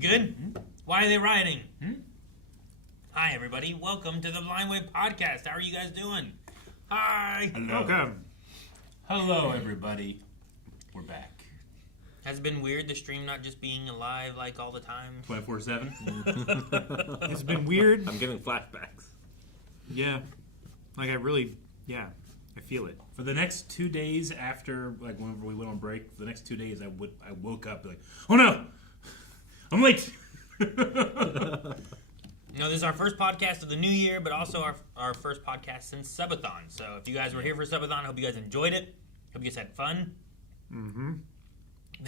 Good? Why are they rioting? Hi, everybody. Welcome to the Blind Wave Podcast. How are you guys doing? Hi. Hello. Welcome. Hello, everybody. We're back. Has it been weird, the stream not just being alive like all the time? 24/7? It's been weird. I'm getting flashbacks. Yeah. Like, I feel it. For the next 2 days after, like, whenever we went on break, for the next 2 days, I woke up like, oh no! I'm late! No, this is our first podcast of the new year, but also our first podcast since Sub-a-Thon. So if you guys were here for Sub-a-Thon, I hope you guys enjoyed it. Hope you guys had fun. Mm-hmm.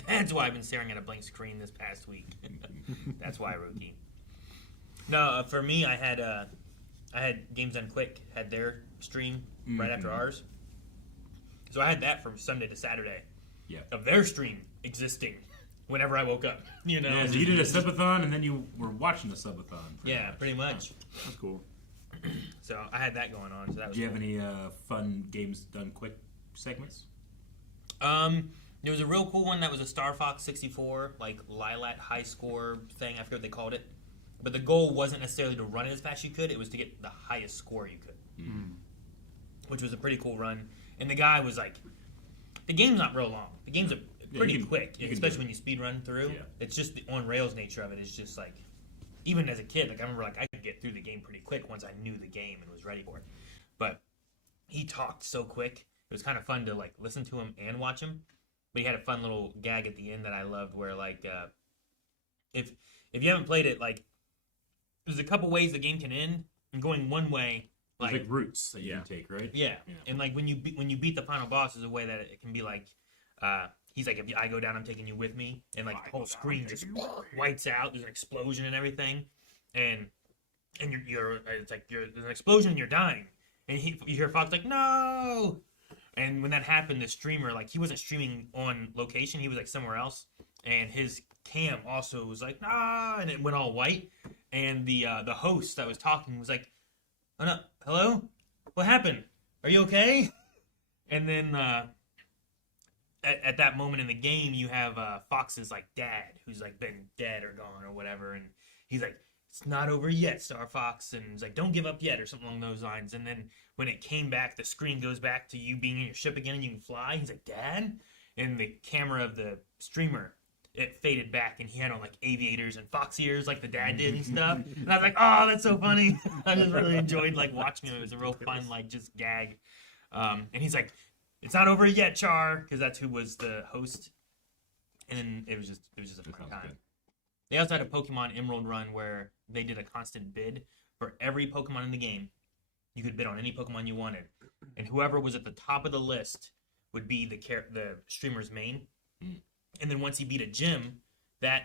That's why I've been staring at a blank screen this past week. That's why, Rookie. No, for me, I had Games Done Quick, had their stream right after ours. So I had that from Sunday to Saturday of their stream existing whenever I woke up. You know? Yeah, so you did a Sub-a-Thon and then you were watching the Sub-a-Thon. Pretty much. That's cool. So I had that going on. So that was Did you cool. have any fun Games Done Quick segments? There was a real cool one that was a Star Fox 64, like Lilat high score thing. I forget what they called it. But the goal wasn't necessarily to run it as fast as you could. It was to get the highest score you could. Which was a pretty cool run. And the guy was like, the game's not real long. The game's pretty quick, especially when you speed run through. Yeah. It's just the on rails nature of it is just like, even as a kid, like I remember like I could get through the game pretty quick once I knew the game and was ready for it. But he talked so quick. It was kind of fun to like listen to him and watch him. But he had a fun little gag at the end that I loved where like if you haven't played it, like there's a couple ways the game can end, and going one way Like routes that you can take, right? Yeah. And like when you beat the final boss, is a way that it can be like, he's like, if I go down, I'm taking you with me, and like the whole screen just whites out. There's an explosion and everything, and you're it's like there's an explosion and you're dying, and you hear Fox like no, and when that happened, the streamer like he wasn't streaming on location, he was like somewhere else, and his cam also was like nah, and it went all white, and the host that was talking was like, oh no, hello, what happened? Are you okay? And then at that moment in the game, you have Fox's like dad, who's like been dead or gone or whatever, and he's like, it's not over yet, Star Fox, and he's like, don't give up yet, or something along those lines. And then when it came back, the screen goes back to you being in your ship again, and you can fly. He's like, Dad, and the camera of the streamer it faded back, and he had on like aviators and fox ears like the dad did and stuff. And I was like, oh, that's so funny. I just really enjoyed like watching him. It was a real fun like just gag. And he's like, it's not over yet, Char, because that's who was the host. And then it was just a fun time. Good. They also had a Pokemon Emerald run where they did a constant bid for every Pokemon in the game. You could bid on any Pokemon you wanted, and whoever was at the top of the list would be the streamer's main. And then once he beat a gym, that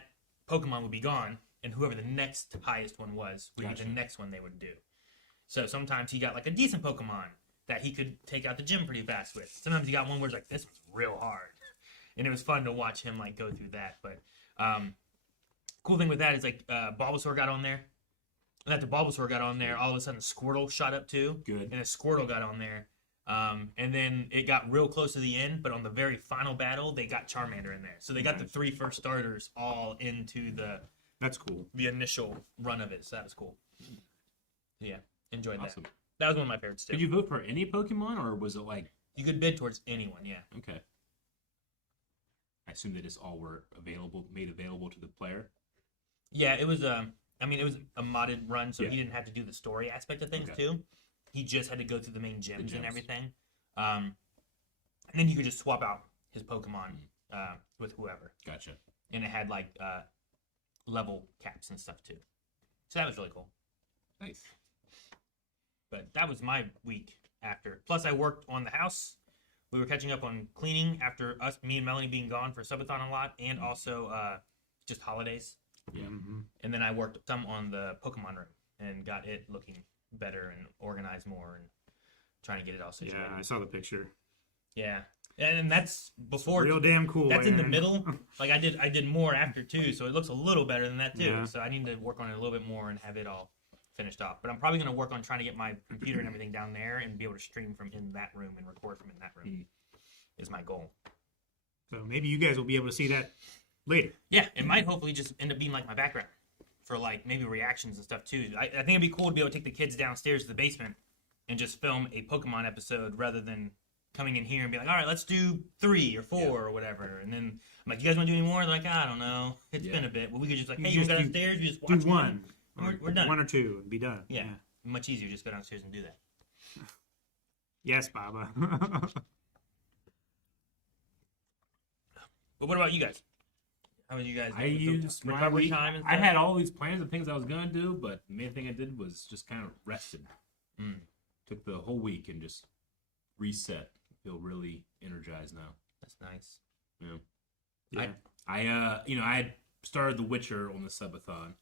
Pokemon would be gone, and whoever the next highest one was would be the next one they would do. So sometimes he got like a decent Pokemon that he could take out the gym pretty fast with. Sometimes he got one where it's like, this was real hard. And it was fun to watch him like go through that. But cool thing with that is like Bulbasaur got on there. And after Bulbasaur got on there, all of a sudden Squirtle shot up too. Good. And a Squirtle got on there. And then it got real close to the end, but on the very final battle, they got Charmander in there. So they got the 3 first starters all into That's cool. The initial run of it. So that was cool. Yeah, enjoyed that. That was one of my favorites too. Did you vote for any Pokemon, or was it like... You could bid towards anyone, yeah. Okay. I assume they just all were made available to the player? Yeah, it was it was a modded run, so he didn't have to do the story aspect of things too. He just had to go through the main gyms and everything. And then you could just swap out his Pokemon with whoever. Gotcha. And it had like level caps and stuff too. So that was really cool. Nice. But that was my week after. Plus I worked on the house. We were catching up on cleaning after me and Melanie being gone for Sub-a-Thon a lot, and also just holidays. Yeah. Mm-hmm. And then I worked some on the Pokemon room and got it looking better and organized more and trying to get it all situated. Yeah, I saw the picture. Yeah. And that's before. It's real damn cool. That's in the middle. Like I did more after too, so it looks a little better than that too. Yeah. So I need to work on it a little bit more and have it all finished off. But I'm probably going to work on trying to get my computer and everything down there and be able to stream from in that room and record from in that room. Is my goal. So maybe you guys will be able to see that later. Yeah, it might hopefully just end up being like my background for like maybe reactions and stuff too. I think it'd be cool to be able to take the kids downstairs to the basement and just film a Pokemon episode rather than coming in here and be like, all right, let's do 3 or 4 or whatever. And then I'm like, you guys want to do any more? They're like, I don't know. It's been a bit. Well, we could just like, hey, you go downstairs, you just watch one. We're done. 1 or 2 and be done. Yeah. Much easier just go downstairs and do that. Yes, Baba. But what about you guys? How did you guys I used recovery time and stuff? I had all these plans of things I was going to do, but the main thing I did was just kind of rested. Took the whole week and just reset. I feel really energized now. That's nice. Yeah. I had started The Witcher on the Sub-a-Thon,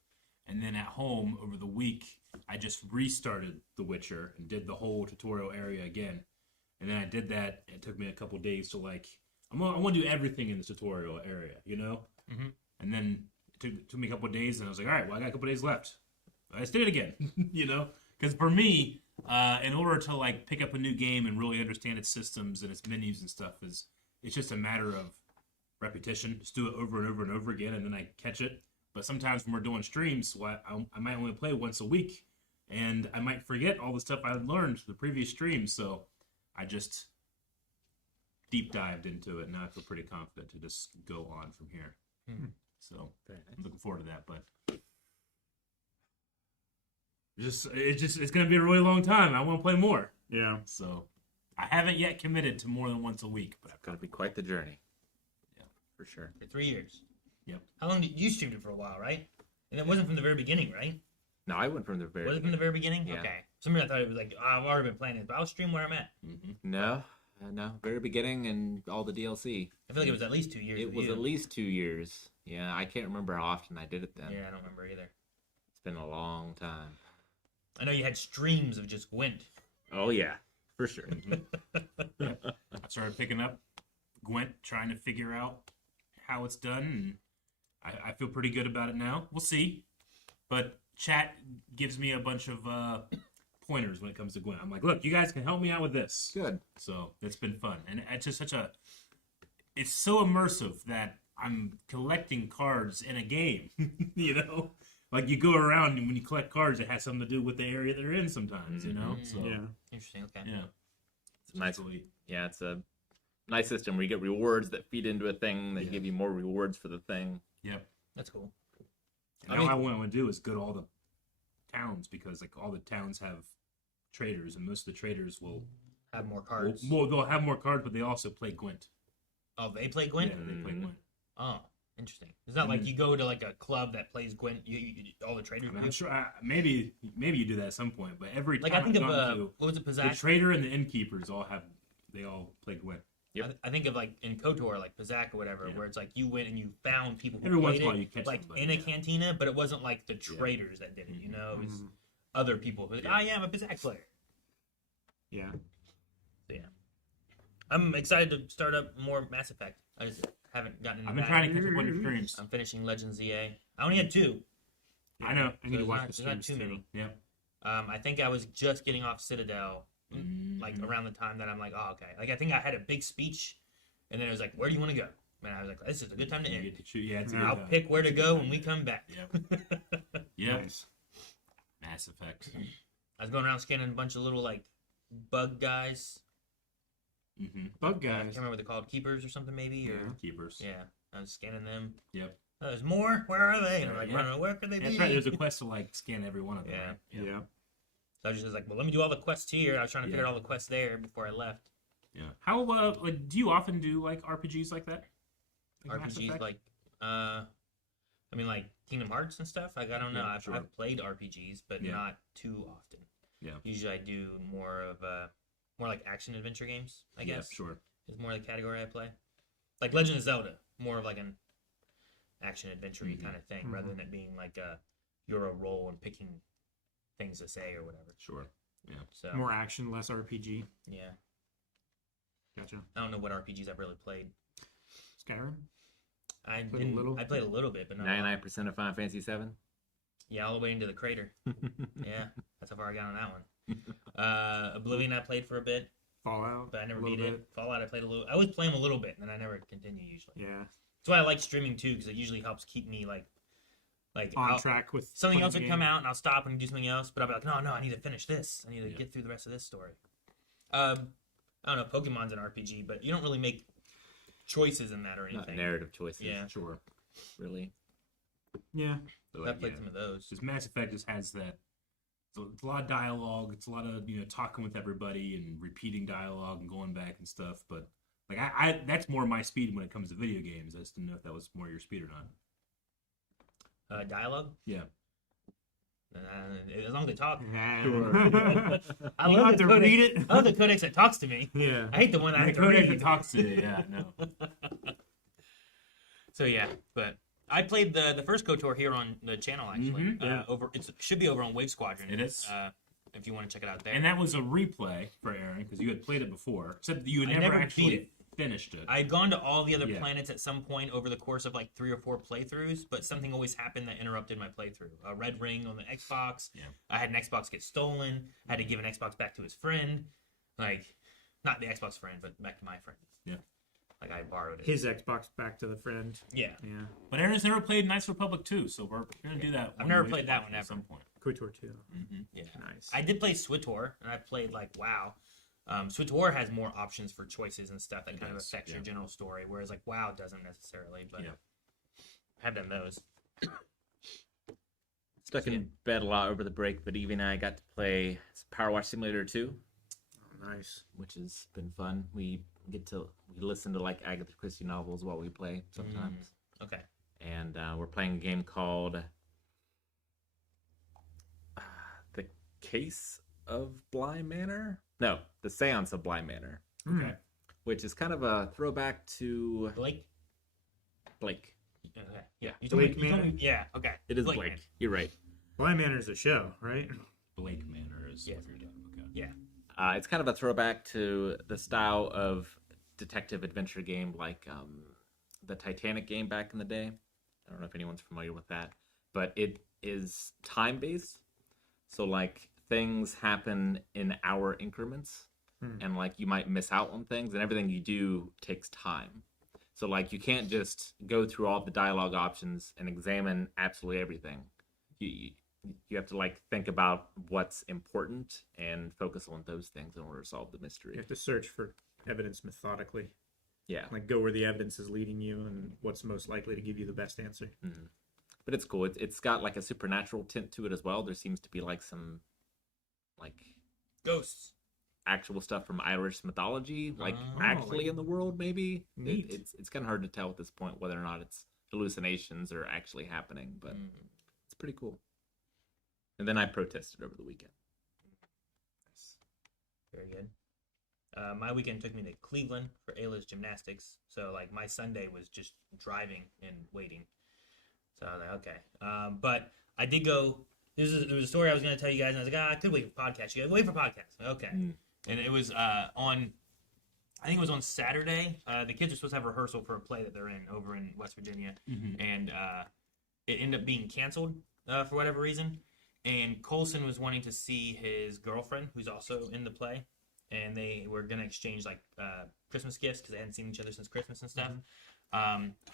and then at home over the week, I just restarted The Witcher and did the whole tutorial area again. And then I did that. It took me a couple days to like, I want to do everything in this tutorial area, you know? Mm-hmm. And then it took me a couple of days, and I was like, all right, well, I got a couple of days left. I just did it again, you know? Because for me, in order to like pick up a new game and really understand its systems and its menus and stuff, it's just a matter of repetition. Just do it over and over and over again, and then I catch it. But sometimes when we're doing streams, I might only play once a week, and I might forget all the stuff I learned the previous stream, so I just deep dived into it, and now I feel pretty confident to just go on from here. So I'm looking forward to that, but it's going to be a really long time. I want to play more. Yeah. So I haven't yet committed to more than once a week, but it's going to be quite the journey. Yeah, for sure. For 3 years. Yep. How long did you streamed it for a while, right? And it wasn't from the very beginning, right? No, I went from the very. Was it from the very beginning? Yeah. Okay. Some reason I thought it was like, I've already been playing it, but I'll stream where I'm at. No, very beginning and all the DLC. I feel like it was at least 2 years. It was at least 2 years. Yeah, I can't remember how often I did it then. Yeah, I don't remember either. It's been a long time. I know you had streams of just Gwent. Oh yeah, for sure. I started picking up Gwent, trying to figure out how it's done, and I feel pretty good about it now. We'll see. But chat gives me a bunch of pointers when it comes to Gwent. I'm like, look, you guys can help me out with this. Good. So it's been fun. And it's just it's so immersive that I'm collecting cards in a game, you know? Like you go around and when you collect cards, it has something to do with the area they're in sometimes, you know? So Interesting, okay. yeah. It's nice. Yeah, it's a nice system where you get rewards that feed into a thing that Yeah. give you more rewards for the thing. Yep. That's cool. And all I want to do is go to all the towns because like all the towns have traders, and most of the traders will Have more cards. they'll have more cards, but they also play Gwent. Oh, they play Gwent? Yeah, they play Gwent. Oh, interesting. It's not like you go to like a club that plays Gwent. All the traders. I mean, do? I'm sure maybe you do that at some point, but every Like time I think I've of gone to, what was it, the Pizak? trader and the innkeepers all play Gwent. Yep. I think of like in KOTOR, like Pizak or whatever, Yeah. where it's like you went and you found people who Every once played in a while it, you catch like somebody, in a yeah. cantina, but it wasn't like the traders that did it. You know, it was other people who, Yeah. I'm a Pizak player. Yeah. So yeah, I'm excited to start up more Mass Effect. I just haven't gotten into I've been that. trying to catch up on your streams. I'm finishing Legends ZA. I only had 2. I know. I need to there's watch not- the there's not streams too too. many. Yeah. I think I was just getting off Citadel, like around the time that I'm like, oh, okay. Like I think I had a big speech, and then it was like, where do you want to go? And I was like, this is a good time to You end. get to choose. Yeah, it's a Yeah. good I'll time. pick where to go when we come back. Yep. Yep. Nice. Mass Effect. I was going around scanning a bunch of little like bug guys. Mm-hmm. Bug I guys. can't remember what they're called, keepers or something maybe, or Keepers. yeah. I was scanning them. Yep. Oh, there's more. Where are they? And I'm like, Yeah. running. Where could they That's be? right. There's a quest to like scan every one of them. Yeah. Right? Yeah. So I was just like, well, let me do all the quests here. I was trying to figure Yeah. out all the quests there before I left. Yeah. How like, do you often do like RPGs like that? Like Mass RPGs Effect? like I mean like Kingdom Hearts and stuff. Like I don't know. Yeah, I've played RPGs, but Yeah. not too often. Yeah. Usually I do more of more like action adventure games, I Yeah, guess. sure. Is more the category I play. Like Legend of Zelda, more of like an action adventure kind of thing, rather than it being like a you're a role and picking things to say or whatever. Sure. Yeah. So More action, less RPG. yeah. Gotcha. I don't know what RPGs I've really played. Skyrim. I Played a didn't. little? I played a little bit, but not. a lot. 99% of Final Fantasy 7. Yeah, all the way into the crater. Yeah, that's how far I got on that one. Oblivion I played for a bit, Fallout. but I never a little beat it. bit. Fallout I played a little. I always play them a little bit, and then I never continue usually. Yeah. That's why I like streaming too, because it usually helps keep me like On I'll- track with something playing else the would game. come out, and I'll stop and do something else. But I'll be like, no, I need to finish this. I need to get through the rest of this story. I don't know. Pokemon's an RPG, but you don't really make choices in that or Not anything. narrative choices. Yeah. Sure. Really. Yeah. So, I like, played yeah. some of those. Because Mass Effect just has that. It's a lot of dialogue. It's a lot of talking with everybody and repeating dialogue and going back and stuff. But like I that's more my speed when it comes to video games. I just didn't know if that was more your speed or not. Dialogue. Yeah. As long as they talk. Yeah. I You love have the to codex. read it. I love the codex that talks to me. Yeah. I hate the one that I The have to codec read. that talks to you. Yeah. No. So yeah, but I played the first KOTOR here on the channel actually. Mhm, yeah. It should be over on Wave Squadron. It is. If you want to check it out there. And that was a replay for Aaron because you had played it before, except that you had I never never actually beat it. finished it. I had gone to all the other Yeah. planets at some point over the course of like 3 or 4 playthroughs, but something always happened that interrupted my playthrough. A red ring on the Xbox. Yeah. I had an Xbox get stolen. I had to give an Xbox back to his friend. Like, not the Xbox friend, but back to my friend. Yeah. Like I borrowed it. His Xbox back to the friend. Yeah. Yeah. But Aaron's never played Knights Republic 2, so we're gonna do that. I've never played that one at ever. some point. KOTOR 2. Yeah. Nice. I did play SWTOR, and I played like WoW. SWTOR has more options for choices and stuff that It kind of does, affects your yeah. general story, whereas like WoW doesn't necessarily. But Yeah. I've done those. Stuck in bed a lot over the break, but Evie and I got to play Power Wash Simulator 2, Oh, nice. which has been fun. We listen to like Agatha Christie novels while we play sometimes. Okay. And we're playing a game called The Case of Bly Manor? No, The Seance of Bly Manor, Okay. which is kind of a throwback to Blake. Blake. Okay. Yeah. You Blake you Manor? yeah. Okay. It is Blake. Manor. You're right. Blind Manor's a show, right? Blake Manor is Yes. what you're talking about. Okay. Yeah. It's kind of a throwback to the style of detective adventure game like the Titanic game back in the day. I don't know if anyone's familiar with that, but it is time-based. So like things happen in hour increments and like you might miss out on things and everything you do takes time. So like you can't just go through all the dialogue options and examine absolutely everything. You have to like think about what's important and focus on those things in order to solve the mystery. You have to search for evidence methodically. Yeah. Like go where the evidence is leading you and what's most likely to give you the best answer. Mm-hmm. But it's cool. It's got like a supernatural tint to it as well. There seems to be like some like Ghosts. actual stuff from Irish mythology, like Oh, actually like- in the world. Maybe Neat. it's kind of hard to tell at this point whether or not it's hallucinations or actually happening, but it's pretty cool. And then I protested over the weekend. Very good. My weekend took me to Cleveland for Ayla's gymnastics. So, like, my Sunday was just driving and waiting. So, I was like, okay. But I did go. There was a story I was going to tell you guys, and I was like, I could wait for podcast. You guys wait for podcast. Okay. And it was on, I think it was on Saturday. The kids were supposed to have rehearsal for a play that they're in over in West Virginia. And it ended up being canceled for whatever reason. And Colson was wanting to see his girlfriend, who's also in the play. And they were going to exchange, like, Christmas gifts because they hadn't seen each other since Christmas and stuff.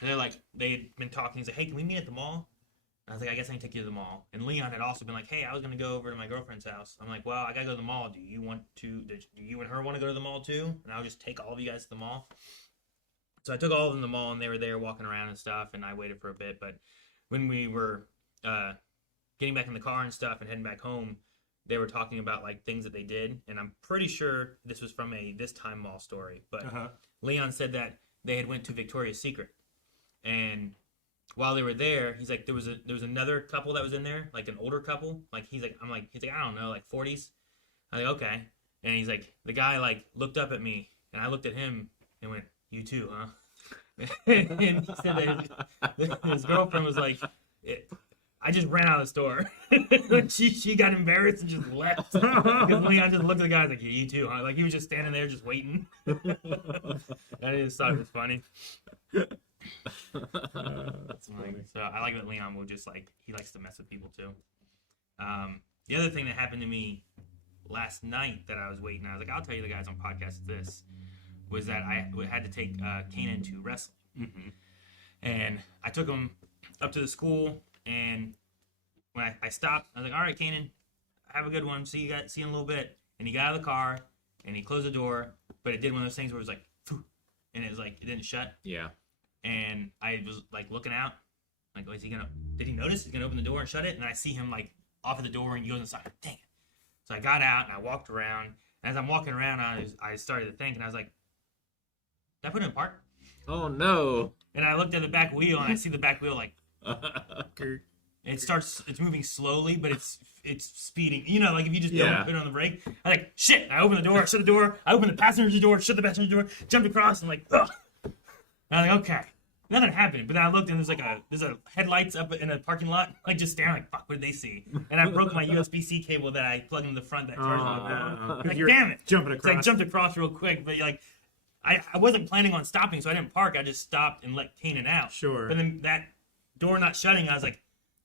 They're like, they had been talking. He's like, hey, can we meet at the mall? And I was like, I guess I can take you to the mall. And Leon had also been like, hey, I was going to go over to my girlfriend's house. I'm like, well, I got to go to the mall. Do you and her want to go to the mall too? And I'll just take all of you guys to the mall. So I took all of them to the mall, and they were there walking around and stuff, and I waited for a bit. But when we were getting back in the car and stuff and heading back home, they were talking about, like, things that they did. And I'm pretty sure this was from a This Time Mall story. But Leon said that they had went to Victoria's Secret. And while they were there, he's like, there was another couple that was in there, like an older couple. Like, he's like, I don't know, like 40s. I'm like, okay. And he's like, the guy, like, looked up at me, and I looked at him and went, you too, huh? And he said that his girlfriend was like, I just ran out of the store. she got embarrassed and just left. Because Leon just looked at the guy like, yeah, you too, huh? Like, he was just standing there just waiting. I just thought it was funny. That's funny. So I like that Leon will just, like, he likes to mess with people too. The other thing that happened to me last night that I was waiting, I was like, I'll tell you the guys on podcast this, was that I had to take Kanan to wrestling. And I took him up to the school, and when I stopped, I was like, all right, Kanan, have a good one. See you in a little bit. And he got out of the car, and he closed the door, but it did one of those things where it was like, phew, and it was like, it didn't shut. Yeah. And I was, like, looking out, like, did he notice he's gonna open the door and shut it? And I see him, like, off of the door, and he goes inside. Dang it. So I got out, and I walked around, and as I'm walking around, I started to think, and I was like, did I put it in park? Oh no. And I looked at the back wheel, and I see the back wheel, like, it's moving slowly, but it's speeding. You know, like, if you just don't put it on the brake. I'm like, shit. I opened the door, shut the door. I opened the passenger door, shut the passenger door, jumped across, and like, ugh. And I'm like, okay. Nothing happened. But then I looked, and there's a headlights up in a parking lot, like, just staring, like, fuck, what did they see? And I broke my USB-C cable that I plugged in the front that charged my phone. Like, damn it. Jumping So I across. jumped across real quick, but, like, I wasn't planning on stopping, so I didn't park. I just stopped and let Kanan out. Sure. But then that door not shutting, I was like,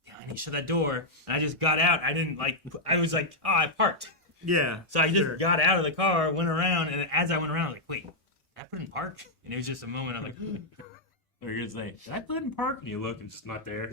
damn, I need to shut that door. And I just got out. I was like, oh, I parked. Yeah. So I just got out of the car, went around, and as I went around, I was like, wait, did I put it in park? And it was just a moment. I'm like, Or you're gonna say, did I put it in park? And you look, and it's just not there.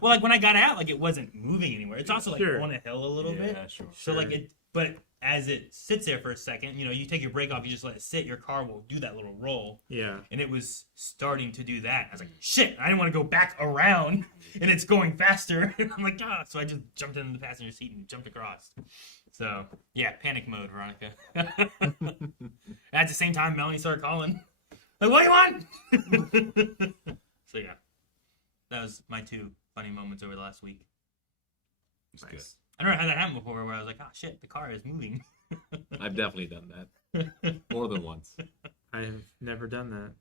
well, like, when I got out, like, it wasn't moving anywhere. It's also, like, Sure. on a hill a little bit. Yeah, sure. So, like, but as it sits there for a second, you know, you take your brake off, you just let it sit, your car will do that little roll. Yeah. And it was starting to do that. I was like, shit, I didn't want to go back around, and it's going faster. And I'm like, ah. So I just jumped into the passenger seat and jumped across. So, yeah, panic mode, Veronica. At the same time, Melanie started calling. Like, what do you want? So, yeah. That was my 2 funny moments over the last week. It's good. I never had that happen before where I was like, oh, shit, the car is moving. I've definitely done that more than once. I have never done that.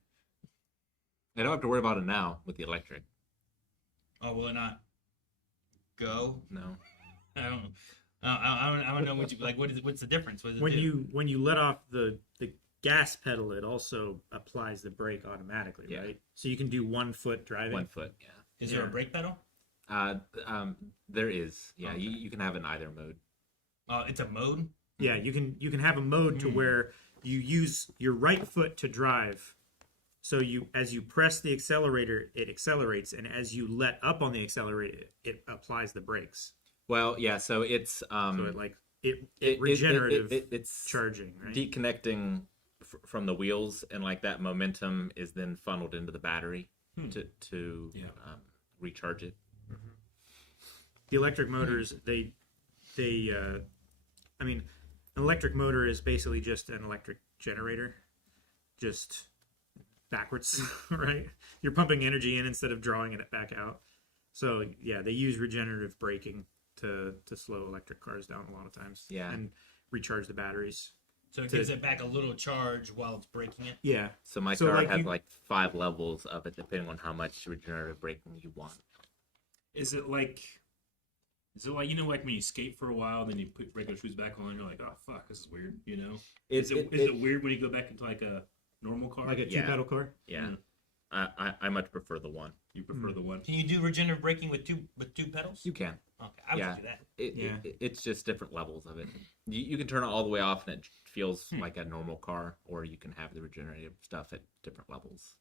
I don't have to worry about it now with the electric. Oh, will it not go? No. I don't know. I don't know what you like. What's the difference? What does it When do? you let off the gas pedal, it also applies the brake automatically, Yeah. right? So you can do 1 foot driving. 1 foot, yeah. Is there a brake pedal? There is. Yeah, Okay. you can have it in either mode. Oh, it's a mode. Yeah, you can have a mode to where you use your right foot to drive. So as you press the accelerator, it accelerates, and as you let up on the accelerator, it applies the brakes. Well, yeah. So it's So it regenerative it's charging, right? deconnecting from the wheels, and like that momentum is then funneled into the battery to recharge it. The electric motors, I mean, an electric motor is basically just an electric generator, just backwards, right? You're pumping energy in instead of drawing it back out. So yeah, they use regenerative braking to slow electric cars down a lot of times. Yeah. And recharge the batteries. So it gives it back a little charge while it's braking it. Yeah. So my car has like 5 levels of it, depending on how much regenerative braking you want. Is it like you know, like when you skate for a while, then you put regular shoes back on, and you're like, oh fuck, this is weird, you know? Is it weird when you go back into like a normal car, like a 2-pedal car? Yeah. I much prefer the one. You prefer the one? Can you do regenerative braking with two pedals? You can. Okay, I would do that. It's just different levels of it. You can turn it all the way off and it feels like a normal car, or you can have the regenerative stuff at different levels,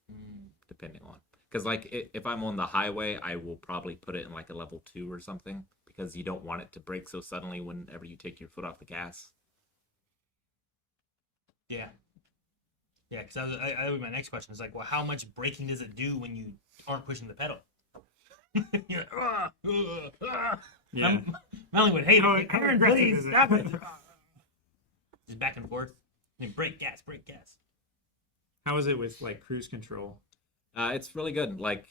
depending on. Because like if I'm on the highway, I will probably put it in like a level 2 or something, because you don't want it to brake so suddenly whenever you take your foot off the gas. Yeah. Yeah, because that was my next question. Is like, well, how much braking does it do when you aren't pushing the pedal? You're like, Yeah. Melanie would hate it. How Aaron, aggressive please is it? stop it. Just back and forth. And brake, gas, brake, gas. How is it with like cruise control? It's really good. Like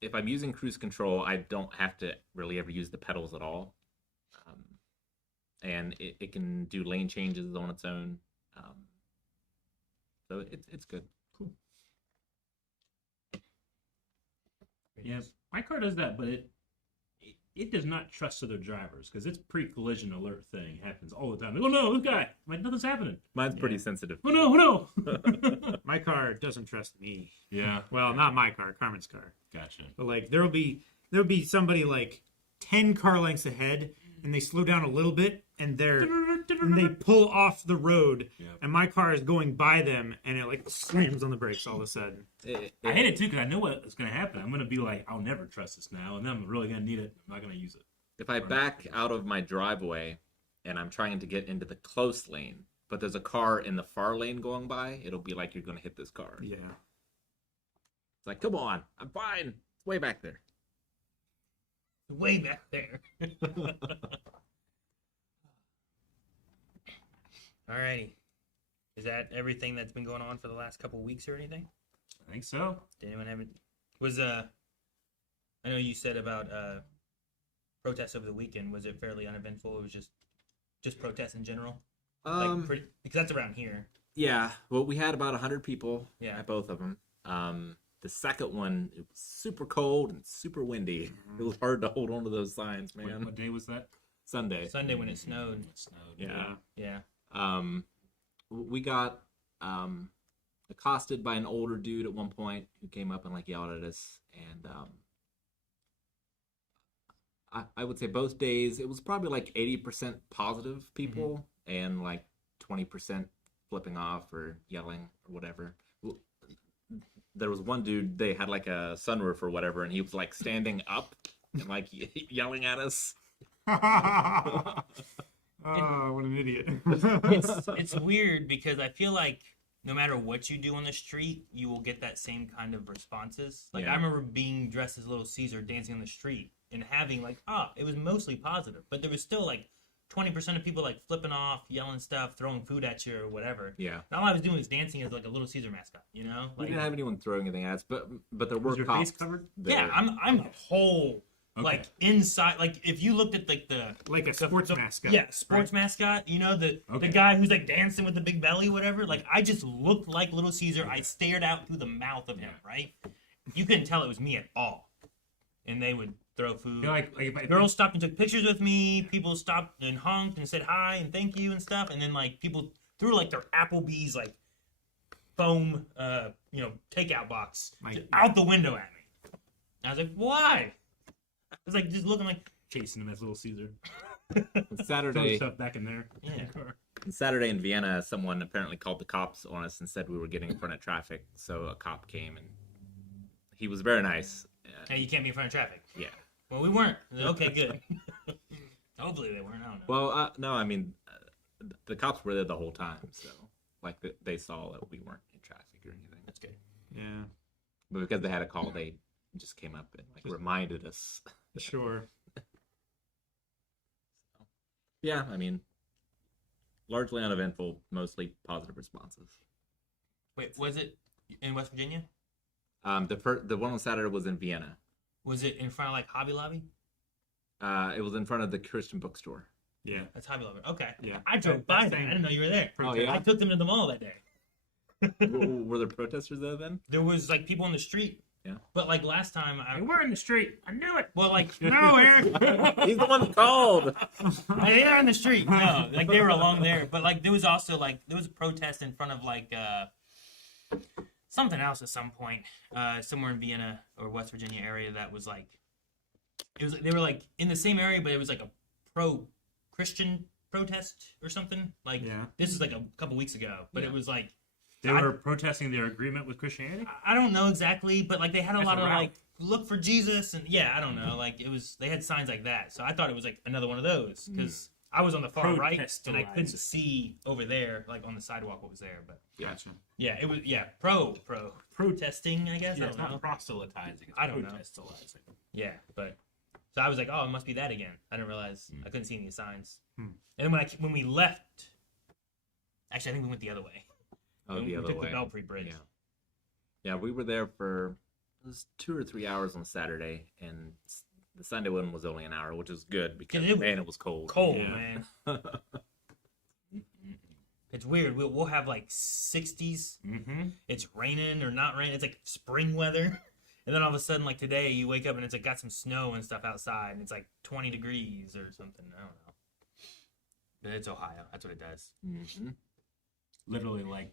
if I'm using cruise control, I don't have to really ever use the pedals at all, and it can do lane changes on its own. So it's good. Cool. Yeah, my car does that, but it does not trust other drivers, because its pre-collision alert thing happens all the time. Like, oh no, this guy! I'm like, nothing's happening. Mine's pretty sensitive. Oh no, oh no! My car doesn't trust me. Yeah. Well, not my car, Carmen's car. Gotcha. But like there'll be somebody like 10 car lengths ahead, and they slow down a little bit, and they pull off the road, and my car is going by them, and it like slams on the brakes all of a sudden. I hate it too, because I know what's going to happen. I'm going to be like, I'll never trust this now, and then I'm really going to need it. I'm not going to use it. If I back out of my driveway and I'm trying to get into the close lane, but there's a car in the far lane going by, it'll be like you're going to hit this car. Yeah. It's like, come on, I'm fine. It's way back there. Way back there. Alrighty. Is that everything that's been going on for the last couple of weeks or anything? I think so. Did anyone have it? I know you said about protests over the weekend. Was it fairly uneventful? It was just protests in general? Because that's around here. Yeah. Well, we had about 100 people Yeah. at both of them. The second one, it was super cold and super windy. It was hard to hold on to those signs, man. What day was that? Sunday. Sunday when it snowed. It snowed. Yeah. Yeah. We got accosted by an older dude at one point who came up and like yelled at us, and I would say both days it was probably like 80% positive people and like 20% flipping off or yelling or whatever. There was one dude, they had like a sunroof or whatever, and he was like standing up and like yelling at us. Oh, what an idiot. It's weird because I feel like no matter what you do on the street, you will get that same kind of responses. Like I remember being dressed as Little Caesar dancing on the street and having like, it was mostly positive, but there was still like 20% of people like flipping off, yelling stuff, throwing food at you or whatever. Yeah. And all I was doing was dancing as like a Little Caesar mascot, you know? We Like, didn't have anyone throwing anything at us, but there were Was your cops. face covered? yeah, I'm a whole Okay. like inside. Like if you looked at like like a sports mascot. Yeah, sports mascot. You know the guy who's like dancing with the big belly, whatever. Like I just looked like Little Caesar. I stared out through the mouth of him. Right, you couldn't tell it was me at all. And they would throw food. Yeah, like if Girls stopped and took pictures with me. People stopped and honked and said hi and thank you and stuff. And then like people threw like their Applebee's like foam, takeout box out the window at me. And I was like, why? I was like just looking like chasing him as Little Caesar. Throw Saturday, stuff back in there. Yeah. Saturday in Vienna, someone apparently called the cops on us and said we were getting in front of traffic. So a cop came and he was very nice. Hey, you can't be in front of traffic. Yeah. Well, we weren't. Okay, good. Hopefully they weren't. I don't know. Well, no, I mean, the cops were there the whole time, so like they saw that we weren't in traffic or anything. That's good. Yeah. But because they had a call, they just came up and like reminded us. Sure. Yeah, I mean, largely uneventful, mostly positive responses. Wait, was it in West Virginia? The one on Saturday was in Vienna. Was it in front of like Hobby Lobby? It was in front of the Christian bookstore. Yeah. That's Hobby Lobby. Okay. Yeah. I drove by that. I didn't know you were there. Oh, yeah? I took them to the mall that day. Were there protesters there then? There was like people on the street. Yeah. But like last time, We're in the street. I knew it. well, like No, Eric. He's the one that called. they are in the street. No, like they were along there. But like there was also like there was a protest in front of like something else at some point, somewhere in Vienna or West Virginia area that was like it was they were like in the same area, but it was like a pro-Christian protest or something. Like this is like a couple weeks ago, but it was like. They were protesting their agreement with Christianity? I don't know exactly, but like they had a lot of route. like look for Jesus and I don't know, like it was they had signs like that. So I thought it was like another one of those because I was on the far right and I couldn't see over there like on the sidewalk what was there. But Gotcha. yeah, it was protesting I guess. Yeah, I it's don't know. not proselytizing. It's I don't know. protestalizing. Yeah, but so I was like, oh, it must be that again. I didn't realize I couldn't see any signs. Hmm. And then when we left, actually I think we went the other way. Oh, we the other took way. the Belfry Bridge. Yeah, we were there for it was 2 or 3 hours on Saturday, and the Sunday one was only an hour, which is good because it was cold. Cold, Yeah. man. It's weird. We'll have like 60s. Mm-hmm. It's raining or not raining. It's like spring weather. And then all of a sudden, like today, you wake up and it's like got some snow and stuff outside, and it's like 20 degrees or something. I don't know. But it's Ohio. That's what it does. Mm-hmm. Literally, like,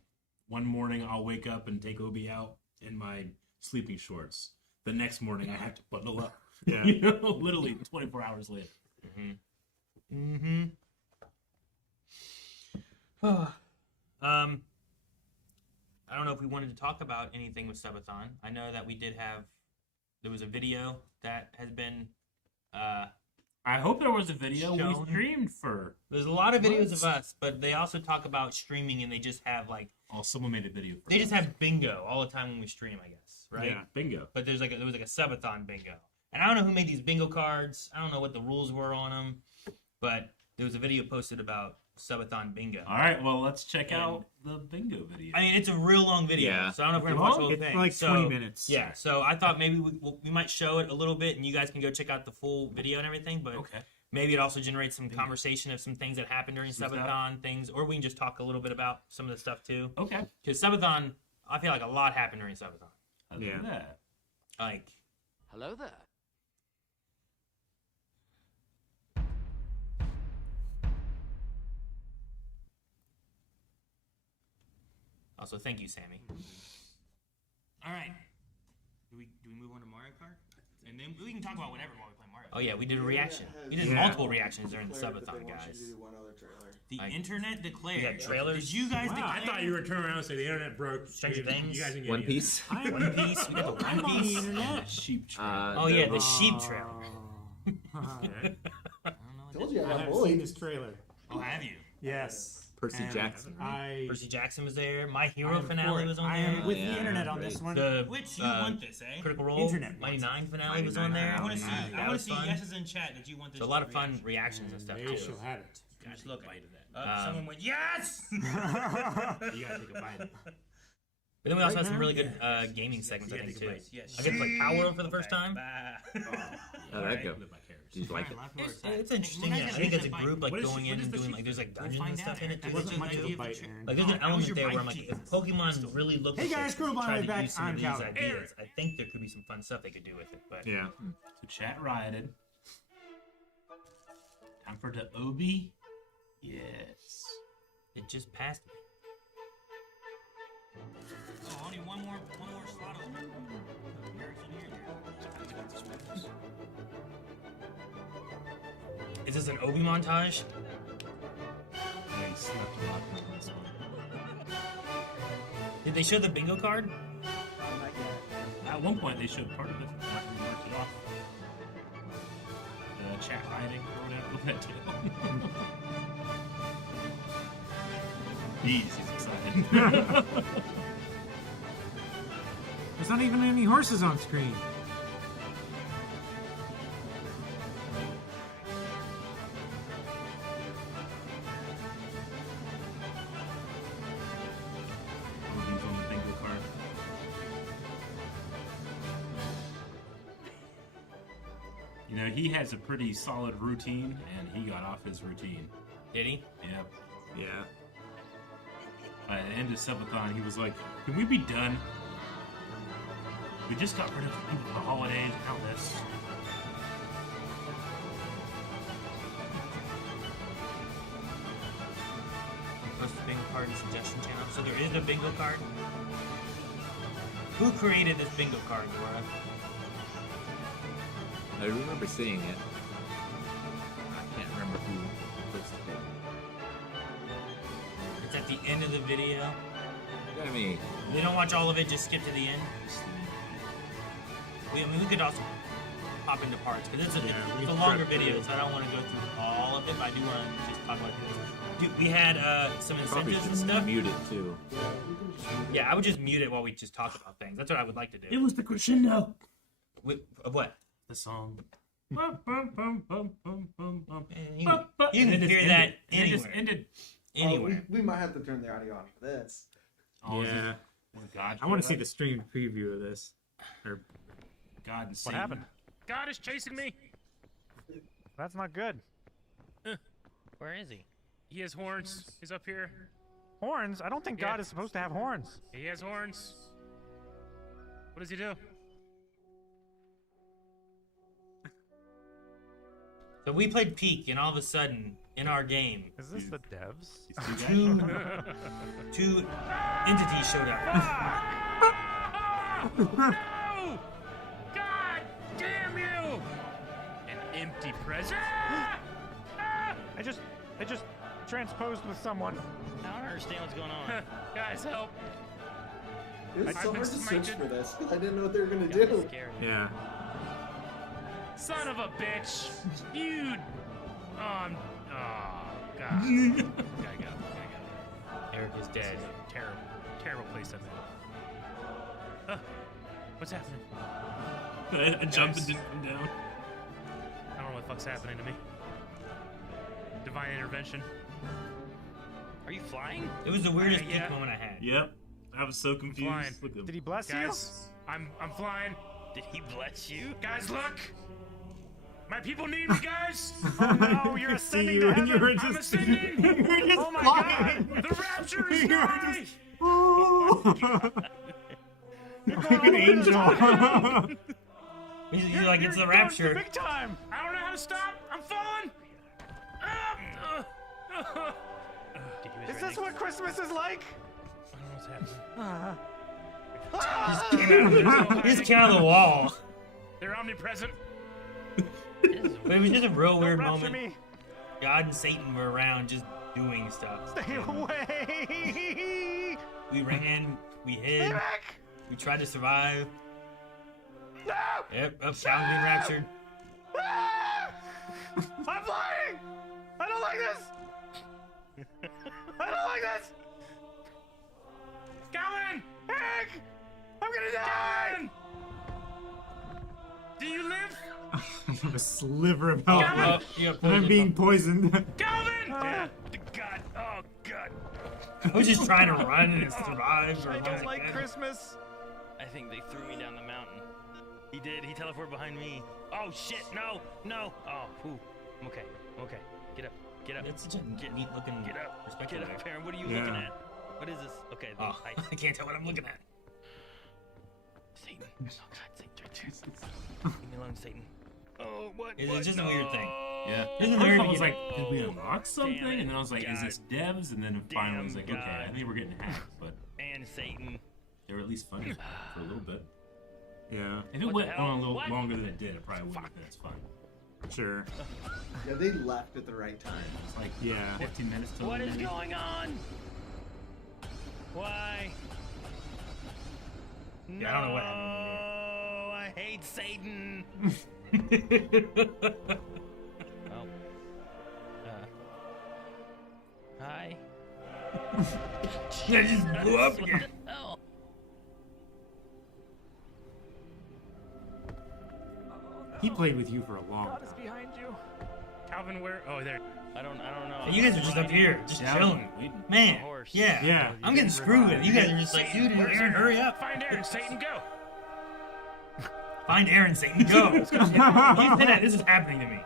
one morning I'll wake up and take Obi out in my sleeping shorts. The next morning I have to bundle up. Yeah. You know, literally 24 hours later. I don't know if we wanted to talk about anything with Sub-a-Thon. I know that there was a video that has been I hope there was a video Shown. we streamed for. there's a lot of videos of us, but they also talk about streaming and they just have like Oh, someone made a video for they us. just have bingo all the time when we stream, I guess, right? Yeah. Bingo. But there was like a Sub-a-Thon bingo, and I don't know who made these bingo cards. I don't know what the rules were on them, but there was a video posted about Sub-a-Thon bingo. All right, well, let's check out the bingo video. I mean, it's a real long video, Yeah. so I don't know if we're gonna watch the whole It's thing. like So, 20 minutes. Yeah, so I thought maybe we might show it a little bit, and you guys can go check out the full video and everything. But Okay. maybe it also generates some conversation of some things that happened during Some Sub-a-Thon things, or we can just talk a little bit about some of the stuff too. Okay. Because Sub-a-Thon, I feel like a lot happened during Sub-a-Thon. Other Yeah. than that. Like, Hello there. also thank you, Sammy. All right, do we move on to Mario Kart? And then we can talk about whatever while we play Mario. Oh yeah, we did a reaction. We did multiple reactions during the Sub-a-Thon, guys. The Like- internet declared. We got trailers. Did you guys Wow, declare? I thought you were turning around and say the internet broke. Stranger Things? You guys didn't get One any of Piece. One Piece. We got the I'm One on the Piece. internet. Sheep trail. Oh yeah, the sheep trailer. Okay. Told you I I got have bullied. seen this trailer. Oh, have you? Yes. Percy And Jackson. I Percy Jackson was there. My I Hero am for finale it. was on I there. am with Yeah, the internet on great. this one. The Which you want this, eh? Critical Role Internet Mighty wants it. Nine finale was on Mighty there. Nine, I want to see. Nice. That I want was to see fun. yeses in chat that you want this. There's a lot of fun reaction. reactions and stuff They too. shall have it. Guys, look bite of that. Um, Someone went yes. You gotta take a bite. But then we also Right had some now? really good Yes. gaming segments, I Yeah, think, take a too. bite. Yes. I get to play Power Up for the first time. How'd that go? Did you like it? It's interesting. Yeah. I think as a group, like What is- going what in is and the doing sheep? like there's like We'll dungeons and find stuff out. in it It too. wasn't much of a idea of the bite, trick. Aaron. Like there's an That was element your there where bite I'm like, cheese. if Pokemon really looked Hey at guys, this Screwball, and tried to back. use some I'm of these Calvin. ideas, I think there could be some fun stuff they could do with it. But Yeah. So chat rioted. Time for the Obi. Yes. it just passed me. Oh, only one more slot open. Is this an Obi montage? Yeah, he slept a lot on this one. Did they show the bingo card? At one point, they showed part of it. Marked it off. The chat rioting or whatever with that tail. He's excited. outside. There's not even any horses on screen. Loading's on the bingo card. You know, he has a pretty solid routine, and he got off his routine. Did he? Yep. Yeah. At the end of Sub-a-Thon, he was like, "Can we be done? We just got rid of people for the holidays. Now this." Post the bingo card and suggestion channel. So there is a bingo card. Who created this bingo card, Laura? I remember seeing it. I can't remember who posted it. It's at the end of the video. I mean, We don't watch all of it, just skip to the end. I mean, we could also pop into parts, because it's a longer video, so I don't want to go through all of it, but I do want to just talk about this. Dude, we had some probably incentives and should stuff. mute it too. Yeah, I would just mute it while we just talk about things. That's what I would like to do. It was the crescendo. Of what? The song. Bum, bum, bum, bum, bum, bum, bum. Man, you Bum, bum. can And it just hear ended. that And it just anywhere. ended. Anywhere. We might have to turn the audio on for this. Oh, is Yeah. it- oh, God, I want to see the streamed preview of this. Or God and What Satan. happened? God is chasing me. That's not good. Where is he? He has horns. He's up here. Horns? I don't think Yeah. God is supposed to have horns. He has horns. What does he do? So we played Peak, and all of a sudden, in our game, Is this the devs? two entities showed up. No! God damn you! An empty present? I just transposed with someone. I don't understand what's going on. Guys, help! It was I've so been hard to search smited. for this because I didn't know what they were gonna Got me do. scared. yeah. Son of a bitch! You. Oh, God. Gotta go. Eric is dead. This is a terrible, terrible place I'm in. What's happening? I jumped Guys. and didn't come down. I don't know what the fuck's happening to me. Divine intervention. Are you flying? It was the weirdest Yeah. Peak moment I had. Yep. I was so confused. Flying. Look at him. Did he bless Guys, I'm flying. Did he bless you? Guys, look! My people need me, guys! you? Oh no, you're See ascending you to and you heaven. were I'm just, ascending! you were just Oh my flying. God. The rapture is You were nigh! just- You're like an angel. You're like, it's the You're going rapture. Big time. I don't know how to stop! I'm falling! Is this what Christmas is like? I don't know what's happening. He just came out of the wall. They're omnipresent. But it was just a real Don't weird rapture moment. me. God and Satan were around just doing stuff. Stay away. We ran, we hid, Stay back. we tried to survive. No. Yep, Shallon being raptured. I'm flying. I don't like this. I don't like this. Calvin! Hank, I'm gonna die. Calvin! Do you live? I have a sliver of health Calvin! left. Yeah, And I'm being poisoned. Calvin! Ah. God, oh God. I was just trying to run and survive. For I as long as don't like could. Christmas. I think they threw me down the mountain. He did. He teleported behind me. Oh shit! No! No! Oh, whew. I'm okay. I'm okay. Get up. Get up. It's such a neat looking Get up. perspective. Get up, there. Aaron. What are you Yeah. looking at? What is this? Okay. The Oh, ice. I can't tell what I'm looking at. Satan. Oh God, Satan. Leave me alone, Satan. Oh, what? It's what? just a weird thing. Yeah. This is At first very I was like, beginning. did we unlock something? Damn it. And then I was like, is this devs? And then finally I was like, Damn okay, I God. think we're getting hacked, but And Satan. they were at least funny for a little bit. Yeah, If it What the went hell? on a little What? longer than it did, it probably would have been as fun. sure. Yeah, they left at the right time. It's like Yeah. 15 minutes till What is maybe. going on? Why? Yeah, I don't know what happened No, I hate Satan. Oh. Hi. Yeah, just blew up again. Hell. He played with you for a long God is time. behind you. Calvin, where? Oh, there. I don't know. You guys are just up here, just Yeah, chilling. waiting. Man, A horse. yeah. Yeah. I'm getting screwed with. You guys are just like, dude, Aaron, hurry up. Find Aaron. Satan, go. Find Aaron, Satan, go. You say that, this is happening to me.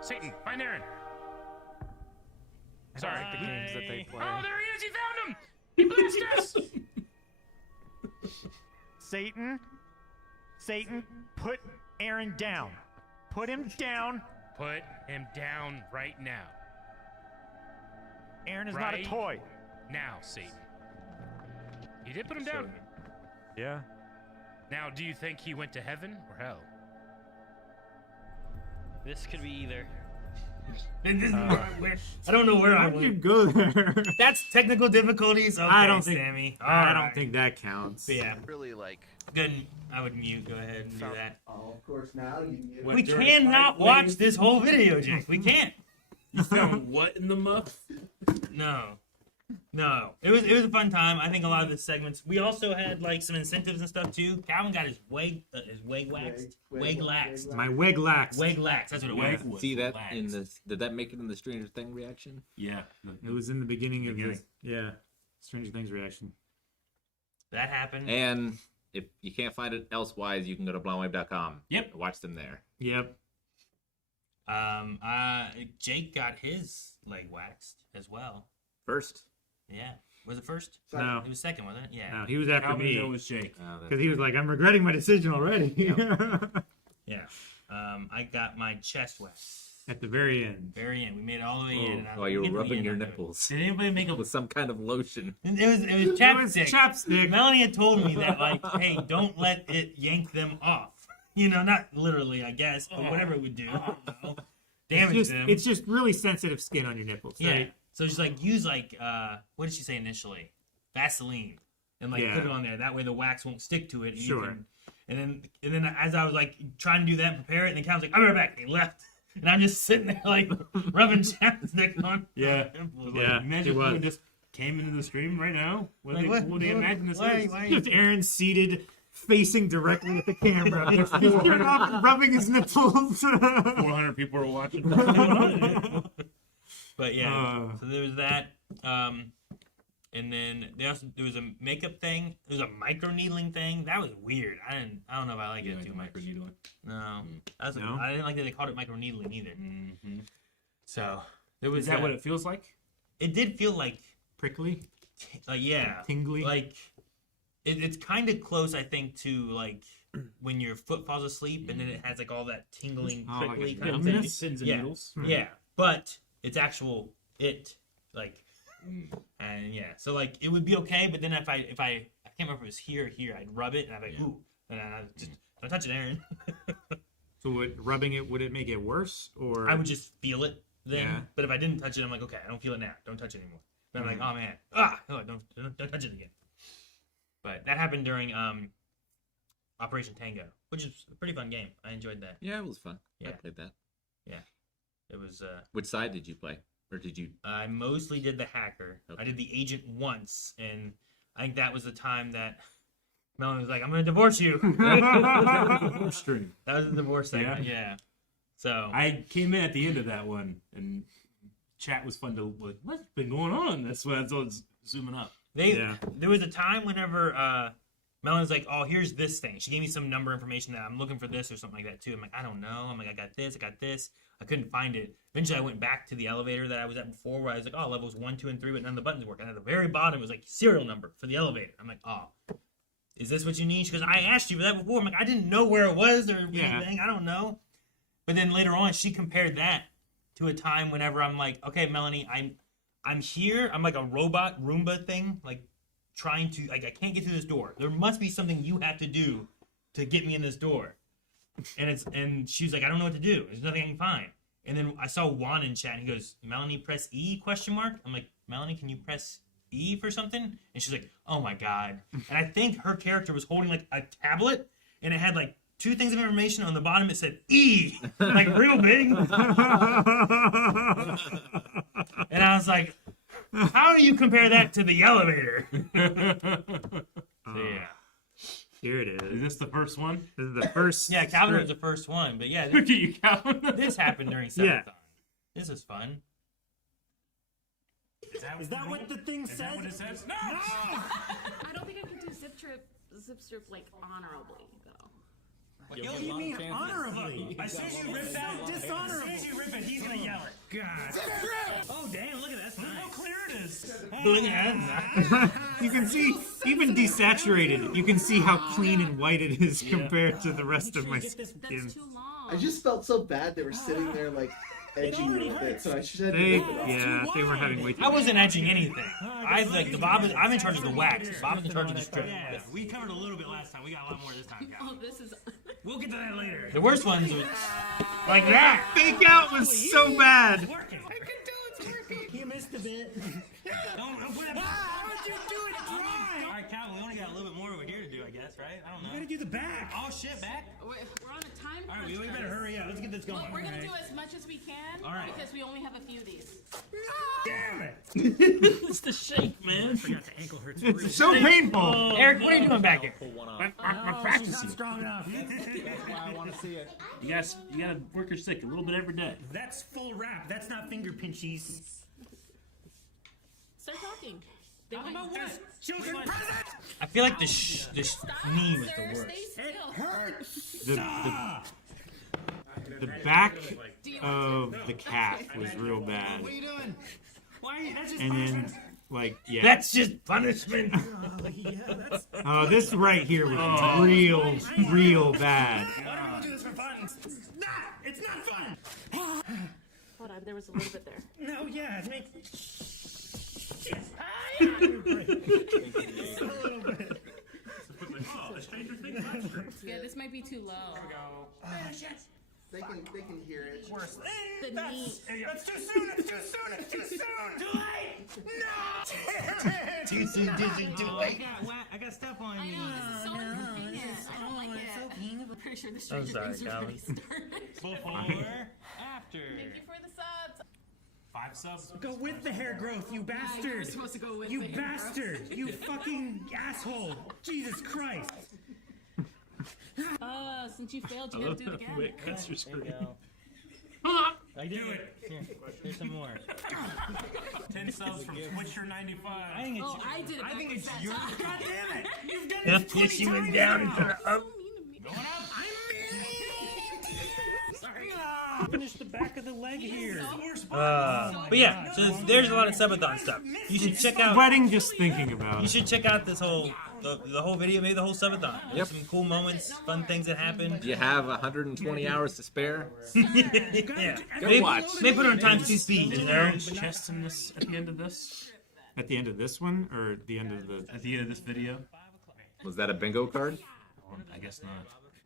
Satan, find Aaron. Sorry, the games that they play. Oh, there he is. He found him. He blessed us. Satan, put Aaron down. Put him down. Put him down right now. Aaron is not a Right. toy. Now, Satan. You did put him down. Yeah. Now, do you think he went to heaven or hell? This could be either. This is where, I don't know where I How did you went. go there? That's technical difficulties. Okay, I don't think- Sammy. I All don't right. think that counts. But yeah, Really like. good. I would mute. Go ahead and do that. Oh, of course, now you can get We cannot watch this whole video, Jake. We can't. You found what in the muff? No. It was a fun time. I think a lot of the segments. We also had like some incentives and stuff too. Calvin got his wig waxed. Wig laxed. My wig lax. Wig laxed. That's what it Wig was. was See that lax. in this? Did that make it in the Stranger Thing reaction? Yeah. It was in the beginning of Beginning. this. Yeah. Stranger Things reaction. That happened. And if you can't find it elsewise, you can go to blindwave.com. Yep. Watch them there. Yep. Jake got his leg waxed as well. First. Yeah. Was it first? No. It was second, wasn't it? Yeah. No, he was after Calvin, me that was Jake. because he was like, "I'm regretting my decision already." Yeah. I got my chest waxed. At the very end. Very end. We made it all the way in. And I was While like, you were "Get to the rubbing end, your I'll do it." nipples Did anybody make a? with some kind of lotion. It was It was chapstick. chapstick. Melanie had told me that, like, hey, don't let it yank them off. You know, not literally, I guess, but whatever it would do. I don't know. Damage them. It's just really sensitive skin on your nipples. yeah. Right? So just like use like what did she say initially? Vaseline, and like Yeah. put it on there. That way the wax won't stick to it. And you Sure. can- and then as I was like trying to do that and prepare it, and then Calvin's like, "I'll be right back." And he left, and I'm just sitting there like rubbing chapstick on. Yeah. my nipples. Yeah. Imagine it was. if we just came into the stream right now. What Like, would they imagine this is? why Just Aaron seated, facing directly at the camera, just off, rubbing his nipples. 400 people are watching. But yeah, Uh. so there was that. And then there was a makeup thing. There was a micro needling thing. That was weird. I don't know if I like it too much. Microneedling. No, that's No? I didn't like that they called it micro needling either. Mm-hmm. So there was Is that what it feels like? It did feel like Prickly, yeah, tingly. like it's kind of close, I think, to like when your foot falls asleep and then it has like all that tingling, Oh, like prickly a kind of numbness? thing. Pins and Yeah. needles. Yeah, but it's actual like, and yeah, so like it would be okay, but then if I can't remember if it was here or here, I'd rub it and I'd be like, ooh, and I just don't touch it, Aaron. So rubbing it, would it make it worse? Or I would just feel it then, Yeah. but if I didn't touch it, I'm like, okay, I don't feel it now, don't touch it anymore. Then I'm like, Mm-hmm. oh man, no, don't touch it again. But that happened during Operation Tango, which is a pretty fun game. I enjoyed that. Yeah, it was fun. I Yeah. played that. It was. Which side did you play? Or did you? I mostly did the hacker. Okay. I did the agent once, and I think that was the time that Melanie was like, "I'm going to divorce you." Stream. That was the divorce segment. Yeah. So I came in at the end of that one, and chat was fun to like. What's been going on? That's why I was zooming up. there was a time whenever Melanie was like, "Oh, here's this thing." She gave me some number information that I'm looking for this or something like that too. I'm like, I don't know. I'm like, I got this. I couldn't find it. Eventually, I went back to the elevator that I was at before, where I was like, "Oh, levels 1, 2, and 3, but none of the buttons work." And at the very bottom was like serial number for the elevator. I'm like, "Oh, is this what you need?" Because I asked you for that before. I'm like, I didn't know where it was or anything. I don't know. But then later on, she compared that to a time whenever I'm like, "Okay, Melanie, I'm here. I'm like a robot Roomba thing, like trying to like I can't get through this door. There must be something you have to do to get me in this door." And she was like, "I don't know what to do. There's nothing I can find." And then I saw Juan in chat, and he goes, "Melanie, press E?" ? I'm like, "Melanie, can you press E for something?" And she's like, "Oh my god!" And I think her character was holding like a tablet, and it had like 2 things of information on the bottom. It said E, like real big. And I was like, How do you compare that to the elevator? Uh, Yeah. Here it Is is. this the first one? This is the first. Yeah, Calvin was the first one, but yeah, Look at you, Calvin. this happened during Yeah. Sub-a-Thon. This is fun. Is that what the thing Is that says? what it says? No! I don't think I could do zip strip like honorably though. What do you mean honorably? As soon as you rip that, dishonorable. As soon as you rip it, he's gonna yell it. God. Oh damn! Look at that. Look how clear it is. Look at that. You can see, even desaturated, you can see how clean and white it is compared to the rest of my skin. That's too long. I just felt so bad they were sitting there like edging with it, so I should have They, rip it off. yeah, they were having way too I wasn't etching anything. I like the Bob. I'm in charge of the wax. Bob's in charge of the strip. Yeah, we covered a little bit last time. We got a lot more this time, Oh, guys. this is. We'll get to that later. The worst ones was like that. Fake out was so bad. Working. I can do it. It's working. You missed a bit. Don't put it. How would you do it? Try. All right, Cal. We only got a little bit more over here to do, I guess, right? I don't know. You gotta do the back. Oh shit, back. We're on a time. All right, we crunch, better guys. hurry up. Let's get this going. Well, we're gonna do as much as we can All right. because we only have a few of these. Damn it! It's the shake, man. Forgot the ankle hurts. It's so painful. Eric, what are you doing back here? Pull one off. I'm Not practicing. strong enough. That's why I want to see it. You gotta work your stick a little bit every day. That's full wrap. That's not finger pinchies. Start talking. They Talking might- about what? Children present. I feel like the Stop, knee was the sir. worst. Stay still. The back of the calf was real bad. What are you doing? Why? That's just And then, punishment. like, yeah. That's just punishment. Yeah, that's. Oh, this right here was real bad. Why don't we do this for fun? It's not fun. Hold on, there was a little bit there. No, yeah, it makes. Shit. A little bit. Oh, a Stranger Things monster. Yeah, this might be too low. They can hear it. Worse. The knee. That's too soon. It's too soon. It's too soon. Too late. No. Too soon, too late. I got stuff on I me. know, this is so inconvenient. I don't like it. I'm pretty sure the Stranger sorry, Things Calvin. already started. Before, after. Thank you for the subs. 5 subs. Go with the hair growth, you You were bastard. supposed to go with You the hair growth. bastard. You fucking asshole. Jesus Christ. Since you failed, you gotta do it again. Wait, cuts your screen. I do it. Here's some more. 10 subs from Twitcher 95. I think it's. Oh, I did it. I think backwards it's that your. time. God damn it! You've done Yeah, this 20 she went times down now. and up. So mean to me. Going up. I'm mean. Sorry. Finish the back of the leg here. But yeah, so there's a lot of Sub-a-Thon stuff. You should check out. Sweating just thinking about You it. shothis whole the whole video, maybe the whole Sub-a-Thon. There's Yep. some cool moments, fun things that happened. You have 120 hours to spare. Yeah, Go they, watch. they put it on times 2 speed, you know. Chest in this at the end of this. At the end of this one, or at the end of the... At the end of this video. Was that a bingo card? I guess not.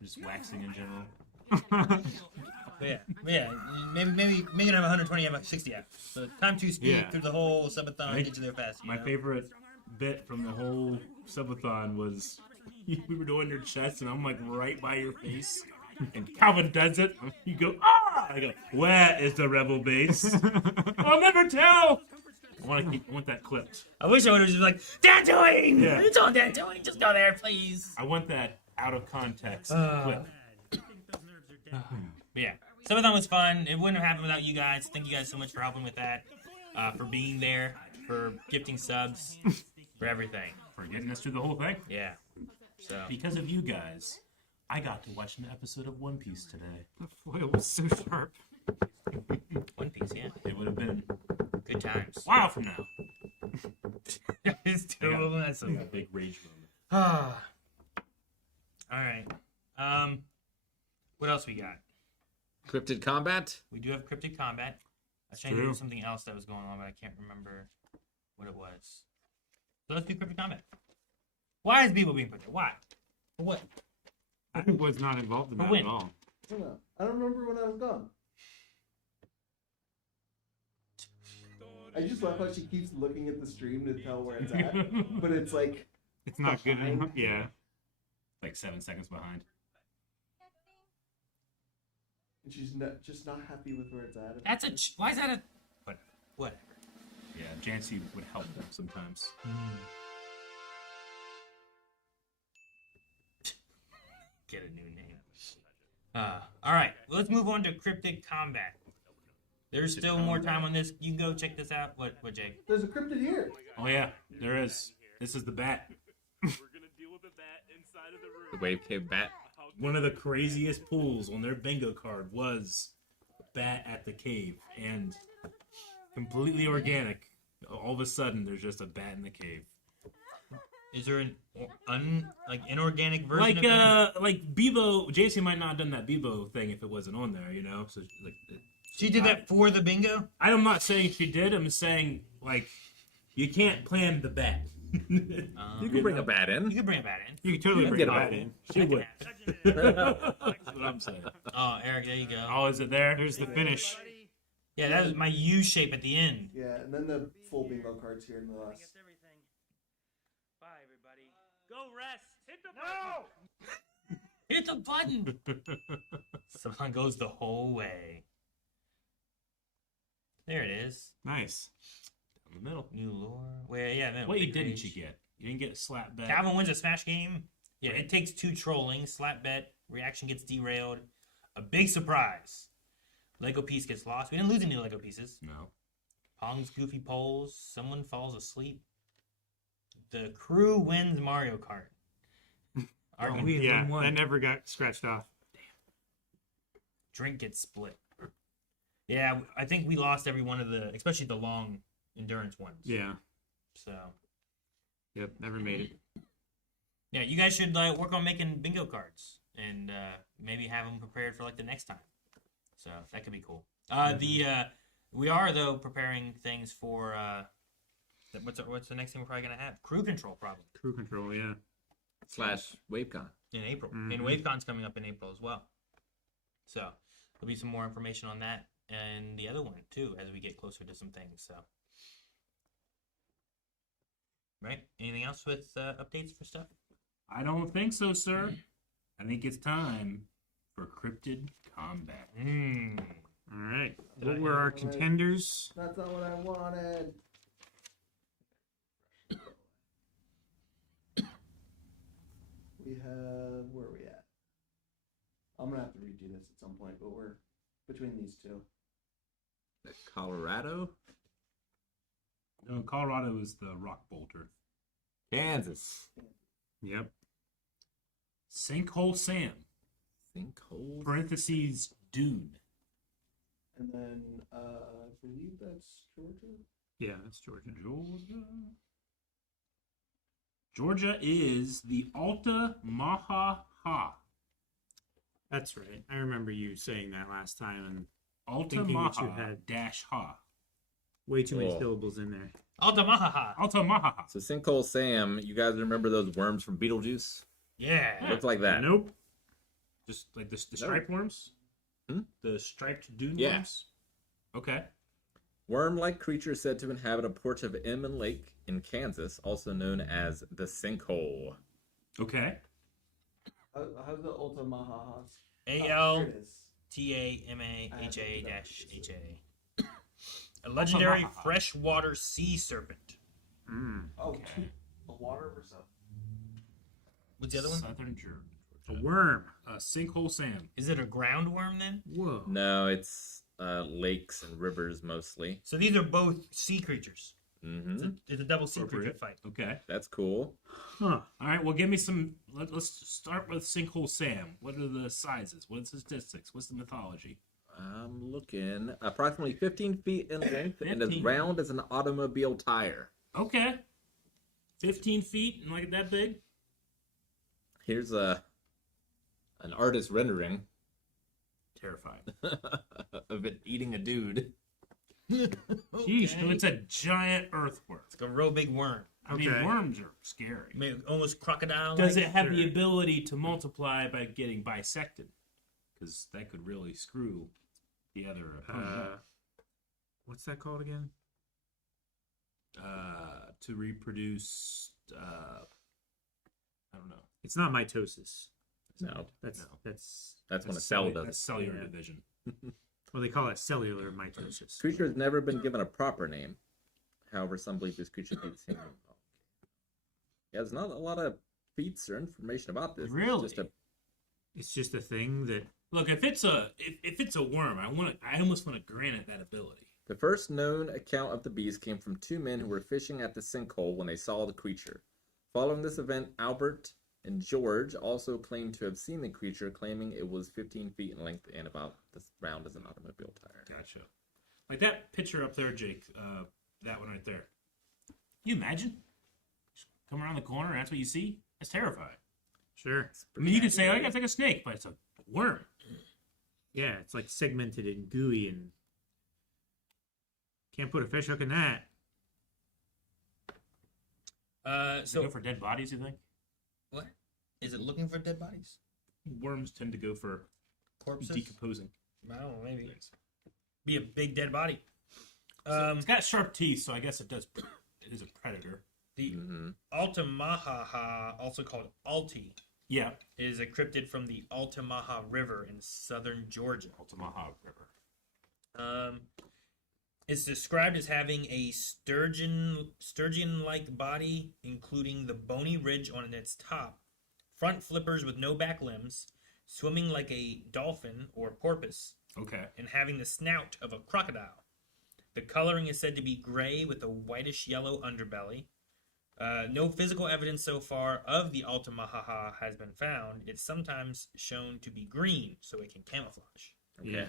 Just waxing in general. But yeah, maybe you have 120, have like 60 hours. So time 2 speed Yeah. through the whole Sub-a-Thon, Right. get you there fast. You My know? favorite bit from the whole Sub-a-thon was we were doing your chest, and I'm like right by your face. And Calvin does it. You go, ah! I go, where is the rebel base? I'll never tell. I want that clipped. I wish I would have just been like, Tatooine! Yeah. It's on Tatooine, just go there, please. I want that out of context clip. But yeah, Sub-a-Thon was fun. It wouldn't have happened without you guys. Thank you guys so much for helping with that, for being there, for gifting subs, for everything. For getting us through the whole thing. Yeah. So Because of you guys, I got to watch an episode of One Piece today. The foil was so sharp. One Piece, yeah. It would have been Good times. a while from now. It's terrible. That's so A good. big rage moment. All right. What else we got? Cryptid combat? We do have Cryptid Combat. I was trying to do something else that was going on, but I can't remember what it was. So let's do Cryptid Combat. Why is Bebo being put there? Why? For what? I was not involved in that When? at all. I don't know. I don't remember when I was gone. I just love how she keeps looking at the stream to tell where it's at, but it's like It's not good behind. enough. Yeah. Like 7 seconds behind. she's just not happy with where it's at. That's why is that a? Whatever. Yeah, Jancy would help them sometimes. Get a new name. All right, let's move on to Cryptid Combat. There's still more time on this. You can go check this out. What, Jake? There's a cryptid here. Oh yeah, there is. This is the bat. The wave cave bat. One of the craziest pulls on their bingo card was bat at the cave, and completely organic. All of a sudden, there's just a bat in the cave. Is there an inorganic version of that? Like Bebo, JC might not have done that Bebo thing if it wasn't on there, you know? So like She did that for the bingo? I'm not saying she did, I'm saying, like, you can't plan the bat. You can bring a bat in. You can bring a bat in. You can totally bring get a a bat bat in. She would. That's what I'm saying. Oh, Eric, there you go. Oh, is it there? There's the finish. Yeah, that was my U shape at the end. Yeah, and then the full bingo cards here in the last. Gets everything. Bye, everybody. Go rest. Hit the button. Hit the button! Someone goes the whole way. There it is. Nice. In the middle. New lore. Wait, yeah. Man, What big didn't rage. you get? You didn't get a slap bet. Calvin wins a smash game. Yeah, it takes 2 trolling. Slap bet. Reaction gets derailed. A big surprise. Lego piece gets lost. We didn't lose any Lego pieces. No. Pong's goofy polls. Someone falls asleep. The crew wins Mario Kart. Yeah, that never got scratched off. Drink gets split. Yeah, I think we lost every one of the, especially the long endurance ones. Yeah. So. Yep, never made it. Yeah, you guys should work on making bingo cards and maybe have them prepared for like the next time. So that could be cool. We are though preparing things for what's the next thing we're probably gonna have? Crew control, probably Crew control, yeah. / WaveCon. in April. Mhm. And WaveCon's coming up in April as well. So there'll be some more information on that and the other one too as we get closer to some things. So, right? Anything else with updates for stuff? I don't think so, sir. I think it's time for Cryptid Combat. All right. What were our contenders? That's not what I wanted. We have, where are we at? I'm gonna have to redo this at some point, but we're between these two. Colorado? No, Colorado is the rock bolter. Kansas. Yep. Sinkhole Sam. Sinkhole. Parentheses Dune. And then I believe that's Georgia. Yeah, that's Georgia. Georgia is the Alta Maha. That's right. I remember you saying that last time and Alta thinking that you Maha had dash ha. way too many Oh. syllables in there. Altamaha. Alta Maha. So Sinkhole Sam, you guys remember those worms from Beetlejuice? Yeah. Looked like that. Nope. Just like the striped worms? Hmm? The striped dune Yeah. worms? Okay. Worm-like creature said to inhabit a porch of Emmon Lake in Kansas, also known as the Sinkhole. Okay. How's the Ulta Maha? ALTAMAHA-HA. A legendary freshwater sea serpent. Oh, the water versus. What's the other one? Southern Georgia. A worm. Sinkhole Sam. Is it a ground worm then? Whoa. No, it's lakes and rivers mostly. So these are both sea creatures. Mm-hmm. It's a double sea creature Appropriate. fight. Okay. That's cool. Huh. All right. Well, give me some. Let's start with Sinkhole Sam. What are the sizes? What's the statistics? What's the mythology? I'm looking. Approximately 15 feet in length and as 15. round as an automobile tire. Okay. 15 feet and like that big? Here's an artist rendering Terrifying. of it eating a dude. Sheesh. So it's a giant earthworm. It's like a real big worm. I mean, Okay. worms are scary. Maybe almost crocodile. Does it have the ability to multiply by getting bisected? Because that could really screw the other opponent up. What's that called again? To reproduce. I don't know. It's not mitosis. No, That's No. that's when a cell does That's it. cellular Yeah. division. Well, they call it cellular mitosis. Creature has never been given a proper name. However, some believe this creature beats him. Yeah, there's not a lot of feats or information about this. Really? It's just a thing that Look, if it's a worm, I almost want to grant it that ability. The first known account of the beast came from two men who were fishing at the sinkhole when they saw the creature. Following this event, Albert and George also claimed to have seen the creature, claiming it was 15 feet in length and about as round as an automobile tire. Gotcha. Like that picture up there, Jake. That one right there. You imagine? Just come around the corner, and that's what you see? That's terrifying. sure. I mean, you could say, like, it's like a snake, but it's a worm. Yeah, it's like segmented and gooey and can't put a fish hook in that. So go for dead bodies, you think? What? Is it looking for dead bodies? Worms tend to go for Corpses? decomposing. I don't know, maybe. Be a big dead body. It's got sharp teeth, so I guess it is a predator. The Altamaha, also called Alti, Yeah. is a cryptid from the Altamaha River in southern Georgia. Altamaha River. It's described as having a sturgeon-like body, including the bony ridge on its top, front flippers with no back limbs, swimming like a dolphin or porpoise, Okay. and having the snout of a crocodile. The coloring is said to be gray with a whitish-yellow underbelly. No physical evidence so far of the Altamaha has been found. It's sometimes shown to be green, so it can camouflage. Okay. Yeah.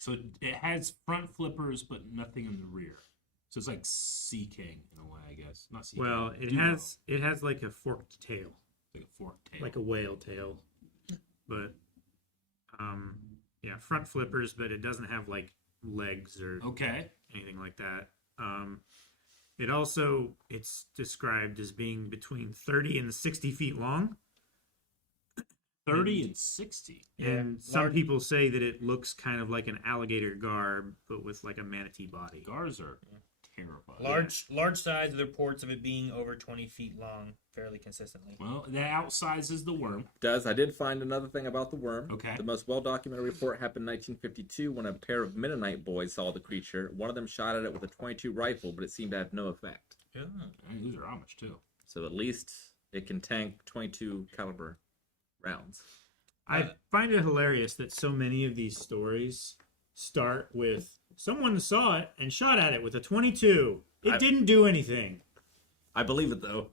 So it has front flippers, but nothing in the rear. So it's like Sea King in a way, I guess. Not Sea Well, King. it has like a forked tail, like a forked tail. like a whale tail, but yeah, front flippers, but it doesn't have like legs or Okay. anything like that. It's described as being between 30 and 60 feet long. 30 and 60. And some people say that it looks kind of like an alligator garb, but with like a manatee body. Gars are terrifying. Large size with reports of it being over 20 feet long fairly consistently. Well, that outsizes the worm. I did find another thing about the worm. Okay. The most well-documented report happened in 1952 when a pair of Mennonite boys saw the creature. One of them shot at it with a .22 rifle, but it seemed to have no effect. Yeah. I mean, these are Amish, too. So at least it can tank .22 caliber rounds. I find it hilarious that so many of these stories start with someone saw it and shot at it with a .22. It didn't do anything. I believe it, though.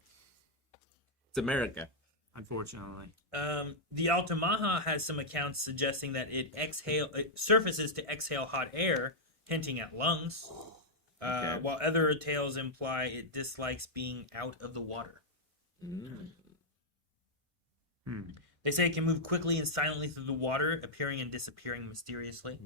It's America. Unfortunately. The Altamaha has some accounts suggesting that it surfaces to exhale hot air, hinting at lungs, Okay. while other tales imply it dislikes being out of the water. They say it can move quickly and silently through the water, appearing and disappearing mysteriously.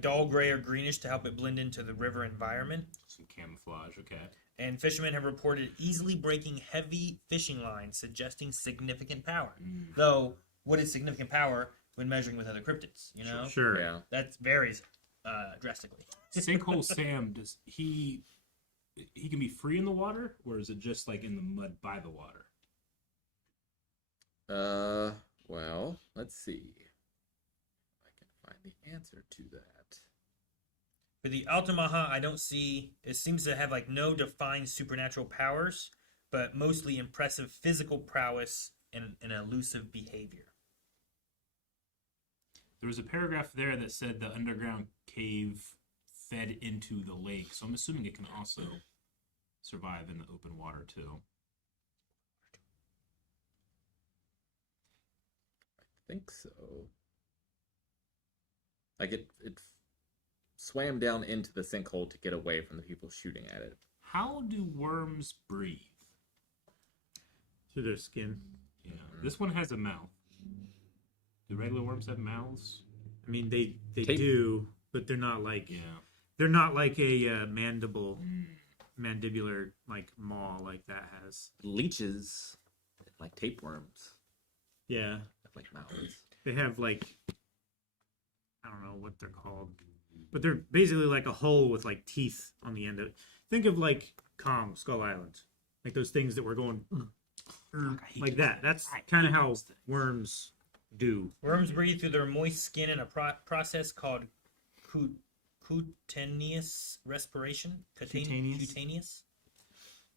Dull gray or greenish to help it blend into the river environment. Some camouflage, okay. And fishermen have reported easily breaking heavy fishing lines, suggesting significant power. Though, what is significant power when measuring with other cryptids? You know, Sure. Yeah. that varies drastically. Sinkhole Sam, does he can be free in the water, or is it just like in the mud by the water? Well, let's see. I can find the answer to that. For the Altamaha, I don't see. It seems to have like no defined supernatural powers, but mostly impressive physical prowess and an elusive behavior. There was a paragraph there that said the underground cave fed into the lake, so I'm assuming it can also survive in the open water too. I think so. Like it swam down into the sinkhole to get away from the people shooting at it. How do worms breathe? Through their skin. Yeah, this one has a mouth. Do regular worms have mouths? I mean, they Tape. do, but they're not like they're not like a mandibular like maw like that has. Leeches, like tapeworms, Yeah, have like mouths. they have like I don't know what they're called, but they're basically like a hole with like teeth on the end of it. Think of like Kong Skull Island, like those things that were going like that. That's kind of how worms do. Worms breathe through their moist skin in a process called cutaneous respiration. Cutaneous.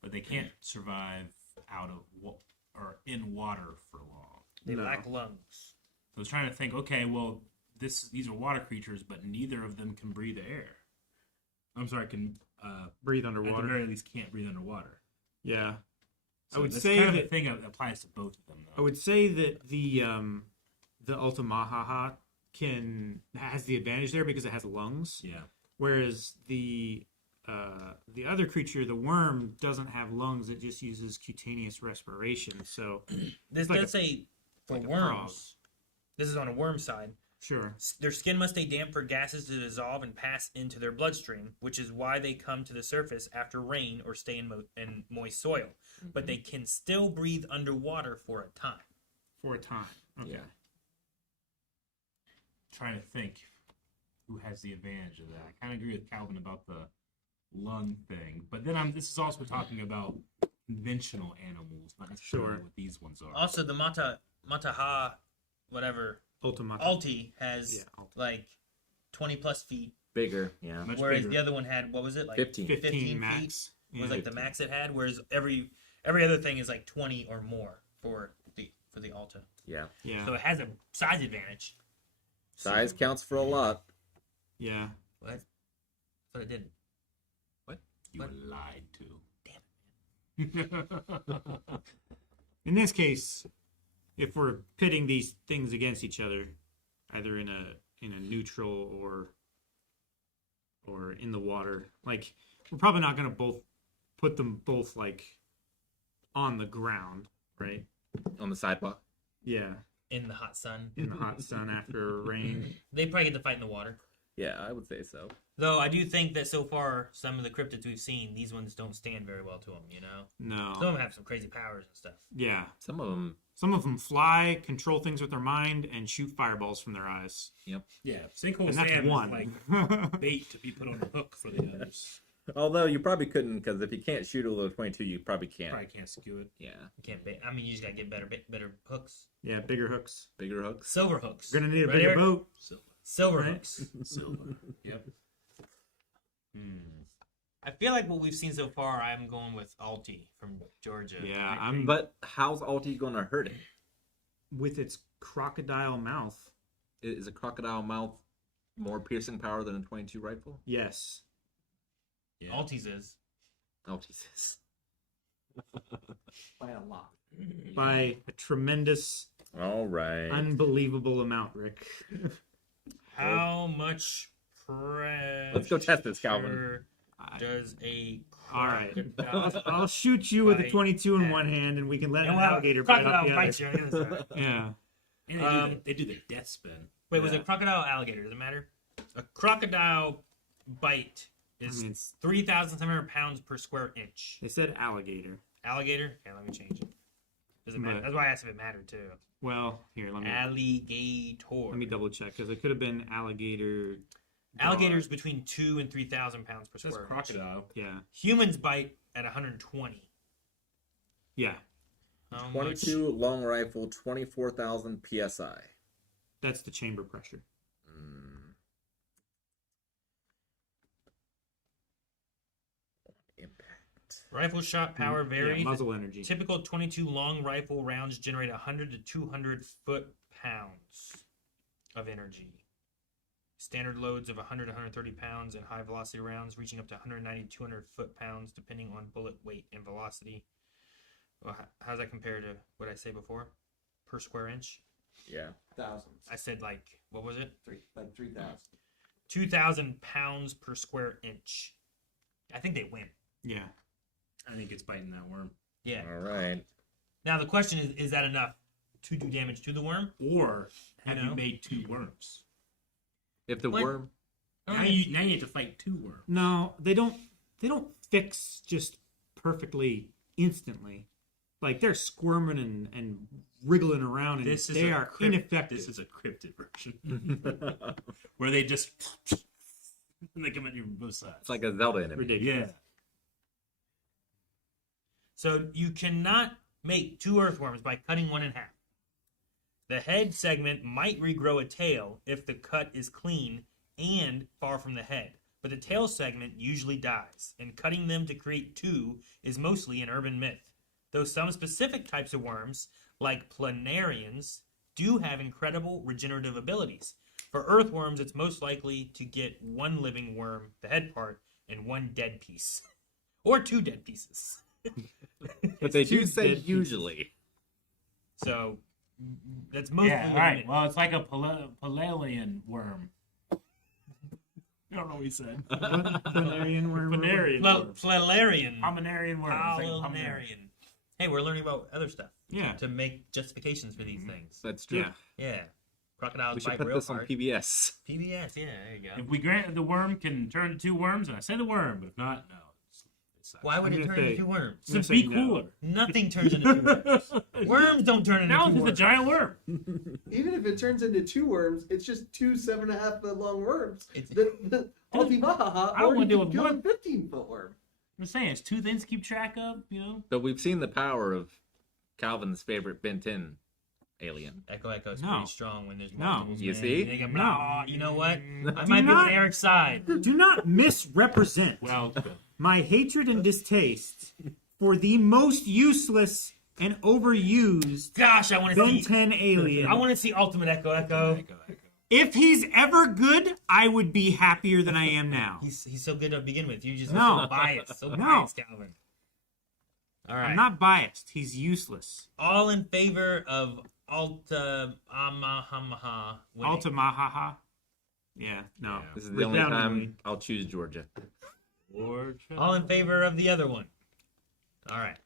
But they can't survive out of or in water for long. They No. lack lungs. I was trying to think. Okay, well, these are water creatures, but neither of them can breathe air. I'm sorry, can Breathe at the underwater. very least can't breathe underwater. Yeah. So I would that's say kind of that the thing that applies to both of them, I though. would say that the Altamaha has the advantage there because it has lungs, Yeah. whereas the other creature, the worm, doesn't have lungs. It just uses cutaneous respiration. So This like does say for like a worms. frog. This is on a worm side. sure. Their skin must stay damp for gases to dissolve and pass into their bloodstream, which is why they come to the surface after rain or stay in moist soil. But they can still breathe underwater for a time. For a time. Okay. Yeah. Trying to think who has the advantage of that. I kind of agree with Calvin about the lung thing, but then this is also talking about conventional animals, not necessarily Sure. what these ones are. Also, the Mataha, whatever, Ultimata. Alti has Yeah, Alti. like 20 plus feet, Bigger, yeah. Much whereas bigger. the other one had, what was it, like 15. 15 feet max. was Yeah. like the max it had, whereas every other thing is like 20 or more for the Alta. Yeah. Yeah. So it has a size advantage. Size counts for a lot. Yeah. What? But it didn't. You were What? lied to. In this case, if we're pitting these things against each other, either in a neutral or in the water, like we're probably not going to put them both like on the ground, right? On the sidewalk. Yeah, In the hot sun. in the hot sun after rain. They probably get to fight in the water. Yeah, I would say so. Though I do think that so far, some of the cryptids we've seen, these ones don't stand very well to them, you know? Some of No. them have some crazy powers and stuff. Yeah. Some of them. Some of them fly, control things with their mind, and shoot fireballs from their eyes. Yeah, sinkhole And that's Sam is one. like bait to be put on the hook for the others. Although you probably couldn't, because if you can't shoot a little 22, you probably can't. Probably can't skew it. Yeah. You can't bait. I mean, you just gotta get better hooks. Yeah, bigger hooks. Bigger hooks. Silver hooks. We're gonna need a Right, bigger Eric? boat. Silver Right? hooks. Silver. Yep. I feel like what we've seen so far, I'm going with Alti from Georgia. Yeah, I'm But how's Alti going to hurt it? with its crocodile mouth. Is a crocodile mouth more piercing power than a 22 rifle? Yes. Yeah. Alti's is. Oh, Jesus. By a lot. By a tremendous, All right. unbelievable amount, Rick. How much pressure Let's go test this, Calvin. does a All right. crocodile I'll shoot you with a Bite 22 in one hand, and we can let Yeah, an well, alligator bite off crocodile the bites other. you on the other side. Yeah. And they do the death spin. Wait, was Yeah. it crocodile or alligator? Does it matter? A crocodile bite is I mean, it's- 3,700 pounds per square inch. They said alligator. Alligator? Okay, let me change it. Does it matter? But- That's why I asked if it mattered too. Well, here, let Alligator. me double check because it could have been alligator. Alligators between 2,000 and 3,000 pounds per It says square inch. crocodile. Yeah. Humans bite at 120. Yeah. How much? 22 long rifle, 24,000 psi. That's the chamber pressure. Impact. Rifle shot power varies. Yeah, muzzle energy. Typical 22 long rifle rounds generate 100 to 200 foot-pounds of energy. Standard loads of 100 to 130 pounds and high velocity rounds reaching up to 190 to 200 foot-pounds depending on bullet weight and velocity. Well, how does that compare to what I say before? Per square inch? Yeah. Thousands. I said what was it? 3,000. 2,000 pounds per square inch. I think they win. Yeah. I think it's biting that worm. Yeah. All right. Now the question is that enough to do damage to the worm? Or have You you know? made two worms? If the Like- worm. Now you have to fight two worms. No, they don't fix just perfectly instantly. Like they're squirming and wriggling around, and they are ineffective. This is a cryptid version where they just and they come at you from both sides. It's like a Zelda enemy. ridiculous. Yeah. So you cannot make two earthworms by cutting one in half. The head segment might regrow a tail if the cut is clean and far from the head, but the tail segment usually dies, and cutting them to create two is mostly an urban myth. Though some specific types of worms, like planarians, do have incredible regenerative abilities. For earthworms, it's most likely to get one living worm, the head part, and one dead piece. Or two dead pieces. But they do two say dead usually. So, that's mostly Yeah, what all it right. is. Well, it's like a Palalian worm. I don't know what he said. Planarian worm. Planarian worm. Planarian. Pominarian worm. It's like a pominarian. Pominarian. Hey, we're learning about other stuff. Yeah. To make justifications for these things. That's true. Yeah. Yeah. Crocodiles We should bite put real this hard. on PBS. PBS, yeah, there you go. If we grant that the worm can turn into two worms, and I say the worm, but if not, no. It sucks. Why would I'm it gonna turn into say- two worms? To I'm be gonna say no. cooler. Nothing turns into two worms. Worms don't turn into Now two it's just a worms. giant worm. Even if it turns into two worms, it's just two 7.5-foot long worms. It's- The Altimahaha I don't wanna already deal could with kill a one. 15-foot worm. I'm just saying, it's two things to keep track of, you know? But we've seen the power of Calvin's favorite Benton alien. Echo is No. pretty strong when there's No. multiples. You man. see? They go, No. "Nah, you know what? I Do might be not- on Eric's side. Do not misrepresent Well, my hatred and distaste for the most useless and overused Gosh, I want to Ben see. 10 alien. I want to see Ultimate Echo. If he's ever good, I would be happier than I am now. He's so good to begin with. You just No. so biased. So No. biased, Calvin. All right. I'm not biased. He's useless. All in favor of Altamaha winning. Altamahaha. Yeah, no. This is the only time Resoundingly. I'll choose Georgia. All in favor of the other one. All right.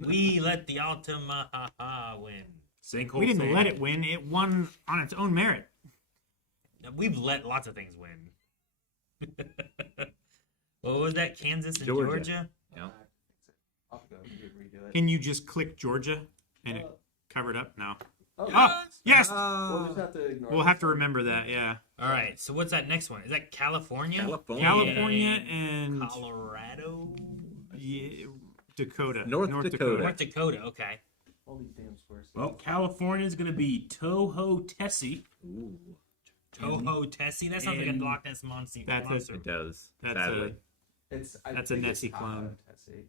We let the Altamaha win. Sinkhole We didn't sand. let it win. It won on its own merit. We've let lots of things win. What was that? Kansas and Georgia. Georgia? Yeah. I'll have to go redo it. Can you just click Georgia and it covered up? No. Oh, Oh, yes! we'll just have to ignore We'll this have to one. remember that, yeah. All right. So what's that next one? Is that California? California. California and Colorado? yeah, Dakota. North Dakota. North Dakota. Okay. All these damn squares. Well, California's going to be Toho Tessie. Toho Tessie. That sounds like a And- Loch Ness monster. That's It does. That's sadly. That's a think Nessie it's Tahoe, clone. Tessie.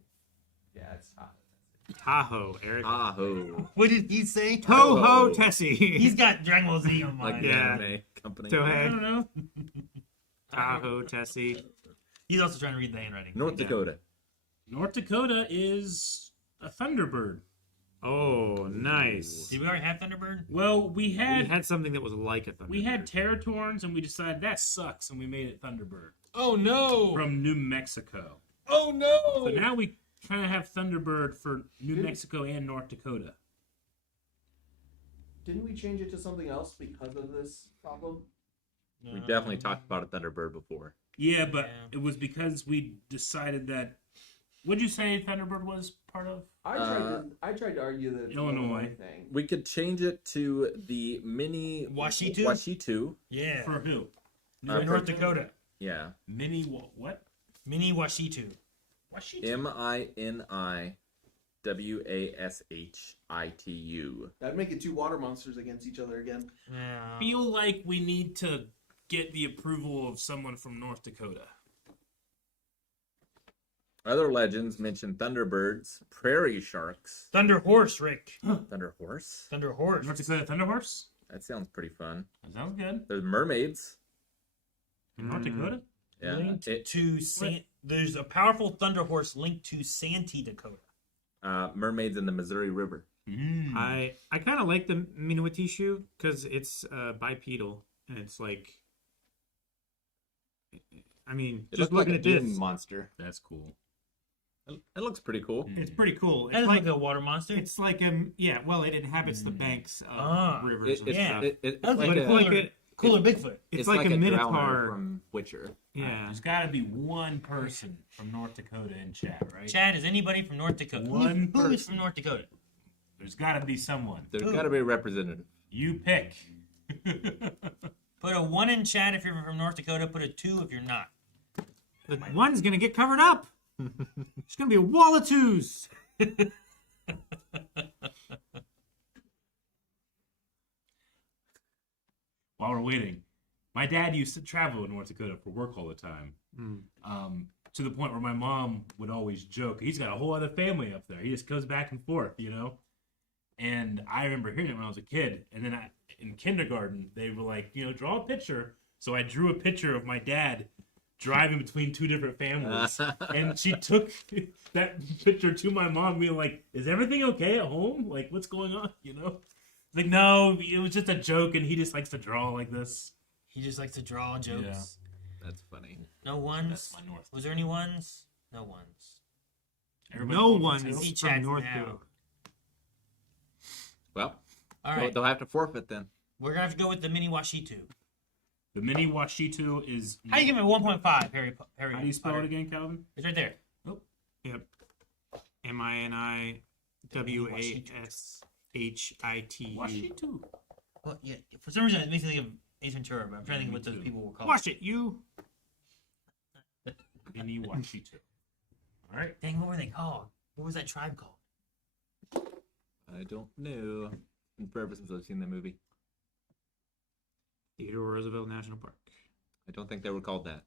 Yeah, it's Tahoe. Tahoe, Eric. Tahoe. What did he say? Toho Tessie. He's got Dragon Ball Z on Like mine. the Yeah. anime company. I Tohei. don't know. Tahoe Tessie. He's also trying to read the handwriting. North Dakota. North Dakota is a Thunderbird. Oh, nice. Did we already have Thunderbird? Well, we We had had something that was like a Thunderbird. we had Territorns, and we decided that sucks, and we made it Thunderbird Oh no! from New Mexico. Oh no! So now we kind of have Thunderbird for New Mexico and North Dakota. Didn't we change it to something else because of this problem? We definitely talked about a Thunderbird before. Yeah, but Yeah. it was because we decided that. What'd you say Thunderbird was part of? I tried to argue that it's an Illinois. thing. We could change it to the mini Washitu? Washitu. Yeah. For who? North Dakota. Yeah. Mini what? Mini Washitu. MINIWASHITU. That'd make it two water monsters against each other again. Yeah. Feel like we need to get the approval of someone from North Dakota. Other legends mention Thunderbirds, prairie sharks, Thunder Horse, Rick. Thunder horse. Thunder Horse. North Dakota Thunderhorse? That sounds pretty fun. That sounds good. There's mermaids. In North Dakota? Yeah. Linked It- to there's a powerful Thunder Horse linked to Santee, Dakota. mermaids in the Missouri River. Mm. I kind of like the Minuatishu because it's bipedal and it's like, I mean, It just looks looking like a at dune this, monster. That's cool. It looks pretty cool. it's pretty cool. That It's is like like a water monster. it's like yeah, well, it inhabits the banks of Ah. rivers. and It's, Yeah. it's Sounds like like a, a like cooler, a- cooler Bigfoot. It's like a drowner minotaur. from Witcher. Yeah, There's got to be one person from North Dakota in chat, right? Chad, is anybody from North Dakota? One Who is person. from North Dakota? There's got to be someone. There's Ooh. got to be a representative. You pick. Put a 1 in chat if you're from North Dakota. Put a 2 if you're not. the one's gonna get covered up. It's gonna be a wall of twos. While we're waiting, My dad used to travel in North Dakota for work all the time. To the point where my mom would always joke, he's got a whole other family up there. He just goes back and forth, you know? And I remember hearing it when I was a kid. And then in kindergarten, they were like, you know, draw a picture. So I drew a picture of my dad driving between two different families. And she took that picture to my mom, being like, is everything okay at home? Like, what's going on, you know? Like, no, it was just a joke, and he just likes to draw like this. He just likes to draw jokes. Yeah. That's funny. No ones? That's my North. Was there any ones? No ones. Everybody No calls one it is He from chats North now. Dakota. Well, All right. they'll have to forfeit then. We're going to have to go with the mini Washitu. The mini Washitu is... How do you give it 1.5, Harry How do you spell Potter? it again, Calvin? It's right there. Yep. MINIWASHITU. Washitu. Well, yeah, for some reason, it makes me think of Ace Ventura, but I'm trying to think of what those people were called. Wash it, you. Mini Washitu. All right. Dang, what were they called? What was that tribe called? I don't know. It's been forever since I've seen that movie. Theodore Roosevelt National Park. I don't think they were called that.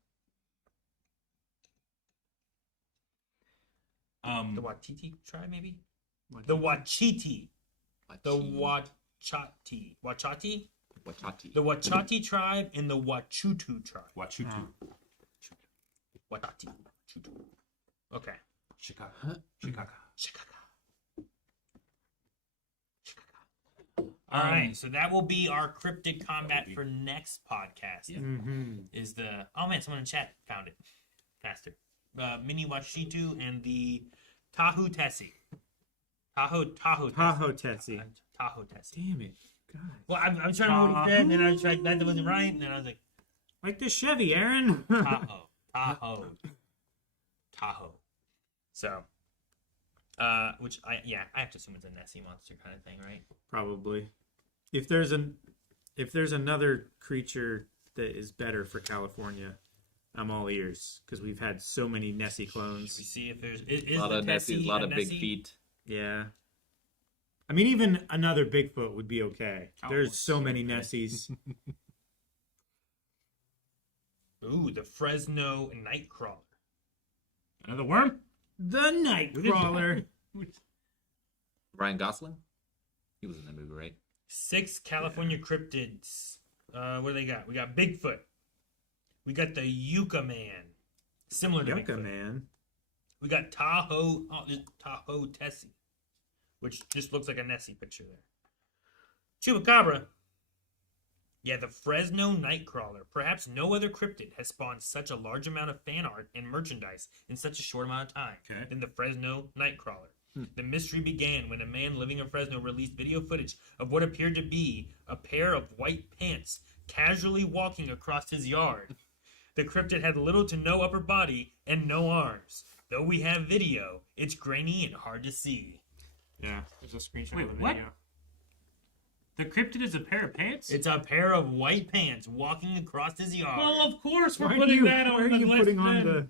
The Watiti tribe, maybe? The Wachiti. The Wachati. Wachati? Wachati. The Wachati tribe and the Wachutu tribe. Wachutu. Watati. Wachutu. Okay. Chicago. Chicago. All right, so that will be our cryptid combat for next podcast. Is the man? Someone in chat found it faster. Mini Washitu and the Tahu Tessie. Tahoe Tessie. Tahoe Tessie. Damn it. God. Well, I'm trying to know what he said, and then I was like, that wasn't right, and then I was like, Like the Chevy, Aaron. Tahoe. So, which I have to assume it's a Nessie monster kind of thing, right? Probably. If there's another creature that is better for California, I'm all ears because we've had so many Nessie clones. We see if there's A lot of Nessies, a lot of big feet. Yeah. I mean, even another Bigfoot would be okay. There's so many Nessies. Ooh, the Fresno Nightcrawler. Another worm? The Nightcrawler. Ryan Gosling? He was in that movie, right? 6 California cryptids. What do they got? We got Bigfoot. We got the Yucca Man. Similar to Yucca Bigfoot. Man. We got Tahoe Tessie, which just looks like a Nessie picture there. Chupacabra. Yeah, the Fresno Nightcrawler. Perhaps no other cryptid has spawned such a large amount of fan art and merchandise in such a short amount of time than the Fresno Nightcrawler. The mystery began when a man living in Fresno released video footage of what appeared to be a pair of white pants casually walking across his yard. The cryptid had little to no upper body and no arms. Though we have video, it's grainy and hard to see. Yeah, there's a screenshot Wait, of the what? video. The cryptid is a pair of pants? It's a pair of white pants walking across his yard. Well, of course we're Why putting that why on are the you list putting then. on the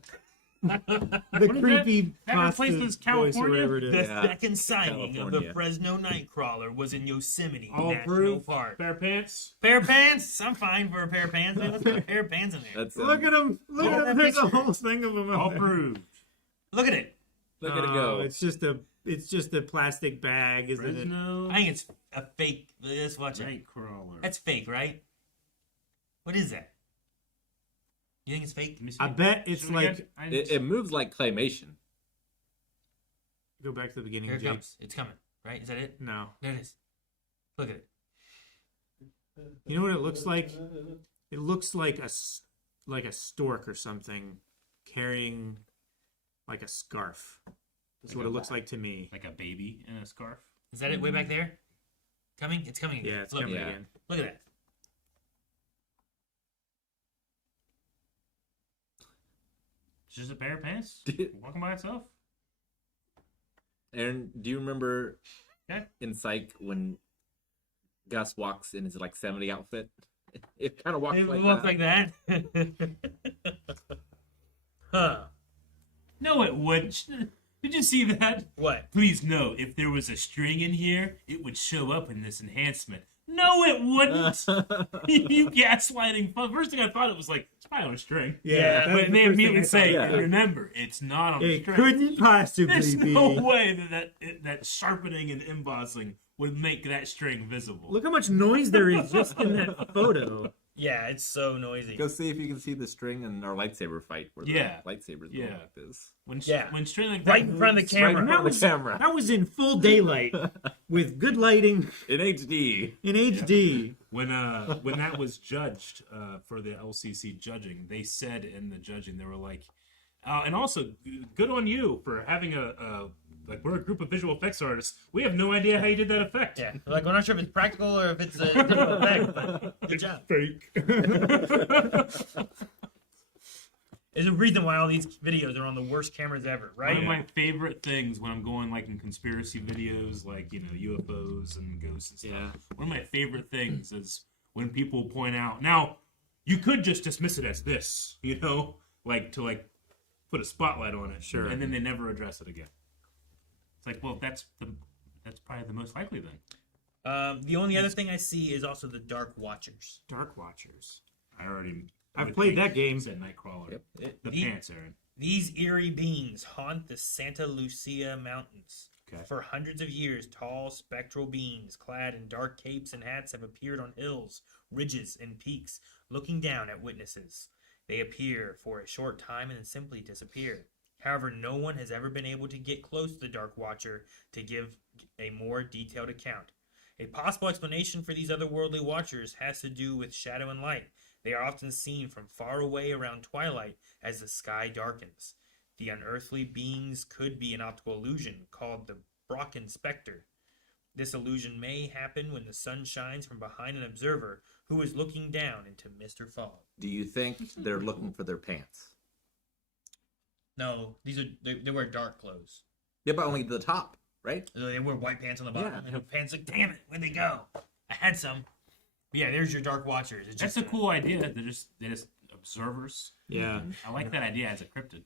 What is creepy that replaced pasta as voice or California? whatever it The is? Yeah, second sighting of the California. Fresno Nightcrawler was in Yosemite All National approved? Park. Pair of pants? Pair of pants? I'm fine for a pair of pants. Man, let's put a pair of pants in there. That's Look at him! Look All at that him! There's a picture. whole thing of him All up there. approved. Look at it. Look at it Oh, go. It's just a plastic bag, isn't it? Fresno I think it's a fake. Let's watch it. Nightcrawler. That's fake, right? What is that? You think it's fake? Let me see. I bet it's Should we like. get- It moves like claymation. Go back to the beginning, Here it Jake. comes. It's coming. Right? Is that it? No. There it is. Look at it. You know what it looks like? It looks like a stork or something carrying like a scarf. That's what it looks like to me. Like a baby in a scarf. Is that it way back there? Coming? It's coming again. Yeah, it's Look, coming Yeah. again. Look at that. It's just a pair of pants? Walking by itself? Aaron, do you remember Okay. in Psych when Gus walks in his like 70 outfit? It kind of walks It like looks that. like that. Huh. No, it wouldn't. Did you see that? What? Please note, if there was a string in here, it would show up in this enhancement. No, it wouldn't. You gaslighting. First thing I thought it was like, it's probably on a string. Yeah, But they immediately say, yeah. remember, it's not on a It string. couldn't possibly There's be. no way that sharpening and embossing would make that string visible. Look how much noise there is just in that photo. Yeah, it's so noisy. Go see if you can see the string in our lightsaber fight where Yeah. the lightsabers go Yeah. like this. When Yeah. when string like that Right in front of the moves- camera. Right in front of the camera. That was in full daylight with good lighting In HD. in HD. When that was judged for the LCC judging, they said in the judging, they were like, and also good on you for having like we're a group of visual effects artists. We have no idea how you did that effect. Yeah, like we're not sure if it's practical or if it's a digital effect, but good job. Fake. There's a reason why all these videos are on the worst cameras ever, right? One of my favorite things when I'm going like in conspiracy videos, like UFOs and ghosts and stuff. Yeah. One of my favorite things is when people point out. Now, you could just dismiss it as this, like to put a spotlight on it, Sure. and then they never address it again. It's like, well, that's probably the most likely then. The only other thing I see is also the Dark Watchers. Dark Watchers. I've played that game. Said Nightcrawler. Yep. The pants, Aaron. These eerie beings haunt the Santa Lucia Mountains. Okay. For hundreds of years, tall, spectral beings clad in dark capes and hats have appeared on hills, ridges, and peaks, looking down at witnesses. They appear for a short time and then simply disappear. However, no one has ever been able to get close to the Dark Watcher to give a more detailed account. A possible explanation for these otherworldly watchers has to do with shadow and light. They are often seen from far away around twilight as the sky darkens. The unearthly beings could be an optical illusion called the Brocken Spectre. This illusion may happen when the sun shines from behind an observer who is looking down into mist or fog. Do you think they're looking for their pants? No, they wear dark clothes. Yeah, but only the top, right? They wear white pants on the bottom. Yeah. And the pants like, damn it, where'd they go? I had some. But yeah, there's your Dark Watchers. It's That's just a cool idea. They're just observers. Yeah. I like that idea as a cryptid.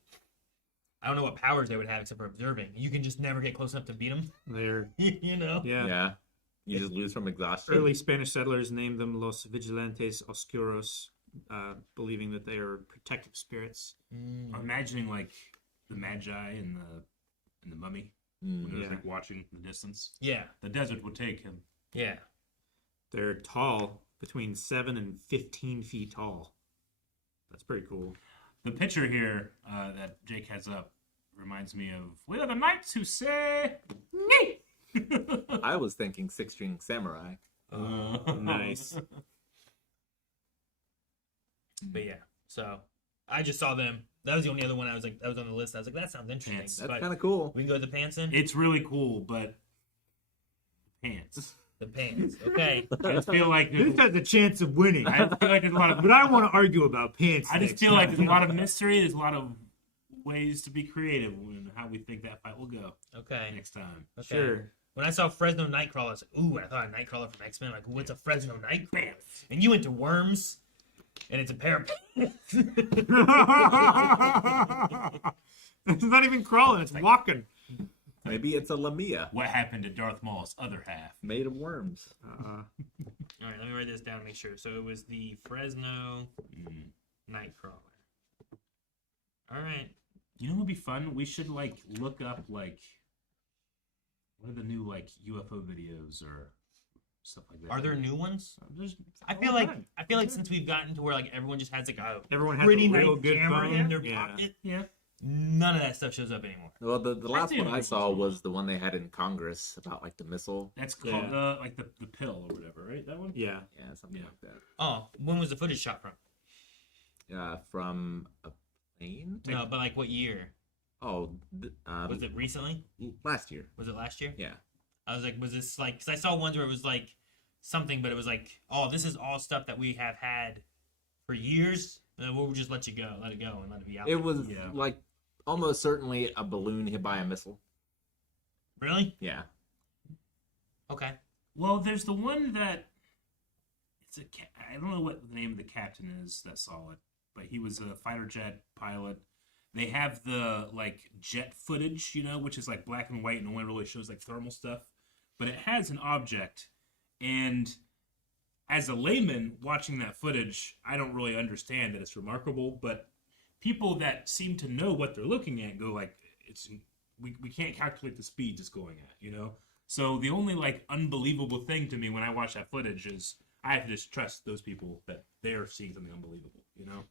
I don't know what powers they would have except for observing. You can just never get close enough to beat them. They're Yeah. yeah. You just lose from exhaustion. Early Spanish settlers named them Los Vigilantes Oscuros, believing that they are protective spirits. Mm. I'm imagining like the Magi and the Mummy when they're yeah. like watching the distance. Yeah. The desert would take him. Yeah. They're tall, between 7 and 15 feet tall. That's pretty cool. The picture here that Jake has up reminds me of we are the knights who say me. I was thinking Six-String Samurai. Nice. But yeah. So I just saw them. That was the only other one I was like, that was on the list. I was like, that sounds interesting. Pants. That's But kind of cool. we can go to the pants in? It's really cool, but pants. The pants. Okay. I just feel like This has a chance of winning. I feel like there's a lot of. But I want to argue about pants. I just next feel like time. there's a lot of mystery. There's a lot of ways to be creative in how we think that fight will go Okay. next time. Okay. Sure. When I saw Fresno Nightcrawler, I was like, ooh, and I thought of Nightcrawler from X-Men. Like, what's a Fresno Nightcrawler? And you went to Worms, and it's a pair of pants. It's not even crawling, it's walking. Maybe it's a Lamia What happened to Darth Maul's other half? made of worms. All right, let me write this down to make sure. So it was the Fresno Nightcrawler. All right. You know what would be fun? We should like look up like what are the new like UFO videos or stuff like that. Are there new ones? There's I all feel the like time. since we've gotten to where like everyone just has like a Everyone has pretty a real nice good camera phone. in their Yeah. pocket, Yeah. none of that stuff shows up anymore. Well, the last see one I it. saw was the one they had in Congress about like the missile. That's called like the pill or whatever, right? That one? Yeah. Yeah, something Yeah. like that. Oh, when was the footage shot from? From a plane. No, but like what year? Oh, Was it recently? last year? Was it last year? Yeah. I was like, was this like? Because I saw ones where it was like something, but it was like, oh, this is all stuff that we have had for years. And we'll just let it go, and let it be out. It was Yeah. like almost certainly a balloon hit by a missile. Really? Yeah. Okay. Well, there's the one that it's I don't know what the name of the captain is that saw it, but he was a fighter jet pilot. They have the like jet footage, which is like black and white and only really shows like thermal stuff. But it has an object, and as a layman watching that footage, I don't really understand that it's remarkable, but people that seem to know what they're looking at go like, we can't calculate the speed it's going at, you know? So the only like unbelievable thing to me when I watch that footage is I have to just trust those people that they are seeing something unbelievable, you know?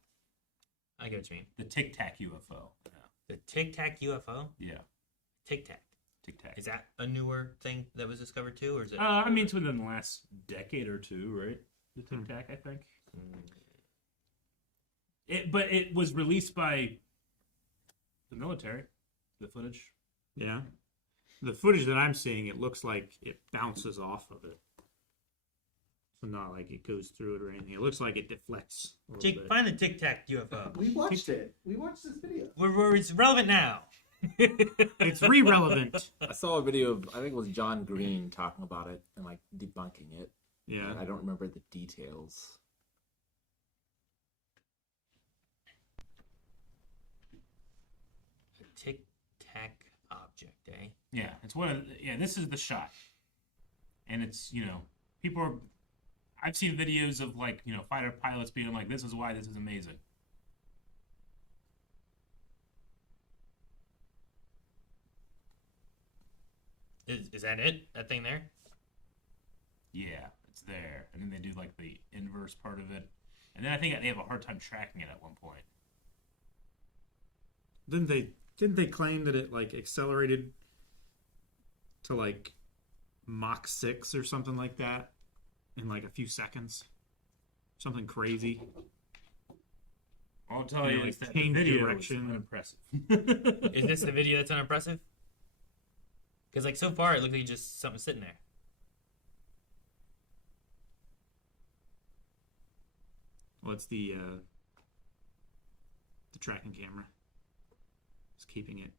I get what you mean. The Tic Tac UFO. Yeah. The Tic Tac UFO? Yeah. Tic Tac. Tic Tac. Is that a newer thing that was discovered too, or is it? I mean, it's within the last decade or two, right? The Tic Tac, I think. But it was released by the military. The footage. Yeah. The footage that I'm seeing, it looks like it bounces off of it. So not like it goes through it or anything. It looks like it deflects. a little Jake, bit. find the Tic Tac UFO. We watched it. We watched this video. It's relevant now. It's re-relevant. I saw a video of, I think it was John Green talking about it and like debunking it. Yeah. I don't remember the details. A Tic Tac object, eh? Yeah, it's one of this is the shot. And it's, people are I've seen videos of like, fighter pilots being like, this is why this is amazing. Is that it? That thing there? Yeah, it's there. And then they do like the inverse part of it. And then I think they have a hard time tracking it at one point. Didn't they claim that it like accelerated to like Mach 6 or something like that in like a few seconds? Something crazy. I'll tell you, like it's that the change video direction. is unimpressive. Is this the video that's unimpressive? Because like so far it looks like just something sitting there. Well, it's the tracking camera. It's keeping it.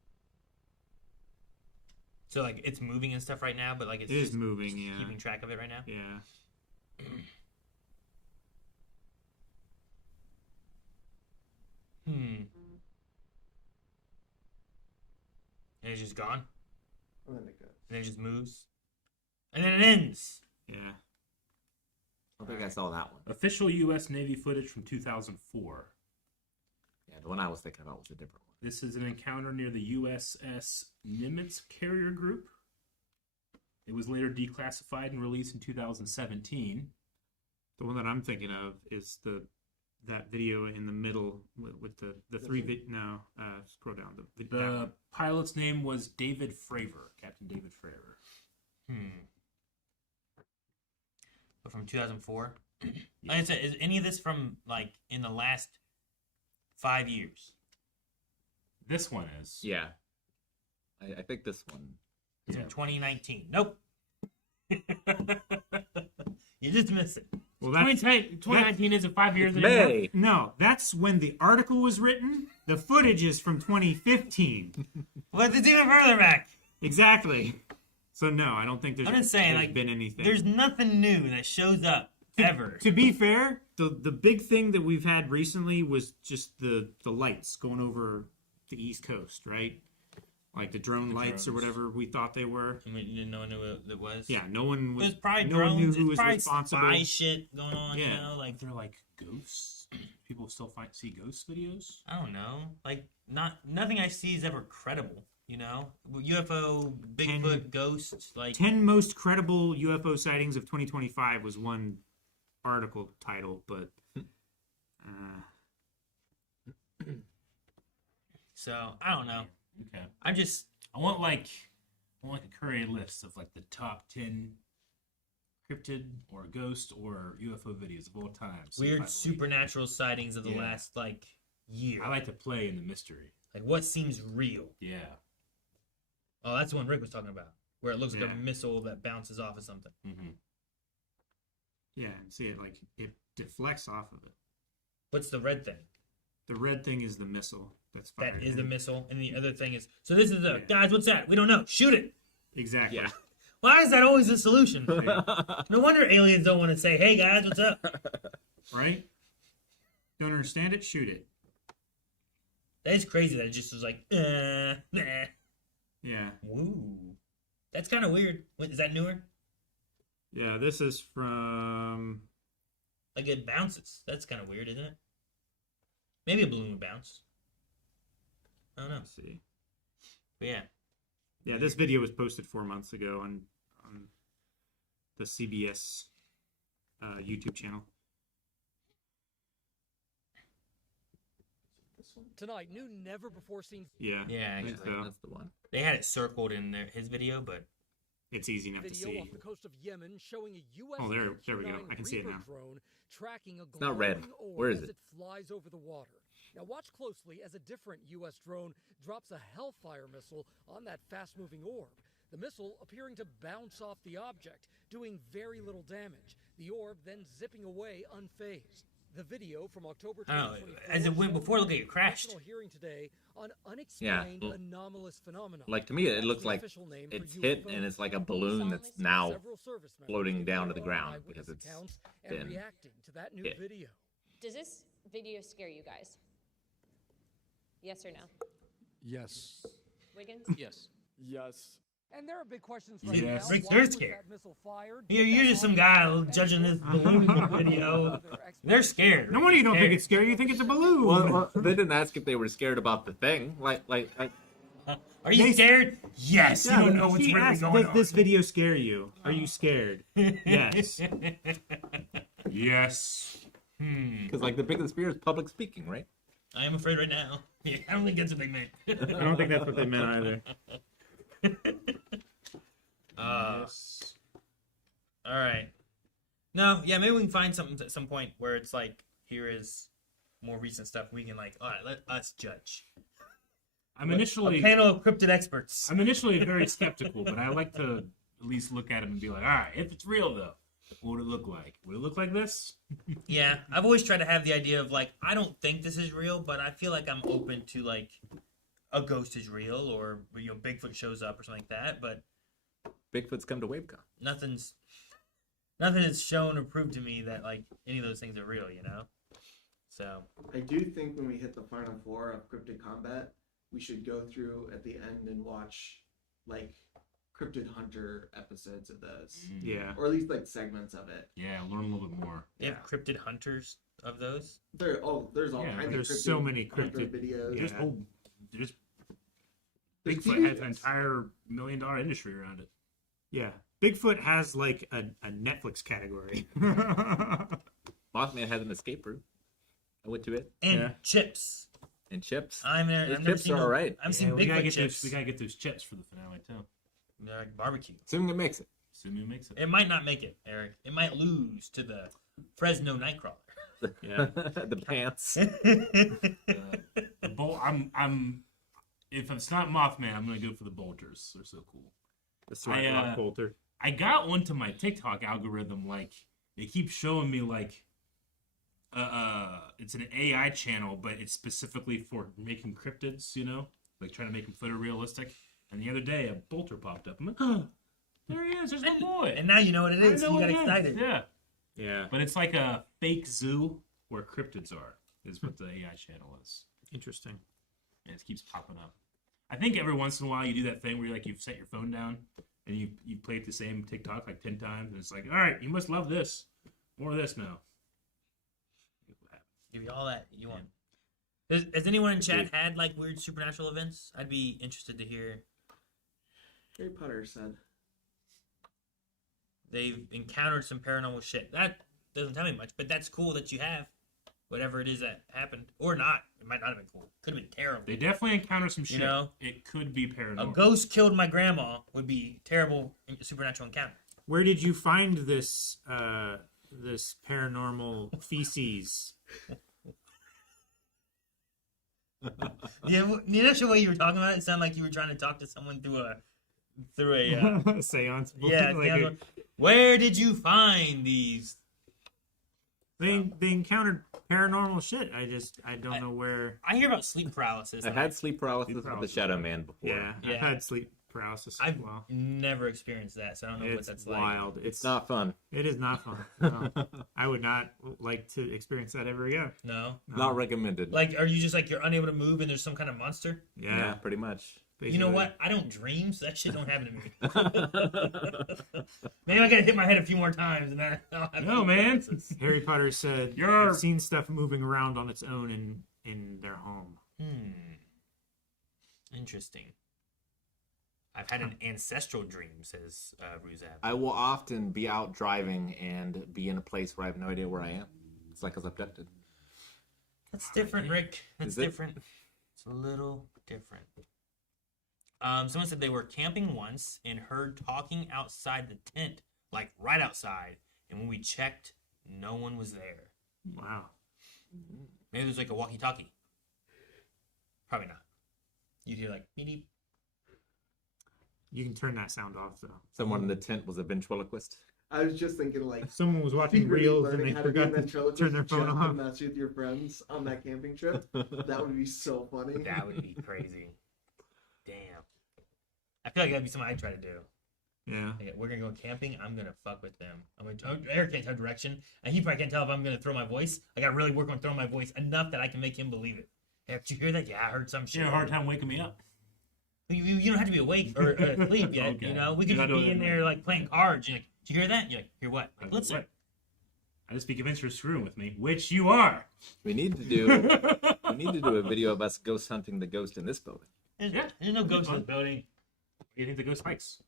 So like it's moving and stuff right now, but like it's It is just moving, yeah. keeping track of it right now. Yeah. And it's just gone. And then it goes. And then it just moves. And then it ends. Yeah. I think I saw that one. Official U.S. Navy footage from 2004. Yeah, the one I was thinking about was a different one. This is an encounter near the USS Nimitz carrier group. It was later declassified and released in 2017. The one that I'm thinking of is that video in the middle with the three no scroll down The pilot's name was David Fravor, Captain David Fravor. But from 2004. Like I said, is any of this from like in the last 5 years? This one is. Yeah. I think this one. It's from 2019. Nope. You just missed it. Well, 2019 isn't 5 years ago. May. No, that's when the article was written. The footage is from 2015. Well, it's even further back. Exactly. So no, I don't think there's. I'm just saying, there's like, been anything. There's nothing new that shows up ever. To be fair, the big thing that we've had recently was just the lights going over the East Coast, right? Like the drone lights or whatever we thought they were. I mean, you didn't know who it was. Yeah, no one was. There's probably no drones. one knew who There's was probably responsible. spy shit going on. Yeah. You know, like They're like ghosts. People still see ghost videos. I don't know. Like nothing I see is ever credible. You know, UFO, Bigfoot, ghosts. Like 10 most credible UFO sightings of 2025 was one article title, but so I don't know. Okay. I want like a Curry list of like the top 10 cryptid or ghost or UFO videos of all time. Weird supernatural sightings of the last like year. I like to play in the mystery. Like what seems real. Yeah. Oh, that's the one Rick was talking about, where it looks like Yeah. a missile that bounces off of something. Mm-hmm. yeah, see it like it deflects off of it. What's the red thing? The red thing is the missile that's fired. That is the missile, and the other thing is. So this is the Yeah. guys. What's that? We don't know. Shoot it. Exactly. Yeah. Why is that always the solution? No wonder aliens don't want to say, "Hey guys, what's up?" Right? Don't understand it? Shoot it. That is crazy. That it just was like, nah. Yeah. Woo. That's kind of weird. Is that newer? Yeah, this is from Like it bounces. That's kind of weird, isn't it? Maybe a balloon would bounce. I don't know. Let's see. But yeah. Yeah, this video was posted 4 months ago on the CBS YouTube channel. Tonight, new never-before-seen. Yeah, Yeah, I think actually, so. That's the one. They had it circled in his video, but It's easy enough to Video see. off the coast of Yemen showing a U.S. Oh, there we go. Q9 I can see it Reaper now. drone tracking a not red. glowing orb Where is as it? it flies over the water. Now watch closely as a different U.S. drone drops a Hellfire missile on that fast-moving orb. The missile appearing to bounce off the object, doing very little damage. The orb then zipping away unfazed. The video from October I don't know. 2024 As it went before, look like it crashed. National hearing today on Yeah. unexplained anomalous phenomena. Like to me, it That's looks the like official name for it's hit UFOs. and it's like a balloon that's now Several service members floating gave down to their the own ground eyewitness because it's accounts and been reacting to that new hit. video. Does this video scare you guys? Yes or no? Yes. Wiggins? Yes. Yes. And there are big questions right Yes. now. Rick, Why they're was scared. that missile fired? you're just some guy judging this balloon video. They're scared. No wonder you don't think it's scary. You think it's a balloon. Well, they didn't ask if they were scared about the thing. Are you scared? Yes. Yeah, you don't know what's he really asked, going does on. this video scare you? Are you scared? Yes. Yes. Because like the biggest fear is public speaking, right? I am afraid right now. Yeah, I don't think that's what they meant. I don't think that's what they meant either. Yes. All right. No, yeah, maybe we can find something at some point where it's like, here is more recent stuff. We can like, all right, let us judge. I'm A initially panel of cryptid experts. I'm initially very skeptical, but I like to at least look at him and be like, all right, if it's real though, what would it look like? Would it look like this? Yeah, I've always tried to have the idea of like, I don't think this is real, but I feel like I'm open to like a ghost is real or Bigfoot shows up or something like that. But Bigfoot's come to WaveCon. nothing has shown or proved to me that like any of those things are real. So I do think when we hit the final four of Cryptid Combat, we should go through at the end and watch like Cryptid Hunter episodes of those. Yeah. Or at least like segments of it. Yeah, learn a little bit more. they have cryptid hunters of those. There's all Yeah, kinds there's of Cryptid so many Hunter cryptid- videos. Yeah. Just old, just There's Bigfoot TV has an shows. entire $1 million industry around it. Yeah. Bigfoot has like a Netflix category. Mothman has an escape route. I went to it. And Yeah. chips. And chips. I've Those never chips seen are alright. I've seen we gotta Bigfoot get chips. those. We gotta get those chips for the finale too. They're like barbecue. Assuming it makes it. Sumu makes it. It might not make it, Eric. It might lose to the Fresno Nightcrawler. Yeah. The pants. The I'm. If it's not Mothman, I'm gonna go for the Bolters. They're so cool. The Swag Rock Bolter. I got onto my TikTok algorithm. Like it keeps showing me like, it's an AI channel, but it's specifically for making cryptids. Like trying to make them photorealistic. And the other day, a bolter popped up. I'm like, oh, there he is. There's my boy. And now you know what it is. I know You what got it is. excited. Yeah. Yeah. But it's like a fake zoo where cryptids are, is what the AI channel is. Interesting. And it keeps popping up. I think every once in a while you do that thing where you're like, you've set your phone down and you played the same TikTok like 10 times. And it's like, all right, you must love this. More of this now. Give you all that you want. Has anyone in chat had like weird supernatural events? I'd be interested to hear. Harry Potter said. They've encountered some paranormal shit. That doesn't tell me much, but that's cool that you have whatever it is that happened. Or not. It might not have been cool. Could have been terrible. They definitely encounter some shit. You know? It could be A paranormal. ghost killed my grandma would be terrible supernatural encounter. Where did you find this this paranormal feces? Yeah, the initial way you were talking about it sounded like you were trying to talk to someone through a Seance. yeah. Like Where did you find these? they encountered paranormal shit. I don't know where. I hear about sleep paralysis. I had sleep paralysis with the paralysis. Shadow Man before. Yeah, Yeah. I've had sleep paralysis as I've well. never experienced that, so I don't know what It's that's wild. It's not fun. It is not fun. No. I would not like to experience that ever again. like. No. No. Not recommended. Like, are you just like you're unable to move and there's some kind of monster? Yeah. Pretty much. Basically. You know what? I don't dream, so that shit don't happen to me. Maybe I gotta hit my head a few more times, and then I'll have No, man. Harry Potter said, I've seen stuff moving around on its own in their home. Interesting. I've had an ancestral dream, says Ruzab. I will often be out driving and be in a place where I have no idea where I am. It's like I was abducted. That's different, Rick. That's different. It's a little different. Someone said they were camping once and heard talking outside the tent, like right outside. And when we checked, no one was there. Wow. Maybe there's like a walkie-talkie. Probably not. You'd hear like beep beep. You can turn that sound off though. Someone in the tent was a ventriloquist. I was just thinking, like, Someone was watching secretly reels and learning they how to be a forgot to ventriloquist turn their just phone to off. mess with your friends on that camping trip. That would be so funny. That would be crazy. Damn. I feel like that'd be something I'd try to do. Yeah. Like, we're gonna go camping. I'm gonna fuck with them. Eric can't tell direction, and he probably can't tell if I'm gonna throw my voice. I gotta really work on throwing my voice enough that I can make him believe it. Hey, did you hear that? Yeah, I heard some shit. You had a hard time waking me up. You don't have to be awake or asleep yet. Okay. You know, we could You're just not be doing in it. there like playing cards. You're like, did you hear that? You're like, hear what? Like, listen. What? I just be convinced you're screwing with me, which you are. We need to do a video of us ghost hunting the ghost in this building. There's no ghost in the building. You think the ghost hikes?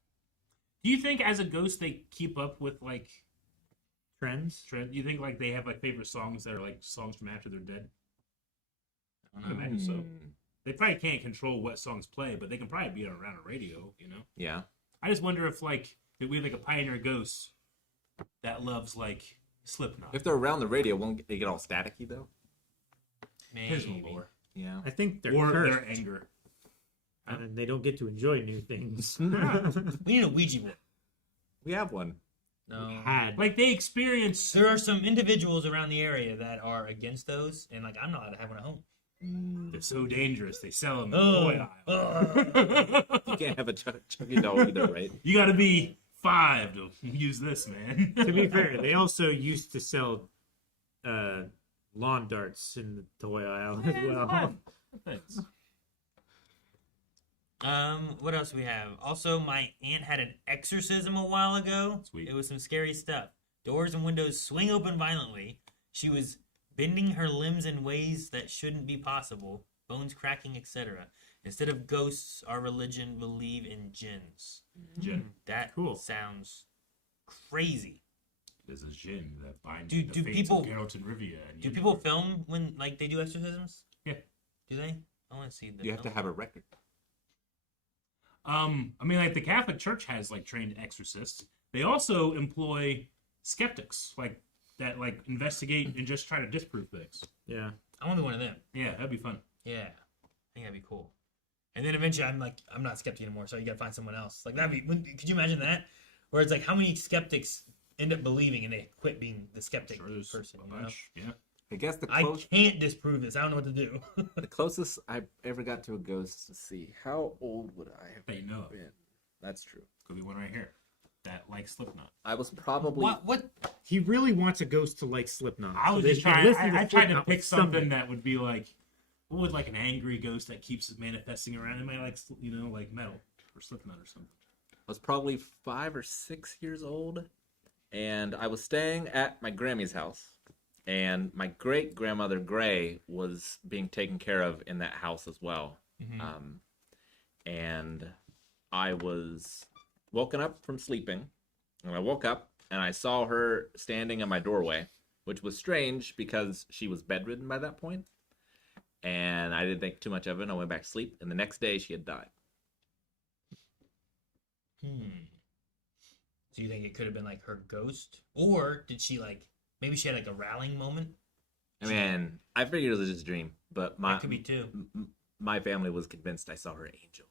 Do you think as a ghost they keep up with like Trends? Do you think like they have like favorite songs that are like songs from after they're dead? I I don't know. imagine so. They probably can't control what songs play, but they can probably be around a radio, you know? Yeah. I just wonder if we have like a pioneer ghost that loves like Slipknot. If they're around the radio, won't they get all staticky though? His Maybe. lore. Yeah. I think they're Or cursed. their anger. And they don't get to enjoy new things. We need a Ouija board. We have one. No. Like they experience. There are some individuals around the area that are against those, and like I'm not allowed to have one at home. They're so dangerous. They sell them in the Oh. toy aisle. You can't have a Chucky doll either, right? You got to be 5 to use this, man. To be fair, they also used to sell lawn darts in the toy aisle as well. Thanks. What else do we have? Also, my aunt had an exorcism a while ago. Sweet. It was some scary stuff. Doors and windows swing open violently. She was bending her limbs in ways that shouldn't be possible, bones cracking, etc. Instead of ghosts, our religion believe in jinns. Jinn. That Cool. sounds crazy. There's a Jinn that binds Do- the do fates people- of Geralt and Rivia. And Do people film when like they do exorcisms? Yeah. Do they? I want to see the. You have to film. have a record. I mean, like the Catholic Church has like trained exorcists. They also employ skeptics, like that, like investigate and just try to disprove things. Yeah. I want to be one of them. Yeah, that'd be fun. Yeah, I think that'd be cool. And then eventually, I'm not skeptic anymore, so you gotta find someone else. Like that'd be. Could you imagine that? Where it's like, how many skeptics end up believing and they quit being the skeptic Sure, there's person? a You know? bunch. Yeah. I guess the I can't disprove this. I don't know what to do. the closest I ever got to a ghost, to see how old would I have That you know of. been? That's true. Could be one right here. That like Slipknot. I was probably What? He really wants a ghost to like Slipknot. I was So just they can trying. listen I tried to Slipknot pick with something that would be like, what would like an angry ghost that keeps manifesting around? It might like like metal or Slipknot or something. I was probably 5 or 6 years old, and I was staying at my Grammy's house, and my great grandmother Gray was being taken care of in that house as well. And I was woken up from sleeping, and I woke up and I saw her standing in my doorway, which was strange because she was bedridden by that point, and I didn't think too much of it. And I went back to sleep, and the next day she had died. So you think it could have been like her ghost, or did she like maybe she had like a rallying moment? I mean, I figured it was just a dream, but my That could be too. my family was convinced I saw her angel.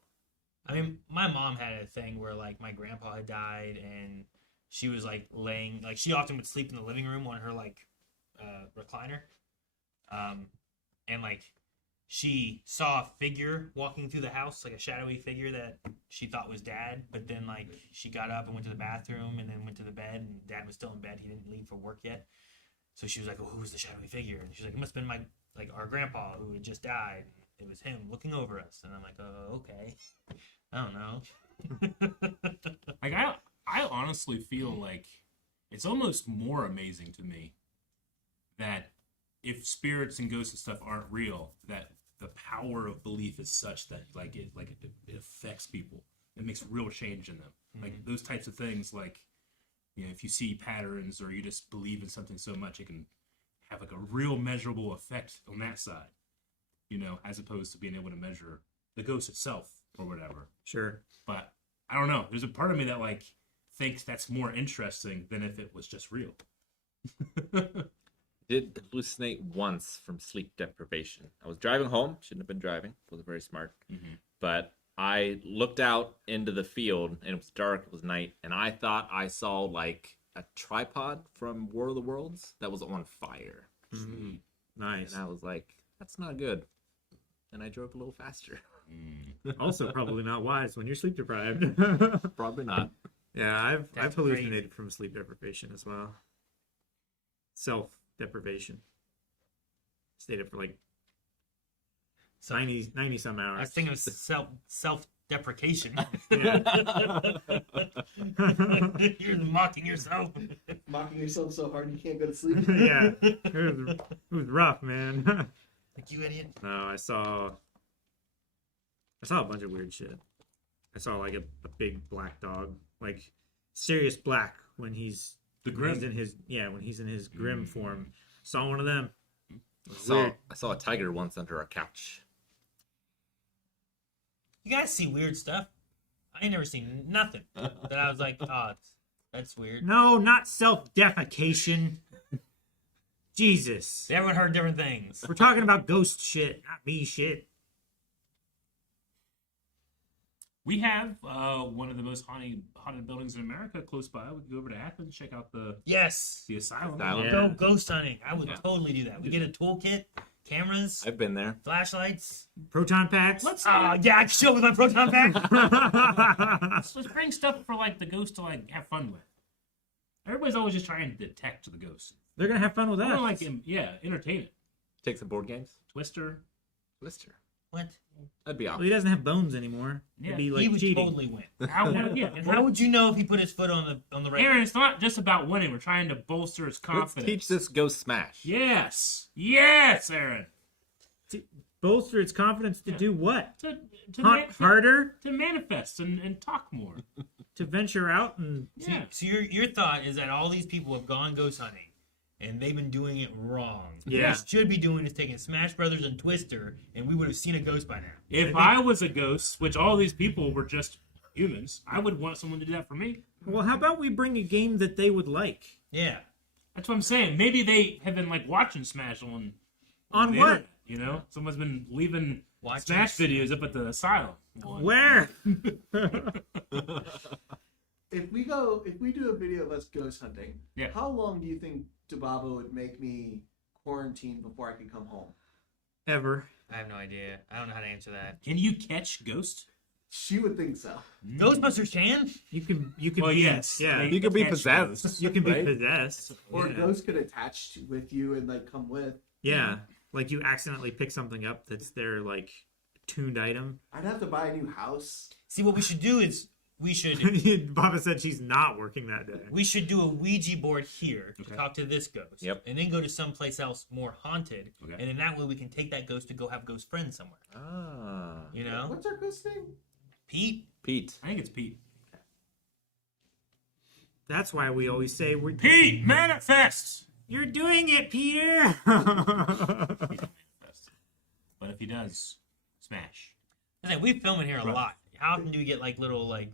I mean, my mom had a thing where like my grandpa had died, and she was like laying like she often would sleep in the living room on her like recliner, and like she saw a figure walking through the house, like a shadowy figure that she thought was dad. But then like she got up and went to the bathroom, and then went to the bed, and dad was still in bed. He didn't leave for work yet. So she was like, "Oh, who's the shadowy figure?" And she's like, "It must have been our grandpa who had just died." it was him looking over us, and I'm like, oh, okay. I don't know. Like I honestly feel like it's almost more amazing to me that if spirits and ghosts and stuff aren't real, that the power of belief is such that it affects people. It makes real change in them. Like those types of things, like, you know, if you see patterns or you just believe in something so much, it can have like a real measurable effect on that side, you know, as opposed to being able to measure the ghost itself or whatever. Sure. But I don't know. There's a part of me that like thinks that's more interesting than if it was just real. Did hallucinate once from sleep deprivation. I was driving home. Shouldn't have been driving. Wasn't very smart. But I looked out into the field, and it was dark. It was night, and I thought I saw like a tripod from War of the Worlds that was on fire. Nice. And I was like, "That's not good." And I drove a little faster. Also, probably not wise when you're sleep deprived. Probably not. Yeah, I've That's hallucinated crazy. from sleep deprivation as well. Self deprivation. Stayed up for like 90 some hours. I was thinking of self-deprecation. Yeah. You're mocking yourself. Mocking yourself so hard you can't go to sleep. Yeah, it was rough, man. Like, you idiot. No, I saw a bunch of weird shit. I saw like a big black dog, like Sirius Black when he's The when he's Grim. in his when he's in his grim form. Saw one of them. I saw a tiger once under a couch. You guys see weird stuff. I ain't never seen nothing that I was like, oh, that's weird. No, not self defecation. Jesus. Everyone heard different things. We're talking about ghost shit, not bee shit. We have one of the most haunted buildings in America close by. We can go over to Athens, check out the Yes. asylum. Yeah. Go ghost hunting. I would totally do that. We get a toolkit, cameras, I've been there. flashlights. Proton packs. Let's Yeah, I can show with my proton pack. let's bring stuff for like the ghost to like have fun with. Everybody's always just trying to detect the ghost. They're gonna have fun with I us. want to like entertain it. Take some board games. Twister. Twister. What? That'd be Well, awesome. he doesn't have bones anymore. Yeah, It'd be He like would cheating. totally win. And How would you know if he put his foot on the right? Aaron, it's not just about winning. We're trying to bolster his Let's confidence. teach this ghost smash. Yes, Aaron. Bolster its confidence to do what? To Hunt harder, to manifest and talk more. to venture out and Yeah. So your thought is that all these people have gone ghost hunting, and they've been doing it wrong. Yeah. What they should be doing is taking Smash Brothers and Twister, and we would have seen a ghost by now. If I was a ghost, which all these people were just humans, I would want someone to do that for me. well, how about we bring a game that they would like? Yeah. That's what I'm saying. Maybe they have been like watching Smash on On the what? internet, you know, someone's been leaving Watch Smash it. videos up at the asylum. Where? If we do a video of us ghost hunting, Yeah. how long do you think Dababa would make me quarantine before I could come home? Ever? I have no idea. I don't know how to answer that. Can you catch ghosts? She would think so. Ghostbusters can. You can Well, be, yes. yeah. They You could be catch possessed. ghosts. You can be right? possessed. Or yeah. ghosts could attach with you and like come with. Yeah. Like you accidentally pick something up that's their like tuned item. I'd have to buy a new house. See, what we should do is we should Baba said she's not working that day. do a Ouija board here to Okay. talk to this ghost. Yep. And then go to someplace else more haunted. Okay. And in that way we can take that ghost to go have ghost friends somewhere. Ah. You know? What's our ghost name? Pete? Pete. I think it's Pete. That's why we always say we're Pete, manifest! You're doing it, Peter. But if he does, smash. I say, we film in here a lot. How often do we get like little like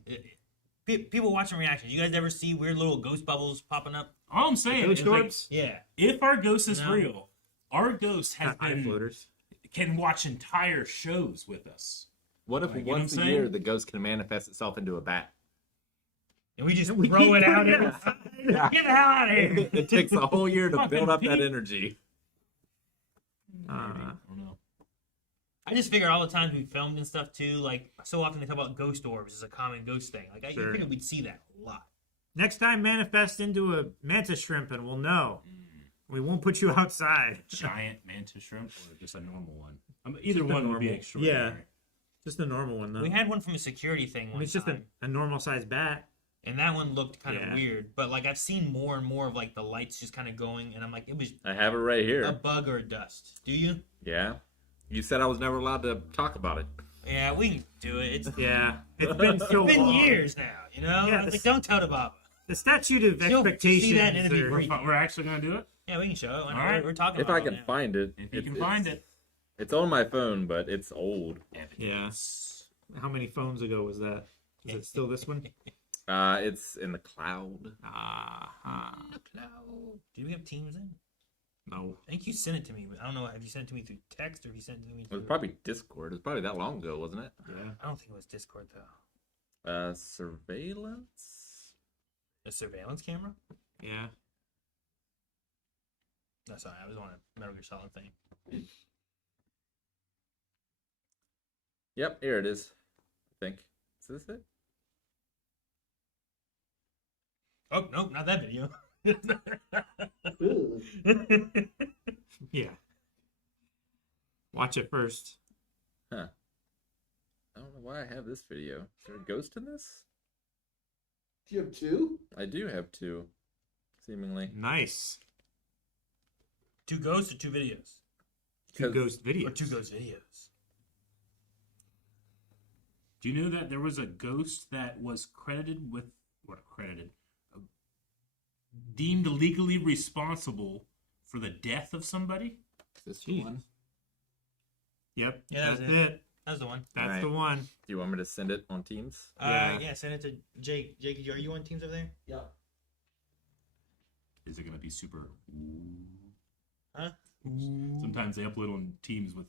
people watching reactions? You guys ever see weird little ghost bubbles popping up? All I'm saying Ghost is, like, orbs? Yeah. if our ghost is No. real, our ghost has Eye been floaters. can watch entire shows with us. What if Like, you know once what a I'm year saying? the ghost can manifest itself into a bat? And we just We throw keep it out. putting it Get the hell out of here. It takes a whole year to build up that Fucking energy. I don't know. I just figure all the times we filmed and stuff too, like so often they talk about ghost orbs as a common ghost thing. Like I Sure. figured we'd see that a lot. Next time, manifest into a mantis shrimp and we'll know. We won't put you outside. Giant mantis shrimp or just a normal one? Either one would be normal. extraordinary. Yeah. Just a normal one, though. We had one from a security thing I one mean, it's just time, a normal sized bat. and that one looked kind of Yeah. weird. But like I've seen more and more of like the lights just kind of going, and I'm like, it was I have it right a here. bug or a dust. Do you? Yeah. You said I was never allowed to talk about it. Yeah, we can do it. It's Yeah. It's been so been long. years now, you know? Yeah, I was this- like, don't tell the Baba. The statute of She'll see expectations. that and it'll be are- great. We're actually gonna do it. Yeah, we can show it. All right. We're talking If about I it can now. find it. If you can find it. It's on my phone, but it's old. Yeah. How many phones ago was that? Is it still this one? It's in the cloud. Cloud. Do we have Teams in? No. I think you sent it to me, but I don't know. Have you sent it to me through text or have you sent it to me It through... was probably Discord. It was probably that long ago, wasn't it? Yeah. I don't think it was Discord, though. Surveillance? A surveillance camera? Yeah. That's sorry. I was on a Metal Gear Solid thing. Yep, here it is. I think. Is this it? Oh, nope, not that video. Yeah. Watch it first. Huh. I don't know why I have this video. Is there a ghost in this? Do you have two? I do have two, seemingly. Nice. 2 ghosts or 2 videos? Two ghost videos. Or 2 ghost videos. Do you know that there was a ghost that was credited with, deemed legally responsible for the death of somebody? Is this the one? Yep. Yeah, that's that's it. That's the one. That's Alright. the one. Do you want me to send it on Teams? Yeah, send it to Jake. Jake, are you on Teams over there? Yeah. Is it going to be super? Huh? Sometimes they upload on Teams with.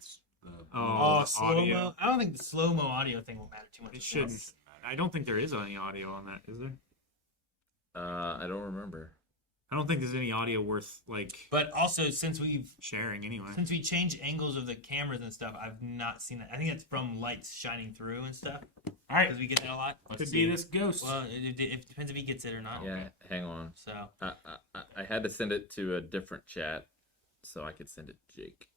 Oh, slow-mo? audio. I don't think the slow-mo audio thing will matter too much. It shouldn't. I don't think there is any audio on that, is there? I don't remember. I don't think there's any audio worth But also, since we changed angles of the cameras and stuff, I've not seen that. I think that's from lights shining through and stuff. All right, because we get that a lot. Let's see this ghost. Well, it depends if he gets it or not. Yeah, hang on. So I had to send it to a different chat so I could send it to Jake.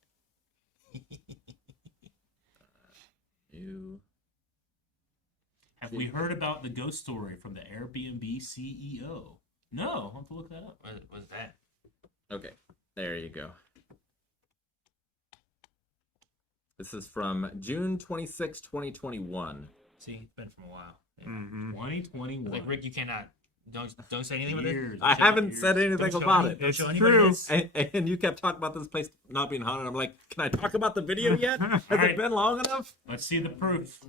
Have we heard about the ghost story from the Airbnb CEO? No, I'll have to look that up. What was that? Okay, there you go. This is from June 26, 2021. See, it's been from a while. Yeah. 2021. Like Rick, you cannot. Don't say anything with it. I haven't said anything about it. Don't show anybody this. And you kept talking about this place not being haunted. I'm like, can I talk about the video yet? Has Alright. it been long enough? Let's see the proof.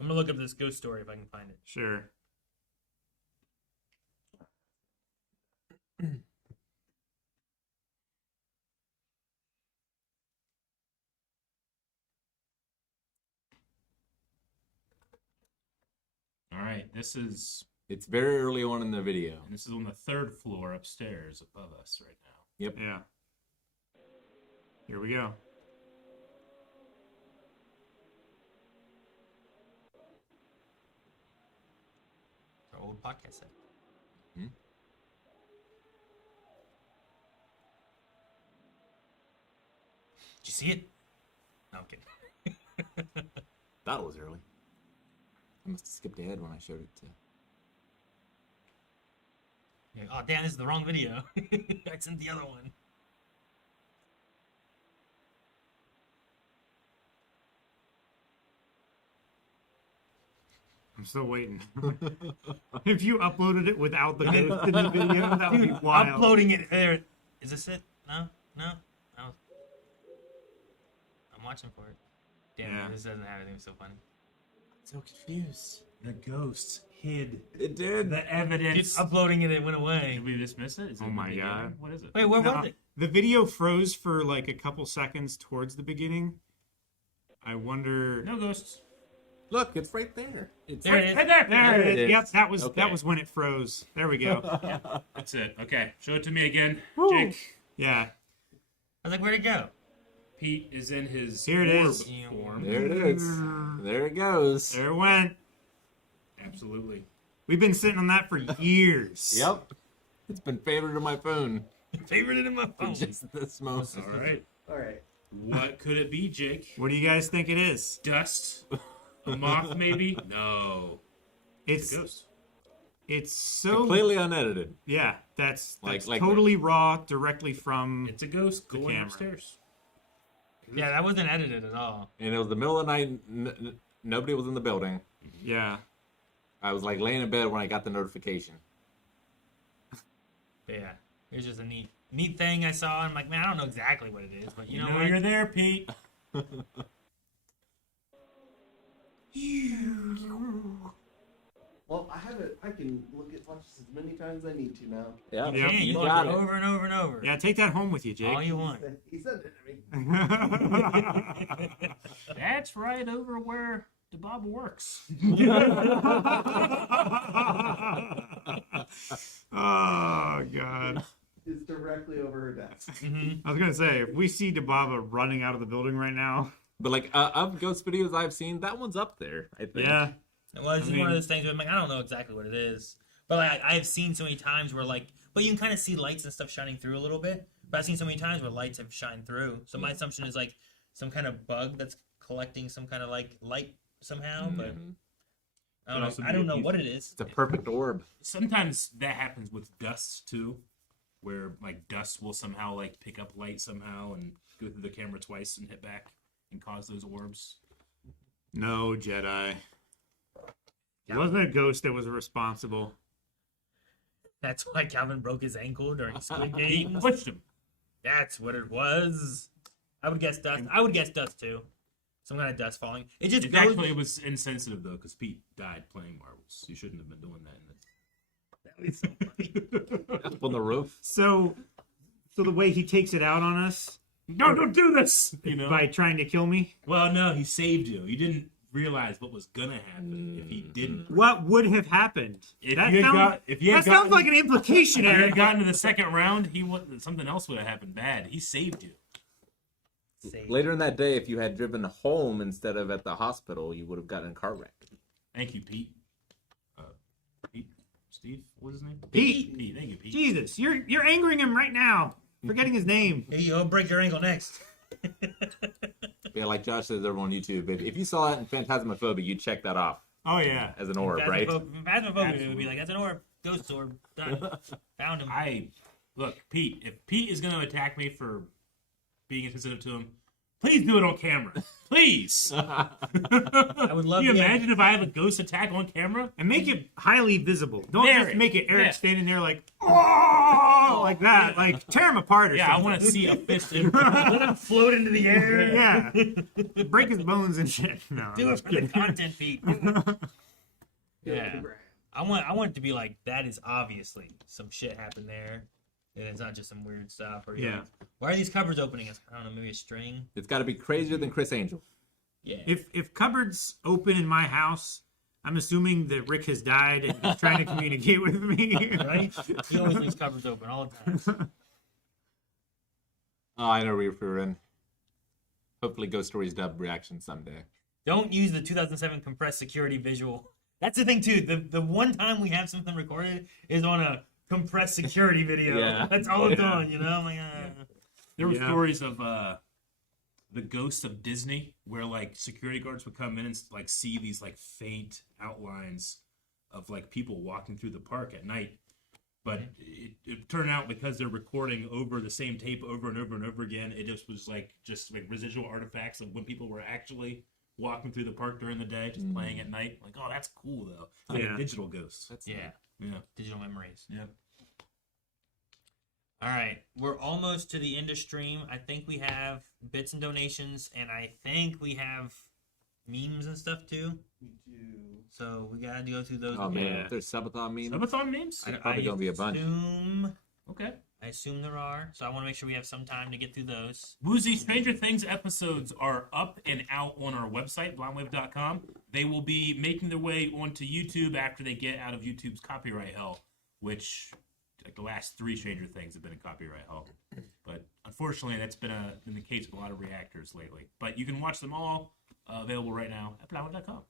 I'm gonna look up this ghost story if I can find it. Sure. All right, It's very early on in the video. And this is on the 3rd floor upstairs above us right now. Yep. Yeah. Here we go. Our old podcast set. Did you see it? No, I'm kidding. That was early. I must have skipped ahead when I showed it to. You're like, oh, damn, this is the wrong video. I sent the other one. I'm still waiting. If you uploaded it without the ghost in the video, that would be wild. Uploading it there. Is this it? No? I'm watching for it. Damn, Yeah. this doesn't have anything so funny. So confused. The ghost hid It did. the evidence. It's uploading it, it went away. Did we dismiss it? Is it Oh in the my beginning? God. What is it? Wait, where No, was it? the video froze for like a couple seconds towards the beginning. I wonder. No ghosts. Look, it's right there. It's There it is. Right there. There it is. is. Yep, that was Okay. when it froze. There we go. That's it. Okay, show it to me again. Woo. Jake. Yeah. I was like, where'd it go? Pete is in his Here it orb is. form. There it is. There it goes. There it went. Absolutely. We've been sitting on that for years. Yep. It's been favored in my phone. Favorited in my phone. Just this moment. All right. All right. What could it be, Jake? What do you guys think it is? Dust? A moth, maybe? No. It's a ghost. It's so Completely unedited. Yeah, that's Like totally raw, directly from. It's a ghost going camera. upstairs. Yeah, that wasn't edited at all. And it was the middle of the night. Nobody was in the building. Yeah. I was like laying in bed when I got the notification. But yeah, it was just a neat thing I saw. I'm like, man, I don't know exactly what it is, but you know what? You're there, Pete. Well, I have it. I can watch this as many times as I need to now. Yeah, Yeah, you got watch it. it over and over and over. Yeah, take that home with you, Jake. All you want. He said it to me. That's right over where the Bob works. Oh God! It's directly over her desk. I was gonna say, if we see Dababa running out of the building right now, But like of ghost videos I've seen, that one's up there. I think. yeah, Well, it's one of those things where I'm like, I don't know exactly what it is. But like, I've seen so many times where like, but you can kind of see lights and stuff shining through a little bit. But I've seen so many times where lights have shined through. So my assumption is like some kind of bug that's collecting some kind of like light somehow. But I don't know. I don't know what it is. It's a perfect orb. Sometimes that happens with dust too, where like dust will somehow like pick up light somehow and go through the camera twice and hit back and cause those orbs. no Jedi. It wasn't a ghost that was responsible. That's why Calvin broke his ankle during Squid He Games. pushed him. That's what it was. I would guess dust. I would guess dust too. Some kind of dust falling. It just It goes. actually it was insensitive though, because Pete died playing marbles. You shouldn't have been doing that. That was so funny. Up on the roof. So the way he takes it out on us No, don't do this. You know. by trying to kill me. Well, no, he saved you. You didn't realize what was gonna happen if he didn't. What would have happened? If That you had sounds, got- if you had that sounds gotten- like an implication, If he Eric. had gotten to the second round, he would something else would have happened bad. He saved you. Later in that day, if you had driven home instead of at the hospital, you would have gotten in a car wreck. Thank you, Pete. Pete, Steve, what was his name? Pete. Pete. Thank you, Pete. Jesus, you're angering him right now. Forgetting his name. Hey, you'll break your ankle next. Yeah, like Josh says over on YouTube. If you saw that in Phantasmophobia, you'd check that off Oh yeah. as an orb, right? Phasmophobia would be like, that's an orb. Ghost orb. Done. Found him. Look, Pete. If Pete is going to attack me for being insensitive to him, please do it on camera. Please. I would love Can you to imagine if I have a ghost attack on camera? And make it highly visible. Don't Very. just make it Eric Yeah. standing there like, oh, like that. Like, tear him apart or Yeah, I something. want to see a fist. Let him float into the air. Yeah. Break his bones and shit. No. Do I'm it just for the kidding. content, Pete. Yeah. I want it to be like, that is obviously some shit happened there. And it's not just some weird stuff. Or Yeah. like, why are these cupboards opening? I don't know, maybe a string? It's got to be crazier than Chris Angel. Yeah. If cupboards open in my house, I'm assuming that Rick has died and is trying to communicate with me. Right? He always leaves cupboards open all the time. Oh, I know where you're in. Hopefully, Ghost Stories dub reaction someday. Don't use the 2007 compressed security visual. That's the thing, too. The one time we have something recorded is on a compressed security video. Yeah. That's all it's on, you know? I'm like, There were Yeah. stories of the ghosts of Disney where like security guards would come in and like see these like faint outlines of like people walking through the park at night. But it turned out because they're recording over the same tape over and over and over again, it just was like residual artifacts of when people were actually walking through the park during the day, just playing at night. Like, oh, that's cool though. It's like Yeah. a digital ghost. yeah. Yeah. Digital memories. Yep. All right. We're almost to the end of stream. I think we have bits and donations, and I think we have memes and stuff, too. We do. So we got to go through those. Oh man, Yeah. if there's Sub-a-Thon memes. Sub-a-Thon memes? Probably gonna be a bunch. Okay. I assume there are, so I want to make sure we have some time to get through those. Woozy Stranger Things episodes are up and out on our website, blindwave.com. They will be making their way onto YouTube after they get out of YouTube's copyright hell, which like the last 3 Stranger Things have been in copyright hell. But unfortunately, that's been the case with a lot of reactors lately. But you can watch them all available right now at blindwave.com.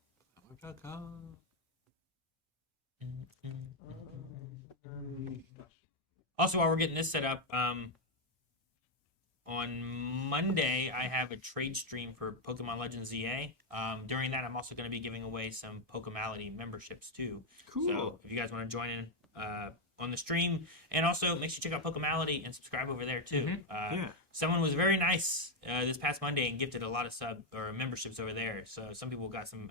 Also, while we're getting this set up, on Monday I have a trade stream for Pokemon Legends ZA. During that, I'm also going to be giving away some Pokemality memberships too. Cool. So if you guys want to join in on the stream, and also make sure you check out Pokemality and subscribe over there too. Yeah. Someone was very nice this past Monday and gifted a lot of memberships over there. So some people got some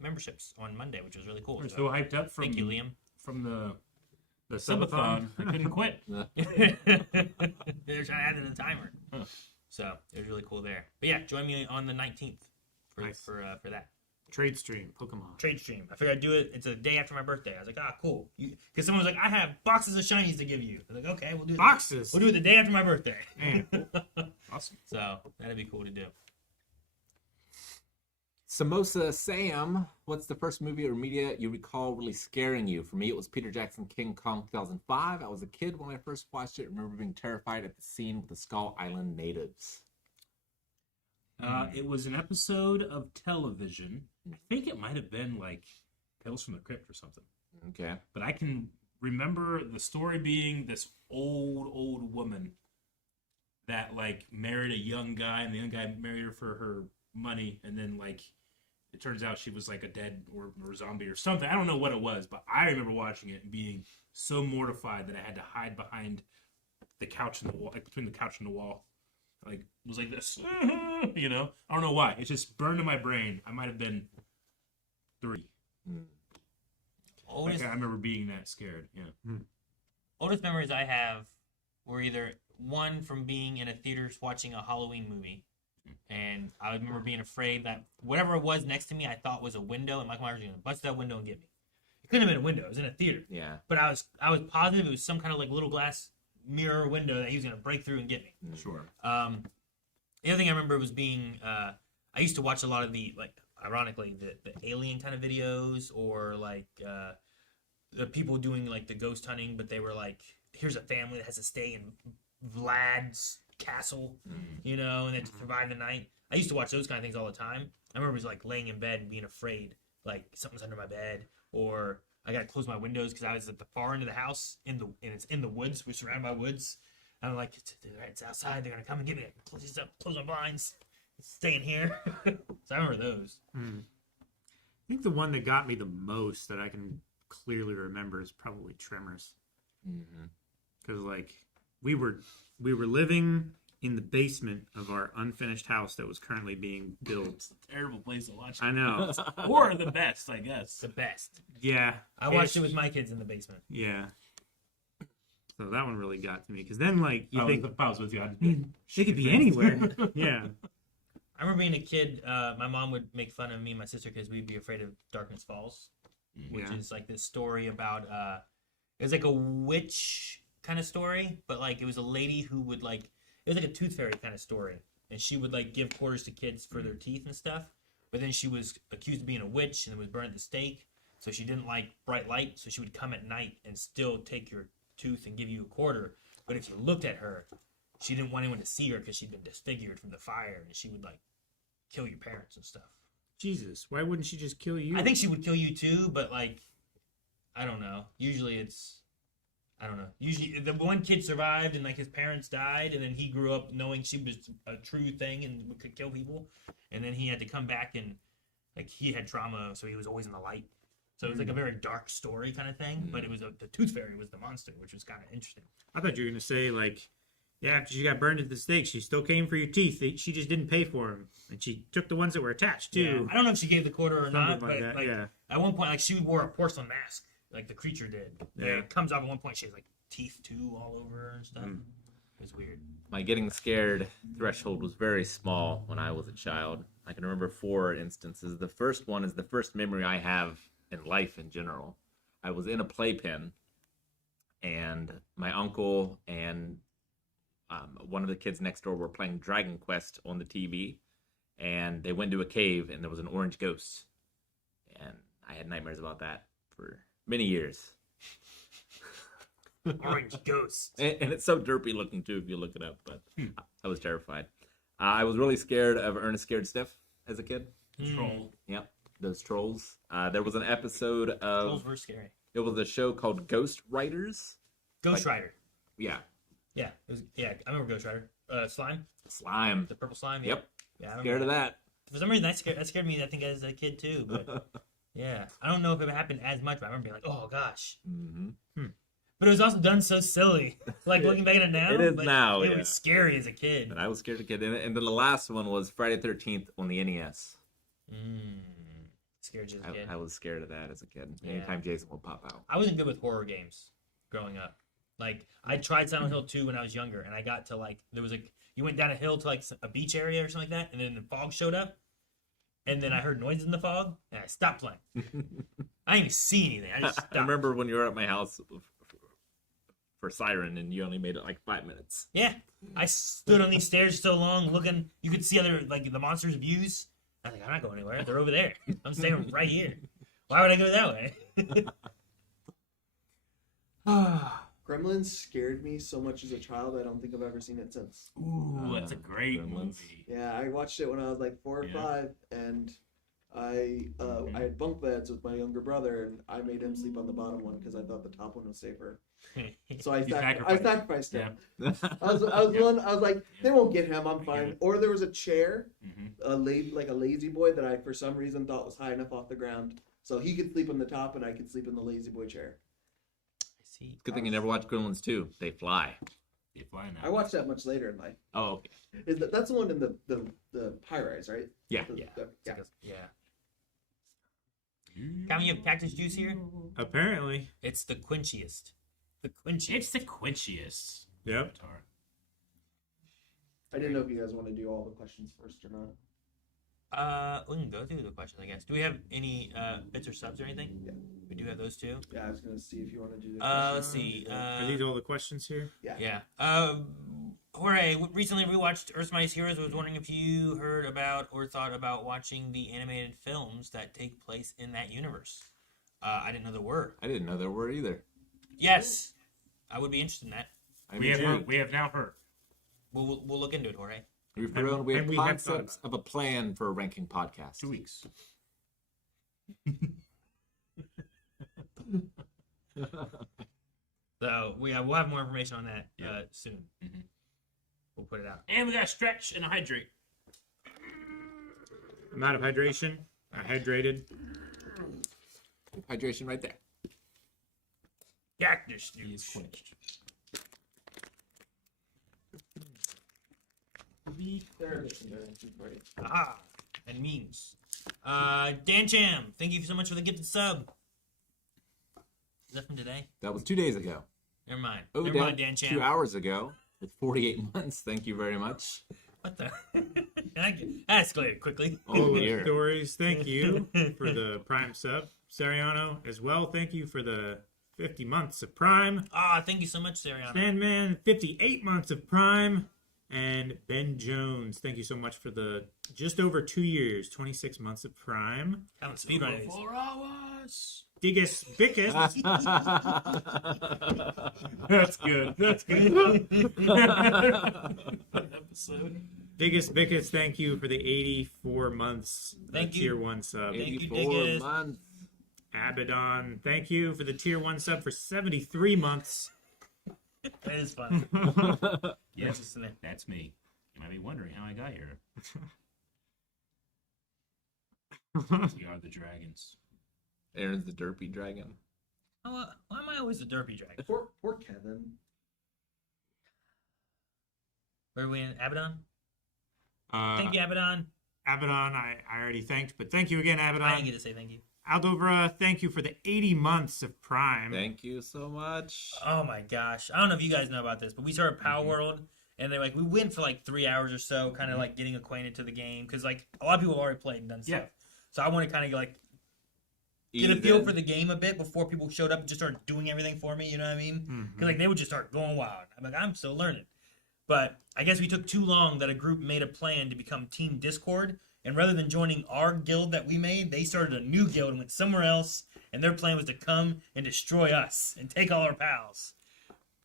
memberships on Monday, which was really cool. We're so hyped up from thank you, Liam. From the Sub-a-Thon. Sub-a-Thon. I couldn't quit. They're trying to add it to the timer. Huh. So it was really cool there. But yeah, join me on the 19th for Nice. for that Trade stream, Pokemon. trade stream. I figured I'd do it. It's a day after my birthday. I was like, cool. Because someone was like, I have boxes of shinies to give you. I was like, okay, we'll do it. Boxes? We'll do it the day after my birthday. Man. Awesome. So that'd be cool to do. Samosa Sam, what's the first movie or media you recall really scaring you? For me, it was Peter Jackson King Kong 2005. I was a kid when I first watched it. I remember being terrified at the scene with the Skull Island natives. It was an episode of television. I think it might have been like Tales from the Crypt or something. Okay. But I can remember the story being this old woman that like married a young guy, and the young guy married her for her money, and then like it turns out she was like a dead or zombie or something. I don't know what it was, but I remember watching it and being so mortified that I had to hide behind the couch and the wall, like between the couch and the wall. Like it was like this, you know. I don't know why. It just burned in my brain. I might have been 3. Oldest, Like, I remember being that scared. Yeah. oldest memories I have were either one from being in a theater watching a Halloween movie, and I remember being afraid that whatever it was next to me I thought was a window, and Michael Myers was going to bust that window and get me. It couldn't have been a window. It was in a theater. Yeah. But I was positive it was some kind of like little glass mirror window that he was going to break through and get me. Sure. The other thing I remember was being I used to watch a lot of the, like, ironically, the alien kind of videos, or like the people doing like the ghost hunting, but they were like, here's a family that has to stay in Vlad's castle, you know, and they have to survive the night. I used to watch those kind of things all the time. I remember just like laying in bed and being afraid, like something's under my bed, or I gotta close my windows because I was at the far end of the house and it's in the woods. We're surrounded by woods. I'm like, it's outside. They're gonna come and get me. Close these up. Close my blinds. Stay in here. So I remember those. I think the one that got me the most that I can clearly remember is probably Tremors. Because like we were living in the basement of our unfinished house that was currently being built. It's a terrible place to watch. I know. Or the best, I guess. The best. Yeah. I watched it with my kids in the basement. Yeah. So that one really got to me, because then like you think if I was with you, I'd they could be anywhere. Yeah. I remember being a kid, my mom would make fun of me and my sister because we'd be afraid of Darkness Falls, which is like this story about, it was like a witch kind of story, but like it was a lady who would like, it was like a tooth fairy kind of story, and she would like give quarters to kids for their teeth and stuff, but then she was accused of being a witch and was burned at the stake, so she didn't like bright light, so she would come at night and still take your tooth and give you a quarter, but if you looked at her, she didn't want anyone to see her because she'd been disfigured from the fire, and she would like kill your parents and stuff. Jesus, why wouldn't she just kill you? I think she would kill you too, but like, I don't know. Usually it's, I don't know. Usually the one kid survived and like his parents died, and then he grew up knowing she was a true thing and could kill people, and then he had to come back and like he had trauma, so he was always in the light. So it was like a very dark story kind of thing, but it was the tooth fairy was the monster, which was kind of interesting. I thought you were gonna say like, yeah, after she got burned at the stake, she still came for your teeth. She just didn't pay for them, and she took the ones that were attached too. Yeah. I don't know if she gave the quarter or not, Something like but that, yeah. at one point, like she wore a porcelain mask, like the creature did. Yeah. It comes off at one point. She has like teeth too all over her and stuff. It was weird. My getting scared threshold was very small when I was a child. I can remember 4 instances. The first one is the first memory I have in life in general. I was in a playpen, and my uncle and one of the kids next door were playing Dragon Quest on the TV, and they went to a cave, and there was an orange ghost, and I had nightmares about that for many years. Orange ghost. And it's so derpy looking too if you look it up, but I was terrified. I was really scared of Ernest Scared Stiff as a kid. Troll. Yep, those trolls. There was an episode of... Trolls were scary. It was a show called Ghost Writers. Ghost Rider. Yeah. Yeah, it was. Yeah, I remember Ghost Rider. Slime, Slime. the purple slime. Yep. Yeah, I remember Scared of that. For some reason, that scared me. I think as a kid too. But yeah, I don't know if it happened as much. But I remember being like, oh gosh. Mm-hmm. But it was also done so silly. Like looking back at it now, It is but now, It yeah. was scary as a kid. And I was scared of kid. And then the last one was Friday 13th on the NES. Scared you as a kid. I was scared of that as a kid. Yeah. Anytime Jason would pop out. I wasn't good with horror games growing up. Like I tried Silent Hill 2 when I was younger, and I got to like there was like you went down a hill to like a beach area or something like that, and then the fog showed up, and then I heard noises in the fog, and I stopped playing. I didn't even see anything. I just stopped. I remember when you were at my house for Siren, and you only made it like 5 minutes. Yeah, I stood on these stairs so long, looking. You could see other like the monsters' views. I think I'm not going anywhere. They're over there. I'm staying right here. Why would I go that way? Gremlins scared me so much as a child. I don't think I've ever seen it since. Ooh, that's a great movie. Yeah, I watched it when I was like 4 or 5, and I had bunk beds with my younger brother, and I made him sleep on the bottom one because I thought the top one was safer. So I sacrificed him. I was like, they won't get him. I'm fine. Or there was a chair, like a lazy boy that I for some reason thought was high enough off the ground, so he could sleep on the top and I could sleep in the lazy boy chair. Good thing you never watched Gremlins 2. They fly. They fly now. I watched that much later in life. Oh, okay. That's the one in the high rise, right? Yeah. Yeah. Calvin, you have cactus juice here? Apparently. It's the quenchiest. The quenchiest. It's the quenchiest. Yep. I didn't know if you guys want to do all the questions first or not. We can go through the questions, I guess. Do we have any bits or subs or anything? Yeah. We do have those too. Yeah, I was gonna see if you want to do the let's see. Are these all the questions here? Yeah. Jorge, recently rewatched Earth's Mightiest Heroes. I was wondering if you heard about or thought about watching the animated films that take place in that universe. I didn't know there were. I didn't know there were either. Yes, I would be interested in that. We have now heard. We'll look into it, Jorge. We have concepts of a plan for a ranking podcast. 2 weeks. So we'll have more information on that soon. Mm-hmm. We'll put it out. And we got to stretch and hydrate. I'm out of hydration. I hydrated. Hydration right there. Cactus juice. He is quenched. Aha! And memes. Dan Cham, thank you so much for the gifted sub. Is that from today? That was 2 days ago. Never mind. Oh, Never mind, Dan Cham. 2 hours ago with 48 months. Thank you very much. What the? That escalated quickly. Oh, dear. Stories, thank you for the Prime sub. Sariano as well, thank you for the 50 months of Prime. Thank you so much, Sariano. Sandman, 58 months of Prime. And Ben Jones, thank you so much for the just over 2 years, 26 months of Prime. Count speedrun 4 hours. Diggus Bickus. That's good. That's good. Episode. Diggus Bickus, thank you for the 84 months. Thank you. Tier 1 sub. Thank you, 84 Diggus. months. Abaddon, thank you for the Tier 1 sub for 73 months. That is funny. Yes, that's me. You might be wondering how I got here. We are the dragons. Aaron's the derpy dragon. Why am I always the derpy dragon? Poor Kevin. Where are we in Abaddon? Thank you, Abaddon. Abaddon, I already thanked, but thank you again, Abaddon. I didn't get to say thank you. Aldovra, thank you for the 80 months of Prime. Thank you so much. Oh my gosh. I don't know if you guys know about this, but we started Power World, and we went for like 3 hours or so, kind of like getting acquainted to the game, because like a lot of people have already played and done stuff. Yeah. So I want to kind of like get a feel for the game a bit before people showed up and just started doing everything for me, you know what I mean? Because like they would just start going wild. I'm like, I'm still learning. But I guess we took too long that a group made a plan to become Team Discord, and rather than joining our guild that we made, they started a new guild and went somewhere else, and their plan was to come and destroy us and take all our pals.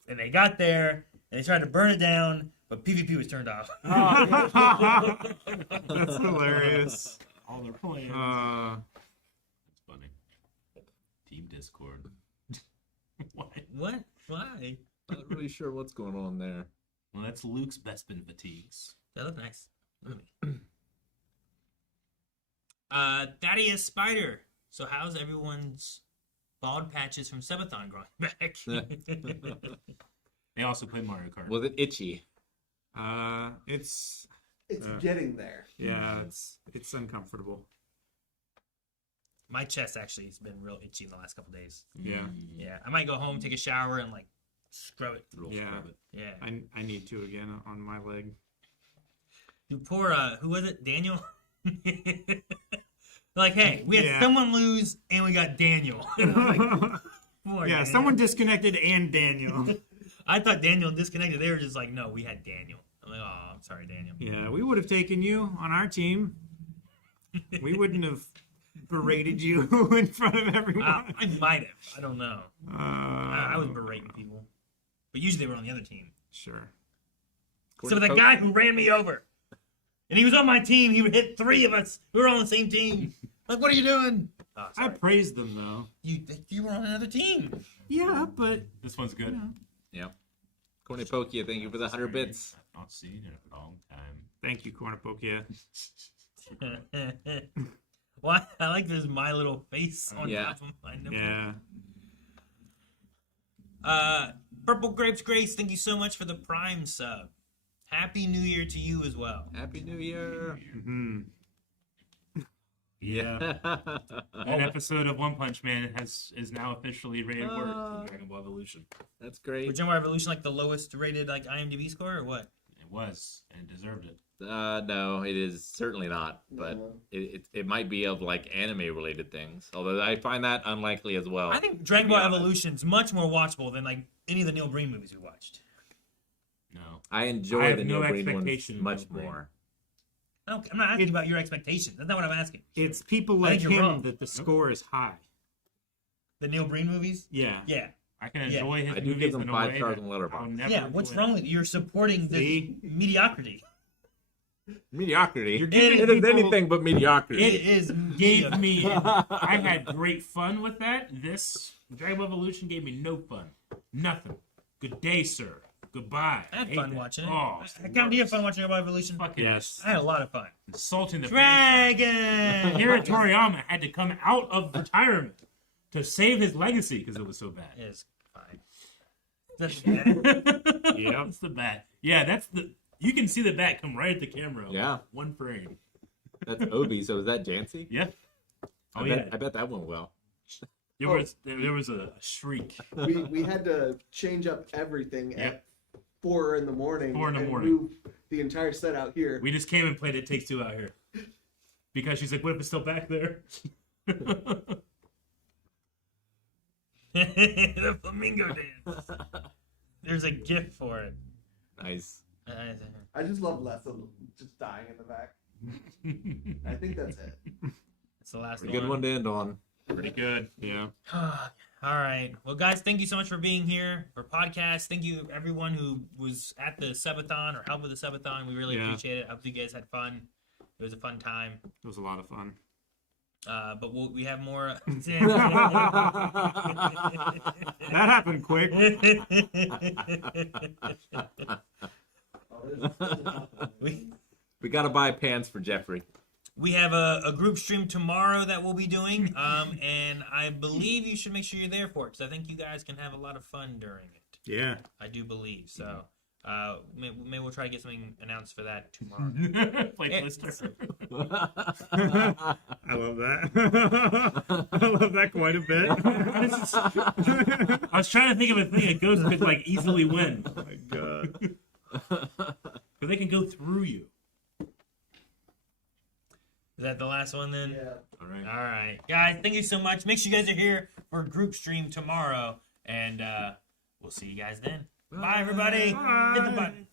And they got there, and they tried to burn it down, but PvP was turned off. That's hilarious. All their plans. That's funny. Team Discord. What? Why? Not really sure what's going on there. Well, that's Luke's Bespin fatigues. That look nice. Look at me. Thaddeus Spider. So how's everyone's bald patches from Sub-a-Thon growing back? They also play Mario Kart. Was it itchy? It's getting there. Yeah, it's uncomfortable. My chest actually has been real itchy in the last couple days. Yeah. Yeah. I might go home, take a shower, and like scrub it. Yeah. Scrub it. Yeah. I need to again on my leg. You poor who was it? Daniel? Like, hey, we had someone lose and we got Daniel. Like, Daniel. Someone disconnected and Daniel. I thought Daniel disconnected. They were just like, no, we had Daniel. I'm like, oh, I'm sorry, Daniel. Yeah, we would have taken you on our team. We wouldn't have berated you in front of everyone. I might have. I don't know. I was berating people. But usually they were on the other team. Sure. So the guy who ran me over. And he was on my team. He hit 3 of us. We were on the same team. Like, what are you doing? Oh, I praised them, though. You were on another team. Yeah, but... This one's good. Yeah. Cornucopia, thank you for the 100 bits. I've not seen it in a long time. Thank you, Cornucopia. Well, I like there's my little face on top of my nipple. Yeah. Purple Grapes Grace, thank you so much for the Prime sub. Happy New Year to you as well. Happy New Year. Mm-hmm. Yeah. That episode of One Punch Man is now officially rated worse than Dragon Ball Evolution. That's great. Was Dragon Ball Evolution like the lowest rated like IMDb score or what? It was, and it deserved it. No, it is certainly not. But it might be of like anime related things. Although I find that unlikely as well. I think Dragon Ball Evolution's much more watchable than like any of the Neil Breen movies we watched. No. I enjoy the Neil Breen ones much more. I'm not asking about your expectations. That's not what I'm asking. It's people like him that the score is high. The Neil Breen movies? Yeah. Yeah. I can enjoy his I do movies give them in a 5 way stars that on I'll Letterboxd. never Yeah, what's enjoy. wrong with you? You're supporting this mediocrity. Mediocrity? You're It is anything but mediocrity. It is Gave me. I had great fun with that. This Dragon Ball Evolution gave me no fun. Nothing. Good day, sir. Goodbye. I had fun watching it. Oh, I kind of had fun watching Dragon Ball Evolution. fucking Yes. I had a lot of fun. insulting the Dragon! Akira Toriyama had to come out of retirement to save his legacy because it was so bad. It's fine. That's bad. Yeah. That's the bat. Yeah, that's the. You can see the bat come right at the camera. Yeah. One frame. That's Obi, so is that Jancy? Yeah. Oh, I bet that went well. There was a shriek. We had to change up everything at 4 in the morning. 4 in the and morning. move the entire set out here. We just came and played It Takes Two out here. Because she's like, what if it's still back there? The flamingo dance. There's a gift for it. Nice. I just love Lessa just dying in the back. I think that's it. It's the last Pretty good one to end on. Pretty good. Yeah. All right. Well, guys, thank you so much for being here for podcast. Thank you, everyone who was at the Sub-a-Thon or helped with the Sub-a-Thon. We really appreciate it. I hope you guys had fun. It was a fun time. It was a lot of fun. But we have more. That happened quick. We gotta buy pants for Jeffrey. We have a group stream tomorrow that we'll be doing, and I believe you should make sure you're there for it, because I think you guys can have a lot of fun during it. Yeah. I do believe so. Maybe we'll try to get something announced for that tomorrow. Play Twister. I love that. I love that quite a bit. I was trying to think of a thing a ghost could like easily win. Oh my god. Because they can go through you. Is that the last one then? Yeah. All right. All right. Guys, thank you so much. Make sure you guys are here for a group stream tomorrow, and we'll see you guys then. Bye everybody. Bye. Hit the button.